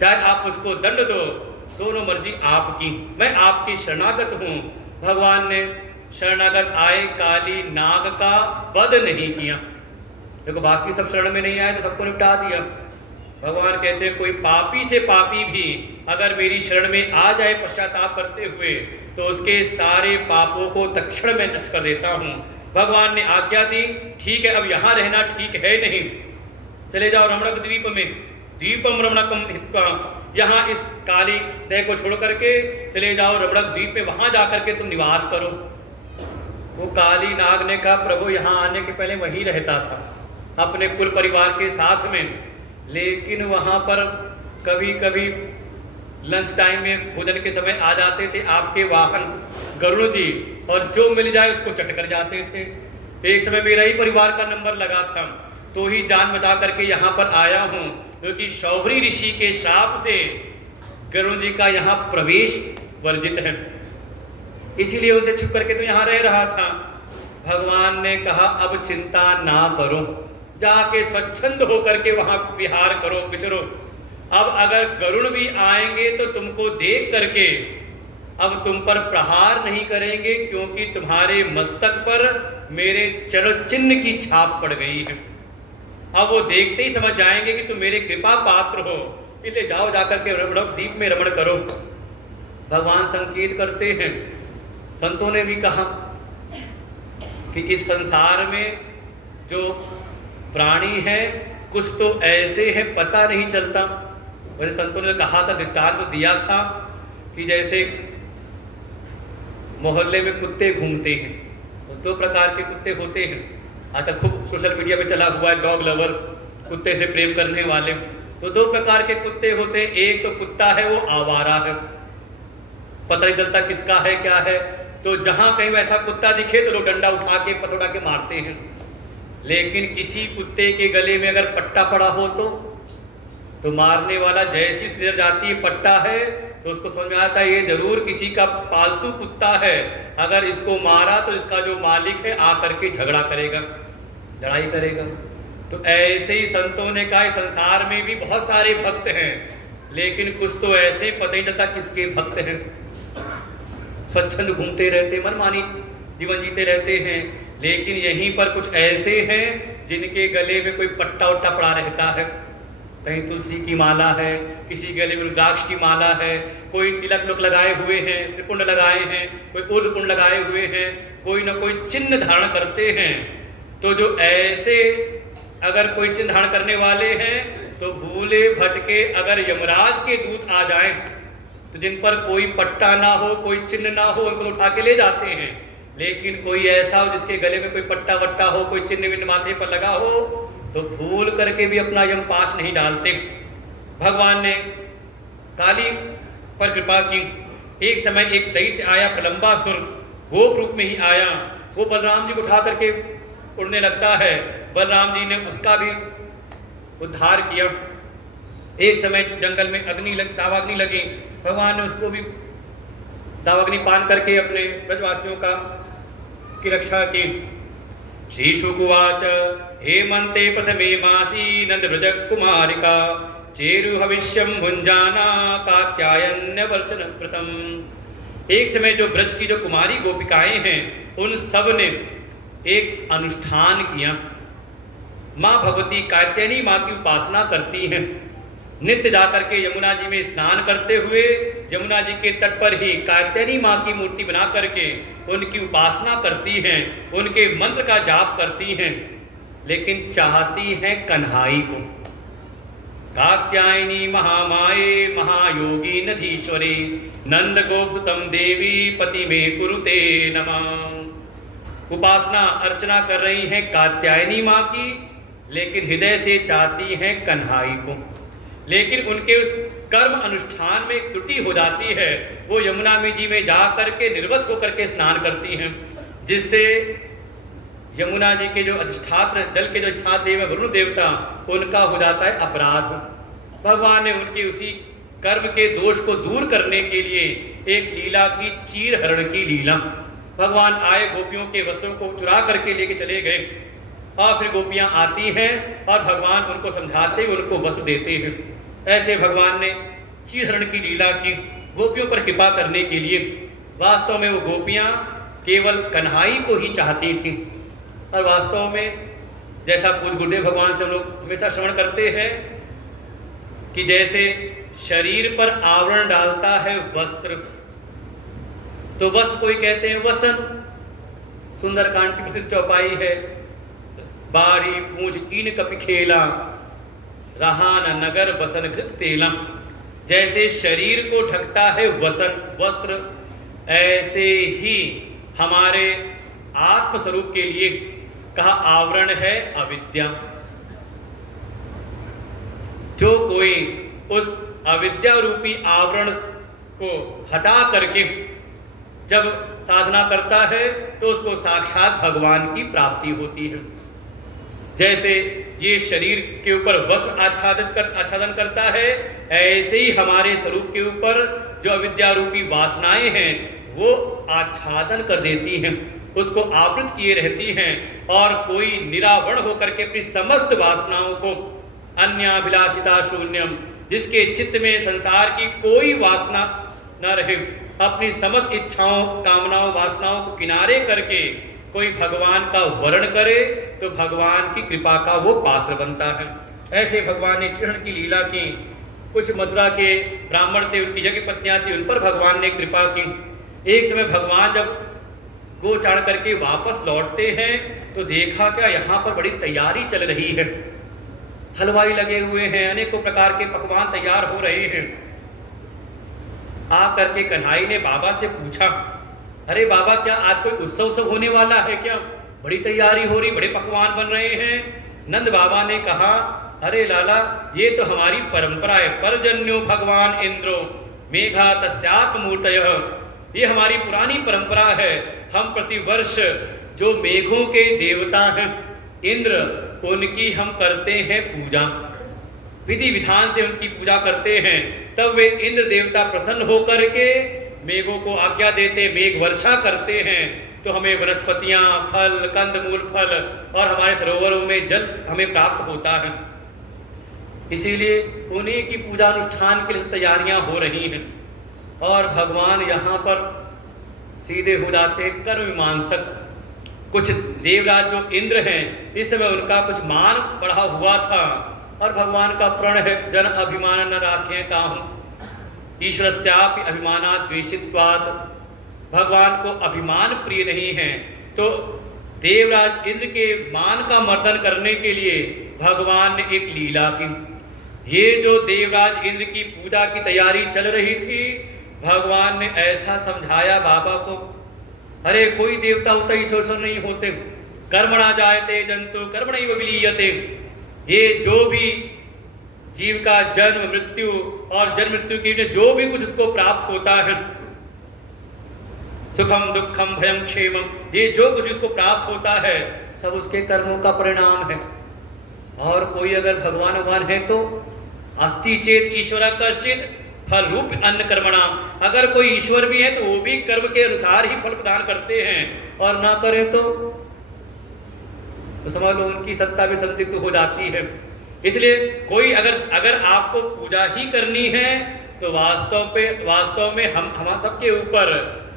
चाहे आप मुझको दंड दो, दोनों मर्जी आपकी, मैं आपकी शरणागत हूँ। भगवान ने शरणागत आए काली नाग का वध नहीं किया। देखो बाकी सब शरण में नहीं आए तो सबको निपटा दिया। भगवान कहते हैं कोई पापी से पापी भी अगर मेरी शरण में आ जाए पश्चाताप करते हुए तो उसके सारे पापों को तत्क्षण में नष्ट कर देता हूँ। भगवान ने आज्ञा दी ठीक है अब यहाँ रहना ठीक है नहीं, चले जाओ रमणक द्वीप में, द्वीपम रमणकम हित्वा, यहाँ इस काली देह को छोड़ करके चले जाओ रमणक द्वीप में, वहां जाकर के तुम निवास करो। वो काली नाग ने कहा प्रभु यहाँ आने के पहले वहीं रहता था अपने कुल परिवार के साथ में, लेकिन वहाँ पर कभी कभी लंच टाइम में भोजन के समय आ जाते थे आपके वाहन गरुड़ जी, और जो मिल जाए उसको चट कर जाते थे। एक समय मेरा ही परिवार का नंबर लगा था तो ही जान बचा करके यहाँ पर आया हूँ, क्योंकि शौभरी ऋषि के श्राप से गरुड़ जी का यहाँ प्रवेश वर्जित है, इसीलिए उसे छुप करके तो यहाँ रह रहा था। भगवान ने कहा अब चिंता ना करो, जाके स्वच्छंद होकर के वहां विहार करो विचरो। अब अगर गरुड़ भी आएंगे तो तुमको देख करके अब तुम पर प्रहार नहीं करेंगे, क्योंकि तुम्हारे मस्तक पर मेरे चरण चिन्ह की छाप पड़ गई है। अब वो देखते ही समझ जाएंगे कि तुम मेरे कृपा पात्र हो, इसलिए जाओ जाकर के रमणक द्वीप में रमण करो। भगवान संकेत करते हैं। संतों ने भी कहा कि इस संसार में जो प्राणी है कुछ तो ऐसे हैं पता नहीं चलता। वैसे संतों ने कहा था, दृष्टांत तो दिया था कि जैसे मोहल्ले में कुत्ते घूमते हैं तो दो प्रकार के कुत्ते होते हैं। आज तक खूब सोशल मीडिया पे चला हुआ है डॉग लवर, कुत्ते से प्रेम करने वाले। तो दो प्रकार के कुत्ते होते हैं, एक तो कुत्ता है वो आवारा है, पता नहीं चलता किसका है क्या है, तो जहां कहीं वैसा कुत्ता दिखे तो लोग डंडा उठा के पथौड़ा के मारते हैं। लेकिन किसी कुत्ते के गले में अगर पट्टा पड़ा हो तो मारने वाला जैसी नजर जाती है पट्टा है तो उसको समझ में आता है ये जरूर किसी का पालतू कुत्ता है, अगर इसको मारा तो इसका जो मालिक है आकर के झगड़ा करेगा, लड़ाई करेगा। तो ऐसे ही संतों ने कहा संसार में भी बहुत सारे भक्त हैं, लेकिन कुछ तो ऐसे पता नहीं चलता किसके भक्त हैं। स्वच्छंद घूमते रहते, मनमानी जीवन जीते रहते हैं, लेकिन यहीं पर कुछ ऐसे हैं जिनके गले में कोई पट्टा उट्टा पड़ा रहता है। कहीं तुलसी की माला है, किसी गले में रुद्राक्ष की माला है, कोई तिलक लोग लगाए हुए हैं, त्रिपुंड लगाए हैं, कोई ऊर्ध्वपुंड लगाए हुए हैं, कोई ना कोई चिन्ह धारण करते हैं। तो जो ऐसे अगर कोई चिन्ह धारण करने वाले हैं तो भूले भटके अगर यमराज के दूत आ जाएं तो जिन पर कोई पट्टा ना हो, कोई चिन्ह ना हो, उनको उठा के ले जाते हैं। लेकिन कोई ऐसा हो जिसके गले में कोई पट्टा वट्टा हो, कोई चिन्ह विन्ह माथे पर लगा हो, तो भूल करके भी अपना यम पास नहीं डालते। भगवान ने काली पर कृपा की। एक समय एक दैत्य आया, प्रलंबासुर, गोप रूप में ही आया। वो बलराम जी को उठा करके उड़ने लगता है। बलराम जी ने उसका भी उद्धार किया। एक समय जंगल में दावाग्नि लगी, भगवान ने उसको भी दावाग्नि पान करके अपने ब्रजवासियों की रक्षा की। श्री शुकुवाच हेमंते प्रथमे मासी नंद ब्रज कुमारिका चेरु हविष्यम भुंजाना कात्यायन्य वर्चन प्रथम। एक समय जो ब्रज की जो कुमारी गोपिकाएं हैं उन सब ने एक अनुष्ठान किया। माँ भगवती कात्यायनी माँ की उपासना करती हैं। नित्य जाकर के यमुना जी में स्नान करते हुए यमुना जी के तट पर ही कात्यायनी माँ की मूर्ति बना करके उनकी उपासना करती हैं, उनके मंत्र का जाप करती हैं, लेकिन चाहती हैं कन्हाई को। कात्यायनी महामाये महायोगी नधीश्वरी नंद गोपसुतम देवी पति में कुरुते नमः। उपासना अर्चना कर रही हैं कात्यायनी माँ की, लेकिन हृदय से चाहती हैं कन्हाई को। लेकिन उनके उस कर्म अनुष्ठान में त्रुटि हो जाती है। वो यमुना में जी में जा करके निर्वस्त्र होकर के स्नान करती हैं, जिससे यमुना जी के जो अधिष्ठात्र जल के जो अधिष्ठात्र देव है वरुण देवता, उनका हो जाता है अपराध। भगवान ने उनके उसी कर्म के दोष को दूर करने के लिए एक लीला की, चीर हरण की लीला। भगवान आए, गोपियों के वस्त्रों को चुरा करके लेके चले गए, और फिर गोपियां आती हैं और भगवान उनको समझाते उनको वस्त्र देते हैं। ऐसे भगवान ने चीर हरण की लीला की गोपियों पर कृपा करने के लिए। वास्तव में वो गोपियां केवल कन्हाई को ही चाहती थीं, और वास्तव में जैसा पूज्य गुरुदेव भगवान से हम लोग हमेशा श्रवण करते हैं कि जैसे शरीर पर आवरण डालता है वस्त्र, तो वस्त्र कोई कहते हैं वसन। सुंदरकांड की प्रसिद्ध चौपाई है, बाड़ी पूंछ कीन कपि खेला रहान नगर वसन घृत तेला। जैसे शरीर को ढकता है वसन वस्त्र, ऐसे ही हमारे आत्म स्वरूप के लिए कहा आवरण है अविद्या। जो कोई उस अविद्या रूपी आवरण को हटा करके जब साधना करता है तो उसको साक्षात भगवान की प्राप्ति होती है। जैसे ये शरीर के ऊपर वस्त्र आच्छादन करता है, ऐसे ही हमारे स्वरूप के ऊपर जो अविद्या रूपी वासनाएं हैं वो आच्छादन कर देती हैं, उसको आवृत किए रहती हैं, और कोई निरावरण होकर के अपनी समस्त वासनाओं को अन्याभिलाषिता शून्यम, जिसके चित्त में संसार की कोई वासना न रहे, अपनी समस्त इच्छाओं कामनाओं वासनाओं को किनारे करके कोई भगवान का वर्ण करे तो भगवान की कृपा का वो पात्र बनता है। ऐसे भगवान ने चरण की लीला की। कुछ मथुरा के ब्राह्मण थे, उनकी जगह पत्नियां थी, उन पर भगवान ने कृपा की। एक समय भगवान जब गो चाड़ करके वापस लौटते हैं तो देखा क्या यहाँ पर बड़ी तैयारी चल रही है, हलवाई लगे हुए हैं, अनेकों प्रकार के पकवान तैयार हो रहे हैं। आ करके कन्हाई ने बाबा से पूछा, अरे बाबा क्या आज कोई उत्सव सब होने वाला है क्या? बड़ी तैयारी हो रही, बड़े पकवान बन रहे हैं। नंद बाबा ने कहा, अरे लाला ये तो हमारी परंपरा है, परजन्यो भगवान इंद्रो मेघा तस्यात्मूर्तयः, ये हमारी पुरानी परंपरा है। हम प्रतिवर्ष जो मेघों के देवता हैं इंद्र, उनकी हम करते हैं पूजा, विधि विधान से उनकी पूजा करते हैं। तब वे इंद्र देवता प्रसन्न होकर के मेघों को आज्ञा देते, मेघ वर्षा करते हैं, तो हमें वनस्पतियाँ, फल, कंदमूल फल और हमारे सरोवरों में जल हमें प्राप्त होता है। इसीलिए उन्हीं की पूजा अनुष्ठान के लिए तैयारियां हो रही हैं। और भगवान यहाँ पर सीधे हो जाते हैं कर्म मीमांसक। कुछ देवराज जो इंद्र हैं, इस समय उनका कुछ मान बढ़ा हुआ था और भगवान का प्रण है, जन अभिमान न राखें काहू ईश्वरस्यापि अभिमानात् द्वेषित्वात्। भगवान को अभिमान प्रिय नहीं है, तो देवराज इंद्र के मान का मर्दन करने के लिए भगवान ने एक लीला की। ये जो देवराज इंद्र की पूजा की तैयारी चल रही थी, भगवान ने ऐसा समझाया बाबा को, अरे कोई देवता होता ईश्वर नहीं होते, कर्मणा जायते जंतु कर्मणैव विलीयते। ये जो भी जीव का जन्म मृत्यु और जन्म मृत्यु की जो भी कुछ उसको प्राप्त होता है, सुखम दुखम भयम क्षेमम, ये जो कुछ उसको प्राप्त होता है सब उसके कर्मों का परिणाम है। और कोई अगर भगवान है तो अस्ति चेत ईश्वर कश्चित फल रूप अन्न कर्मणाम। अगर कोई ईश्वर भी है तो वो भी कर्म के अनुसार ही फल प्रदान करते हैं, और ना करे तो समझ लो उनकी सत्ता भी संदिग्ध हो जाती है। इसलिए कोई अगर आपको पूजा ही करनी है तो वास्तव में हम सबके ऊपर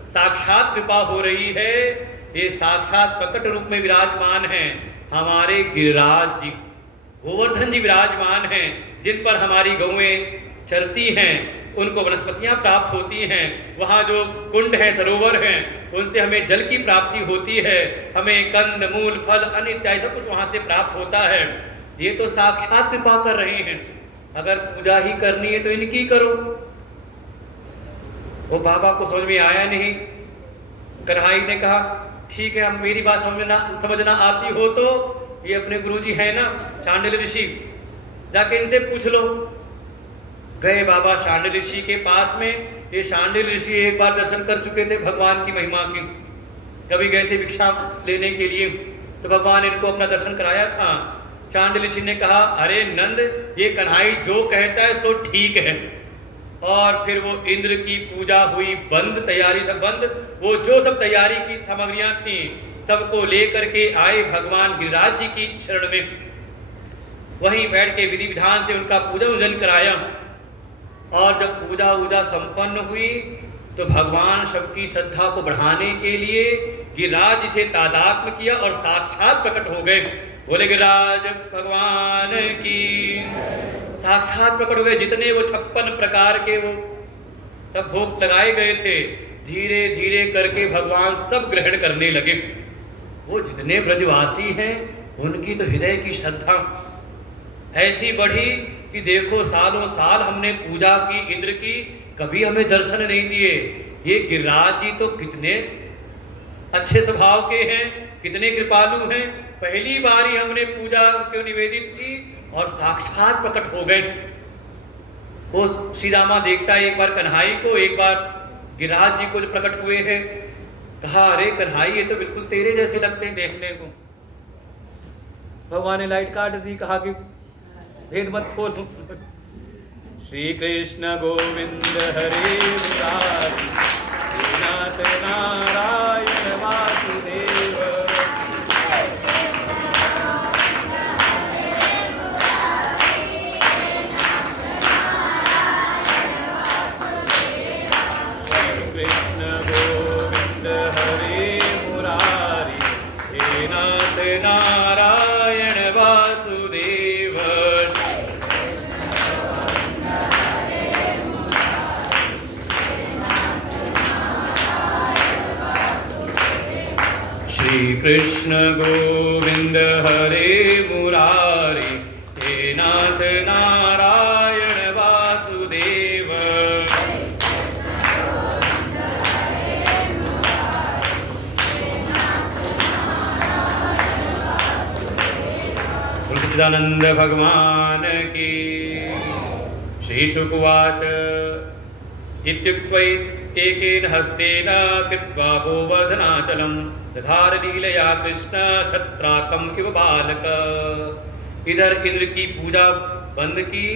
साक्षात कृपा हो रही है। ये साक्षात प्रकट रूप में विराजमान हैं हमारे गिरिराज जी, गोवर्धन जी विराजमान हैं, जिन पर हमारी गौएं चलती हैं, उनको वनस्पतियां प्राप्त होती हैं, वहाँ जो कुंड है, सरोवर हैं, उनसे हमें जल की प्राप्ति होती है, हमें कंद मूल फल अन्न इत्यादि सब कुछ वहाँ से प्राप्त होता है। ये तो साक्षात कृपा कर रहे हैं। अगर पूजा ही करनी है तो इनकी करो। वो बाबा को समझ में आया नहीं। कन्हई ने कहा ठीक है, हम मेरी बात समझना आती हो तो ये अपने गुरुजी हैं ना शांडिल्य ऋषि, जाके इनसे पूछ लो। गए बाबा शांडिल्य ऋषि के पास में। ये शांडिल्य ऋषि एक बार दर्शन कर चुके थे भगवान की महिमा की, कभी गए थे भिक्षा लेने के लिए, तो भगवान इनको अपना दर्शन कराया था। शांडिल्य ऋषि ने कहा अरे नंद, ये कन्हई जो कहता है सो ठीक है। और फिर वो इंद्र की पूजा हुई बंद, तैयारी सब बंद। वो जो सब तैयारी की सामग्रियां थी सबको लेकर के आए भगवान गिरिराज जी की शरण में। वहीं बैठ के विधि विधान से उनका पूजन उजन कराया। और जब पूजा वूजा संपन्न हुई तो भगवान सबकी श्रद्धा को बढ़ाने के लिए गिरिराज जी से तादात्म्य किया और साक्षात प्रकट हो गए। बोले गिरिराज भगवान की साक्षात प्रकट हो गए। जितने वो 56 प्रकार के वो सब भोग लगाए गए थे, धीरे धीरे करके भगवान सब ग्रहण करने लगे। वो जितने ब्रजवासी हैं उनकी तो हृदय की श्रद्धा ऐसी बढ़ी कि देखो सालों साल हमने पूजा की इंद्र की, कभी हमें दर्शन नहीं दिए। ये गिरिराज जी तो कितने अच्छे स्वभाव के हैं, कितने कृपालु हैं। पहली बार ही हमने पूजा क्यों निवेदित की और साक्षात प्रकट हो गए। वो श्री रामा देखता है एक बार कन्हई को, एक बार गिरिराज जी को जो प्रकट हुए हैं। कहा अरे कन्हई, ये तो बिल्कुल तेरे जैसे लगते हैं देखने को। भगवान ने लाइट काट दी, कहा कि भेद मत खोल। श्री कृष्ण गोविंद हरे मुरारी, नाथ नारायण वासुदेव। कृष्ण गोविंद हरे मुरारी, हे नाथ नारायण वासुदेव। श्री कृष्ण गोविंद हरे मुरारी, हे नाथ नारायण वासुदेव। सच्चिदानंद भगवान की। श्री शुकवाच इत्युक्त्वैकेन हस्तेन कृत्वा गोवर्धनाचलं दधार लीलया कृष्ण छत्राकम इव बालक। इधर इंद्र की पूजा बंद की,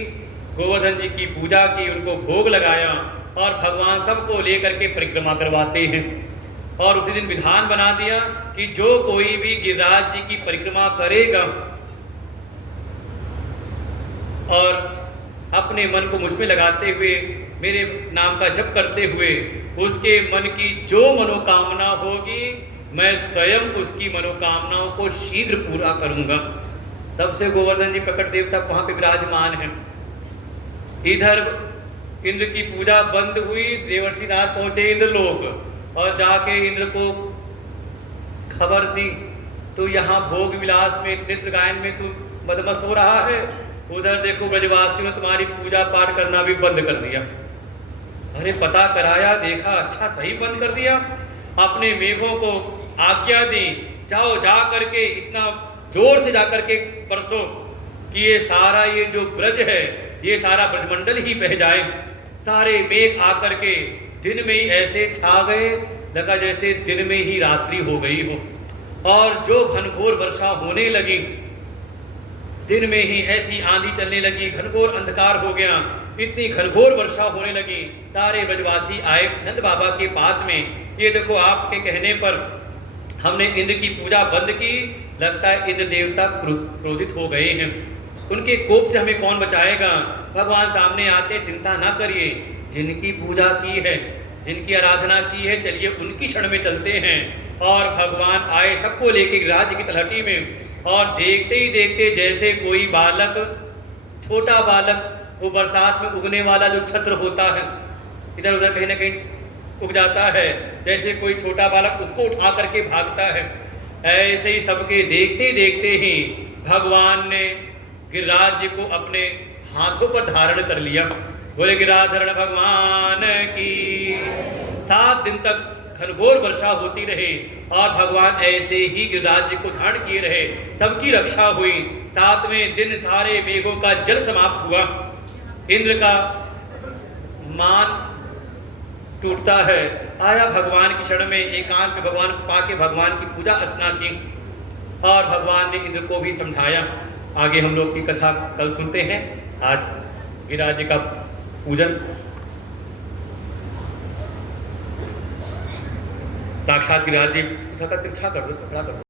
गोवर्धन जी की पूजा की, उनको भोग लगाया और भगवान सबको लेकर के परिक्रमा करवाते हैं। और उसी दिन विधान बना दिया कि जो कोई भी गिरिराज जी की परिक्रमा करेगा और अपने मन को मुझ में लगाते हुए मेरे नाम का जप करते हुए उसके मन की जो मनोकामना होगी मैं स्वयं उसकी मनोकामनाओं को शीघ्र पूरा करूंगा। सबसे गोवर्धन जी प्रकट देवता वहां पे विराजमान है। इधर इंद्र की पूजा बंद हुई, देवर्षि नारद पहुंचे इंद्रलोक और जाके इंद्र को खबर दी, तो यहाँ भोग विलास में नृत्य गायन में तू मदमस्त हो रहा है, उधर देखो ब्रजवासियों ने तुम्हारी पूजा पाठ करना भी बंद कर दिया। अरे पता कराया, देखा अच्छा सही बंद कर दिया। अपने मेघों को आज्ञा दी, जाओ जा करके इतना जोर से जा करके परसो कि ये सारा ये जो ब्रज है ये सारा ब्रजमंडल ही बह जाए। सारे मेघ आकर के दिन में ही ऐसे छा गए, लगा जैसे दिन में ही रात्रि हो गई हो। और जो घनघोर वर्षा होने लगी, दिन में ही ऐसी आंधी चलने लगी, घनघोर अंधकार हो गया, इतनी घनघोर वर्षा होने लगी। सारे ब्रजवासी आए नंद बाबा के पास में, ये देखो आपके कहने पर हमने इंद्र की पूजा बंद की, लगता है इंद्र देवता क्रोधित हो गए हैं, उनके कोप से हमें कौन बचाएगा। भगवान सामने आते, चिंता ना करिए, जिनकी पूजा की है, जिनकी आराधना की है, चलिए उनकी शरण में चलते हैं। और भगवान आए सबको लेके राज्य की तलहटी में, और देखते ही देखते जैसे कोई बालक, छोटा बालक, वो बरसात में उगने वाला जो छत्र होता है, इधर उधर कहीं ना कहीं उग जाता है, जैसे कोई छोटा बालक उसको उठा करके भागता है, ऐसे ही सबके देखते देखते ही भगवान ने गिरिराज जी को अपने हाथों पर धारण कर लिया। बोले गिरिराधरण भगवान की। 7 दिन तक घनघोर वर्षा होती रही और भगवान ऐसे ही गिरिराज जी को धारण किए रहे, सबकी रक्षा हुई। 7वें दिन सारे मेघों का जल समाप्त हुआ, इंद्र का मान टूटता है। आया भगवान की शरण में, एकांत में भगवान को पाके भगवान की पूजा अर्चना की और भगवान ने इंद्र को भी समझाया। आगे हम लोग की कथा कल सुनते हैं। आज गिरिराज जी का पूजन, साक्षात गिरिराज जी, तिरछा कर दो, खड़ा कर दो।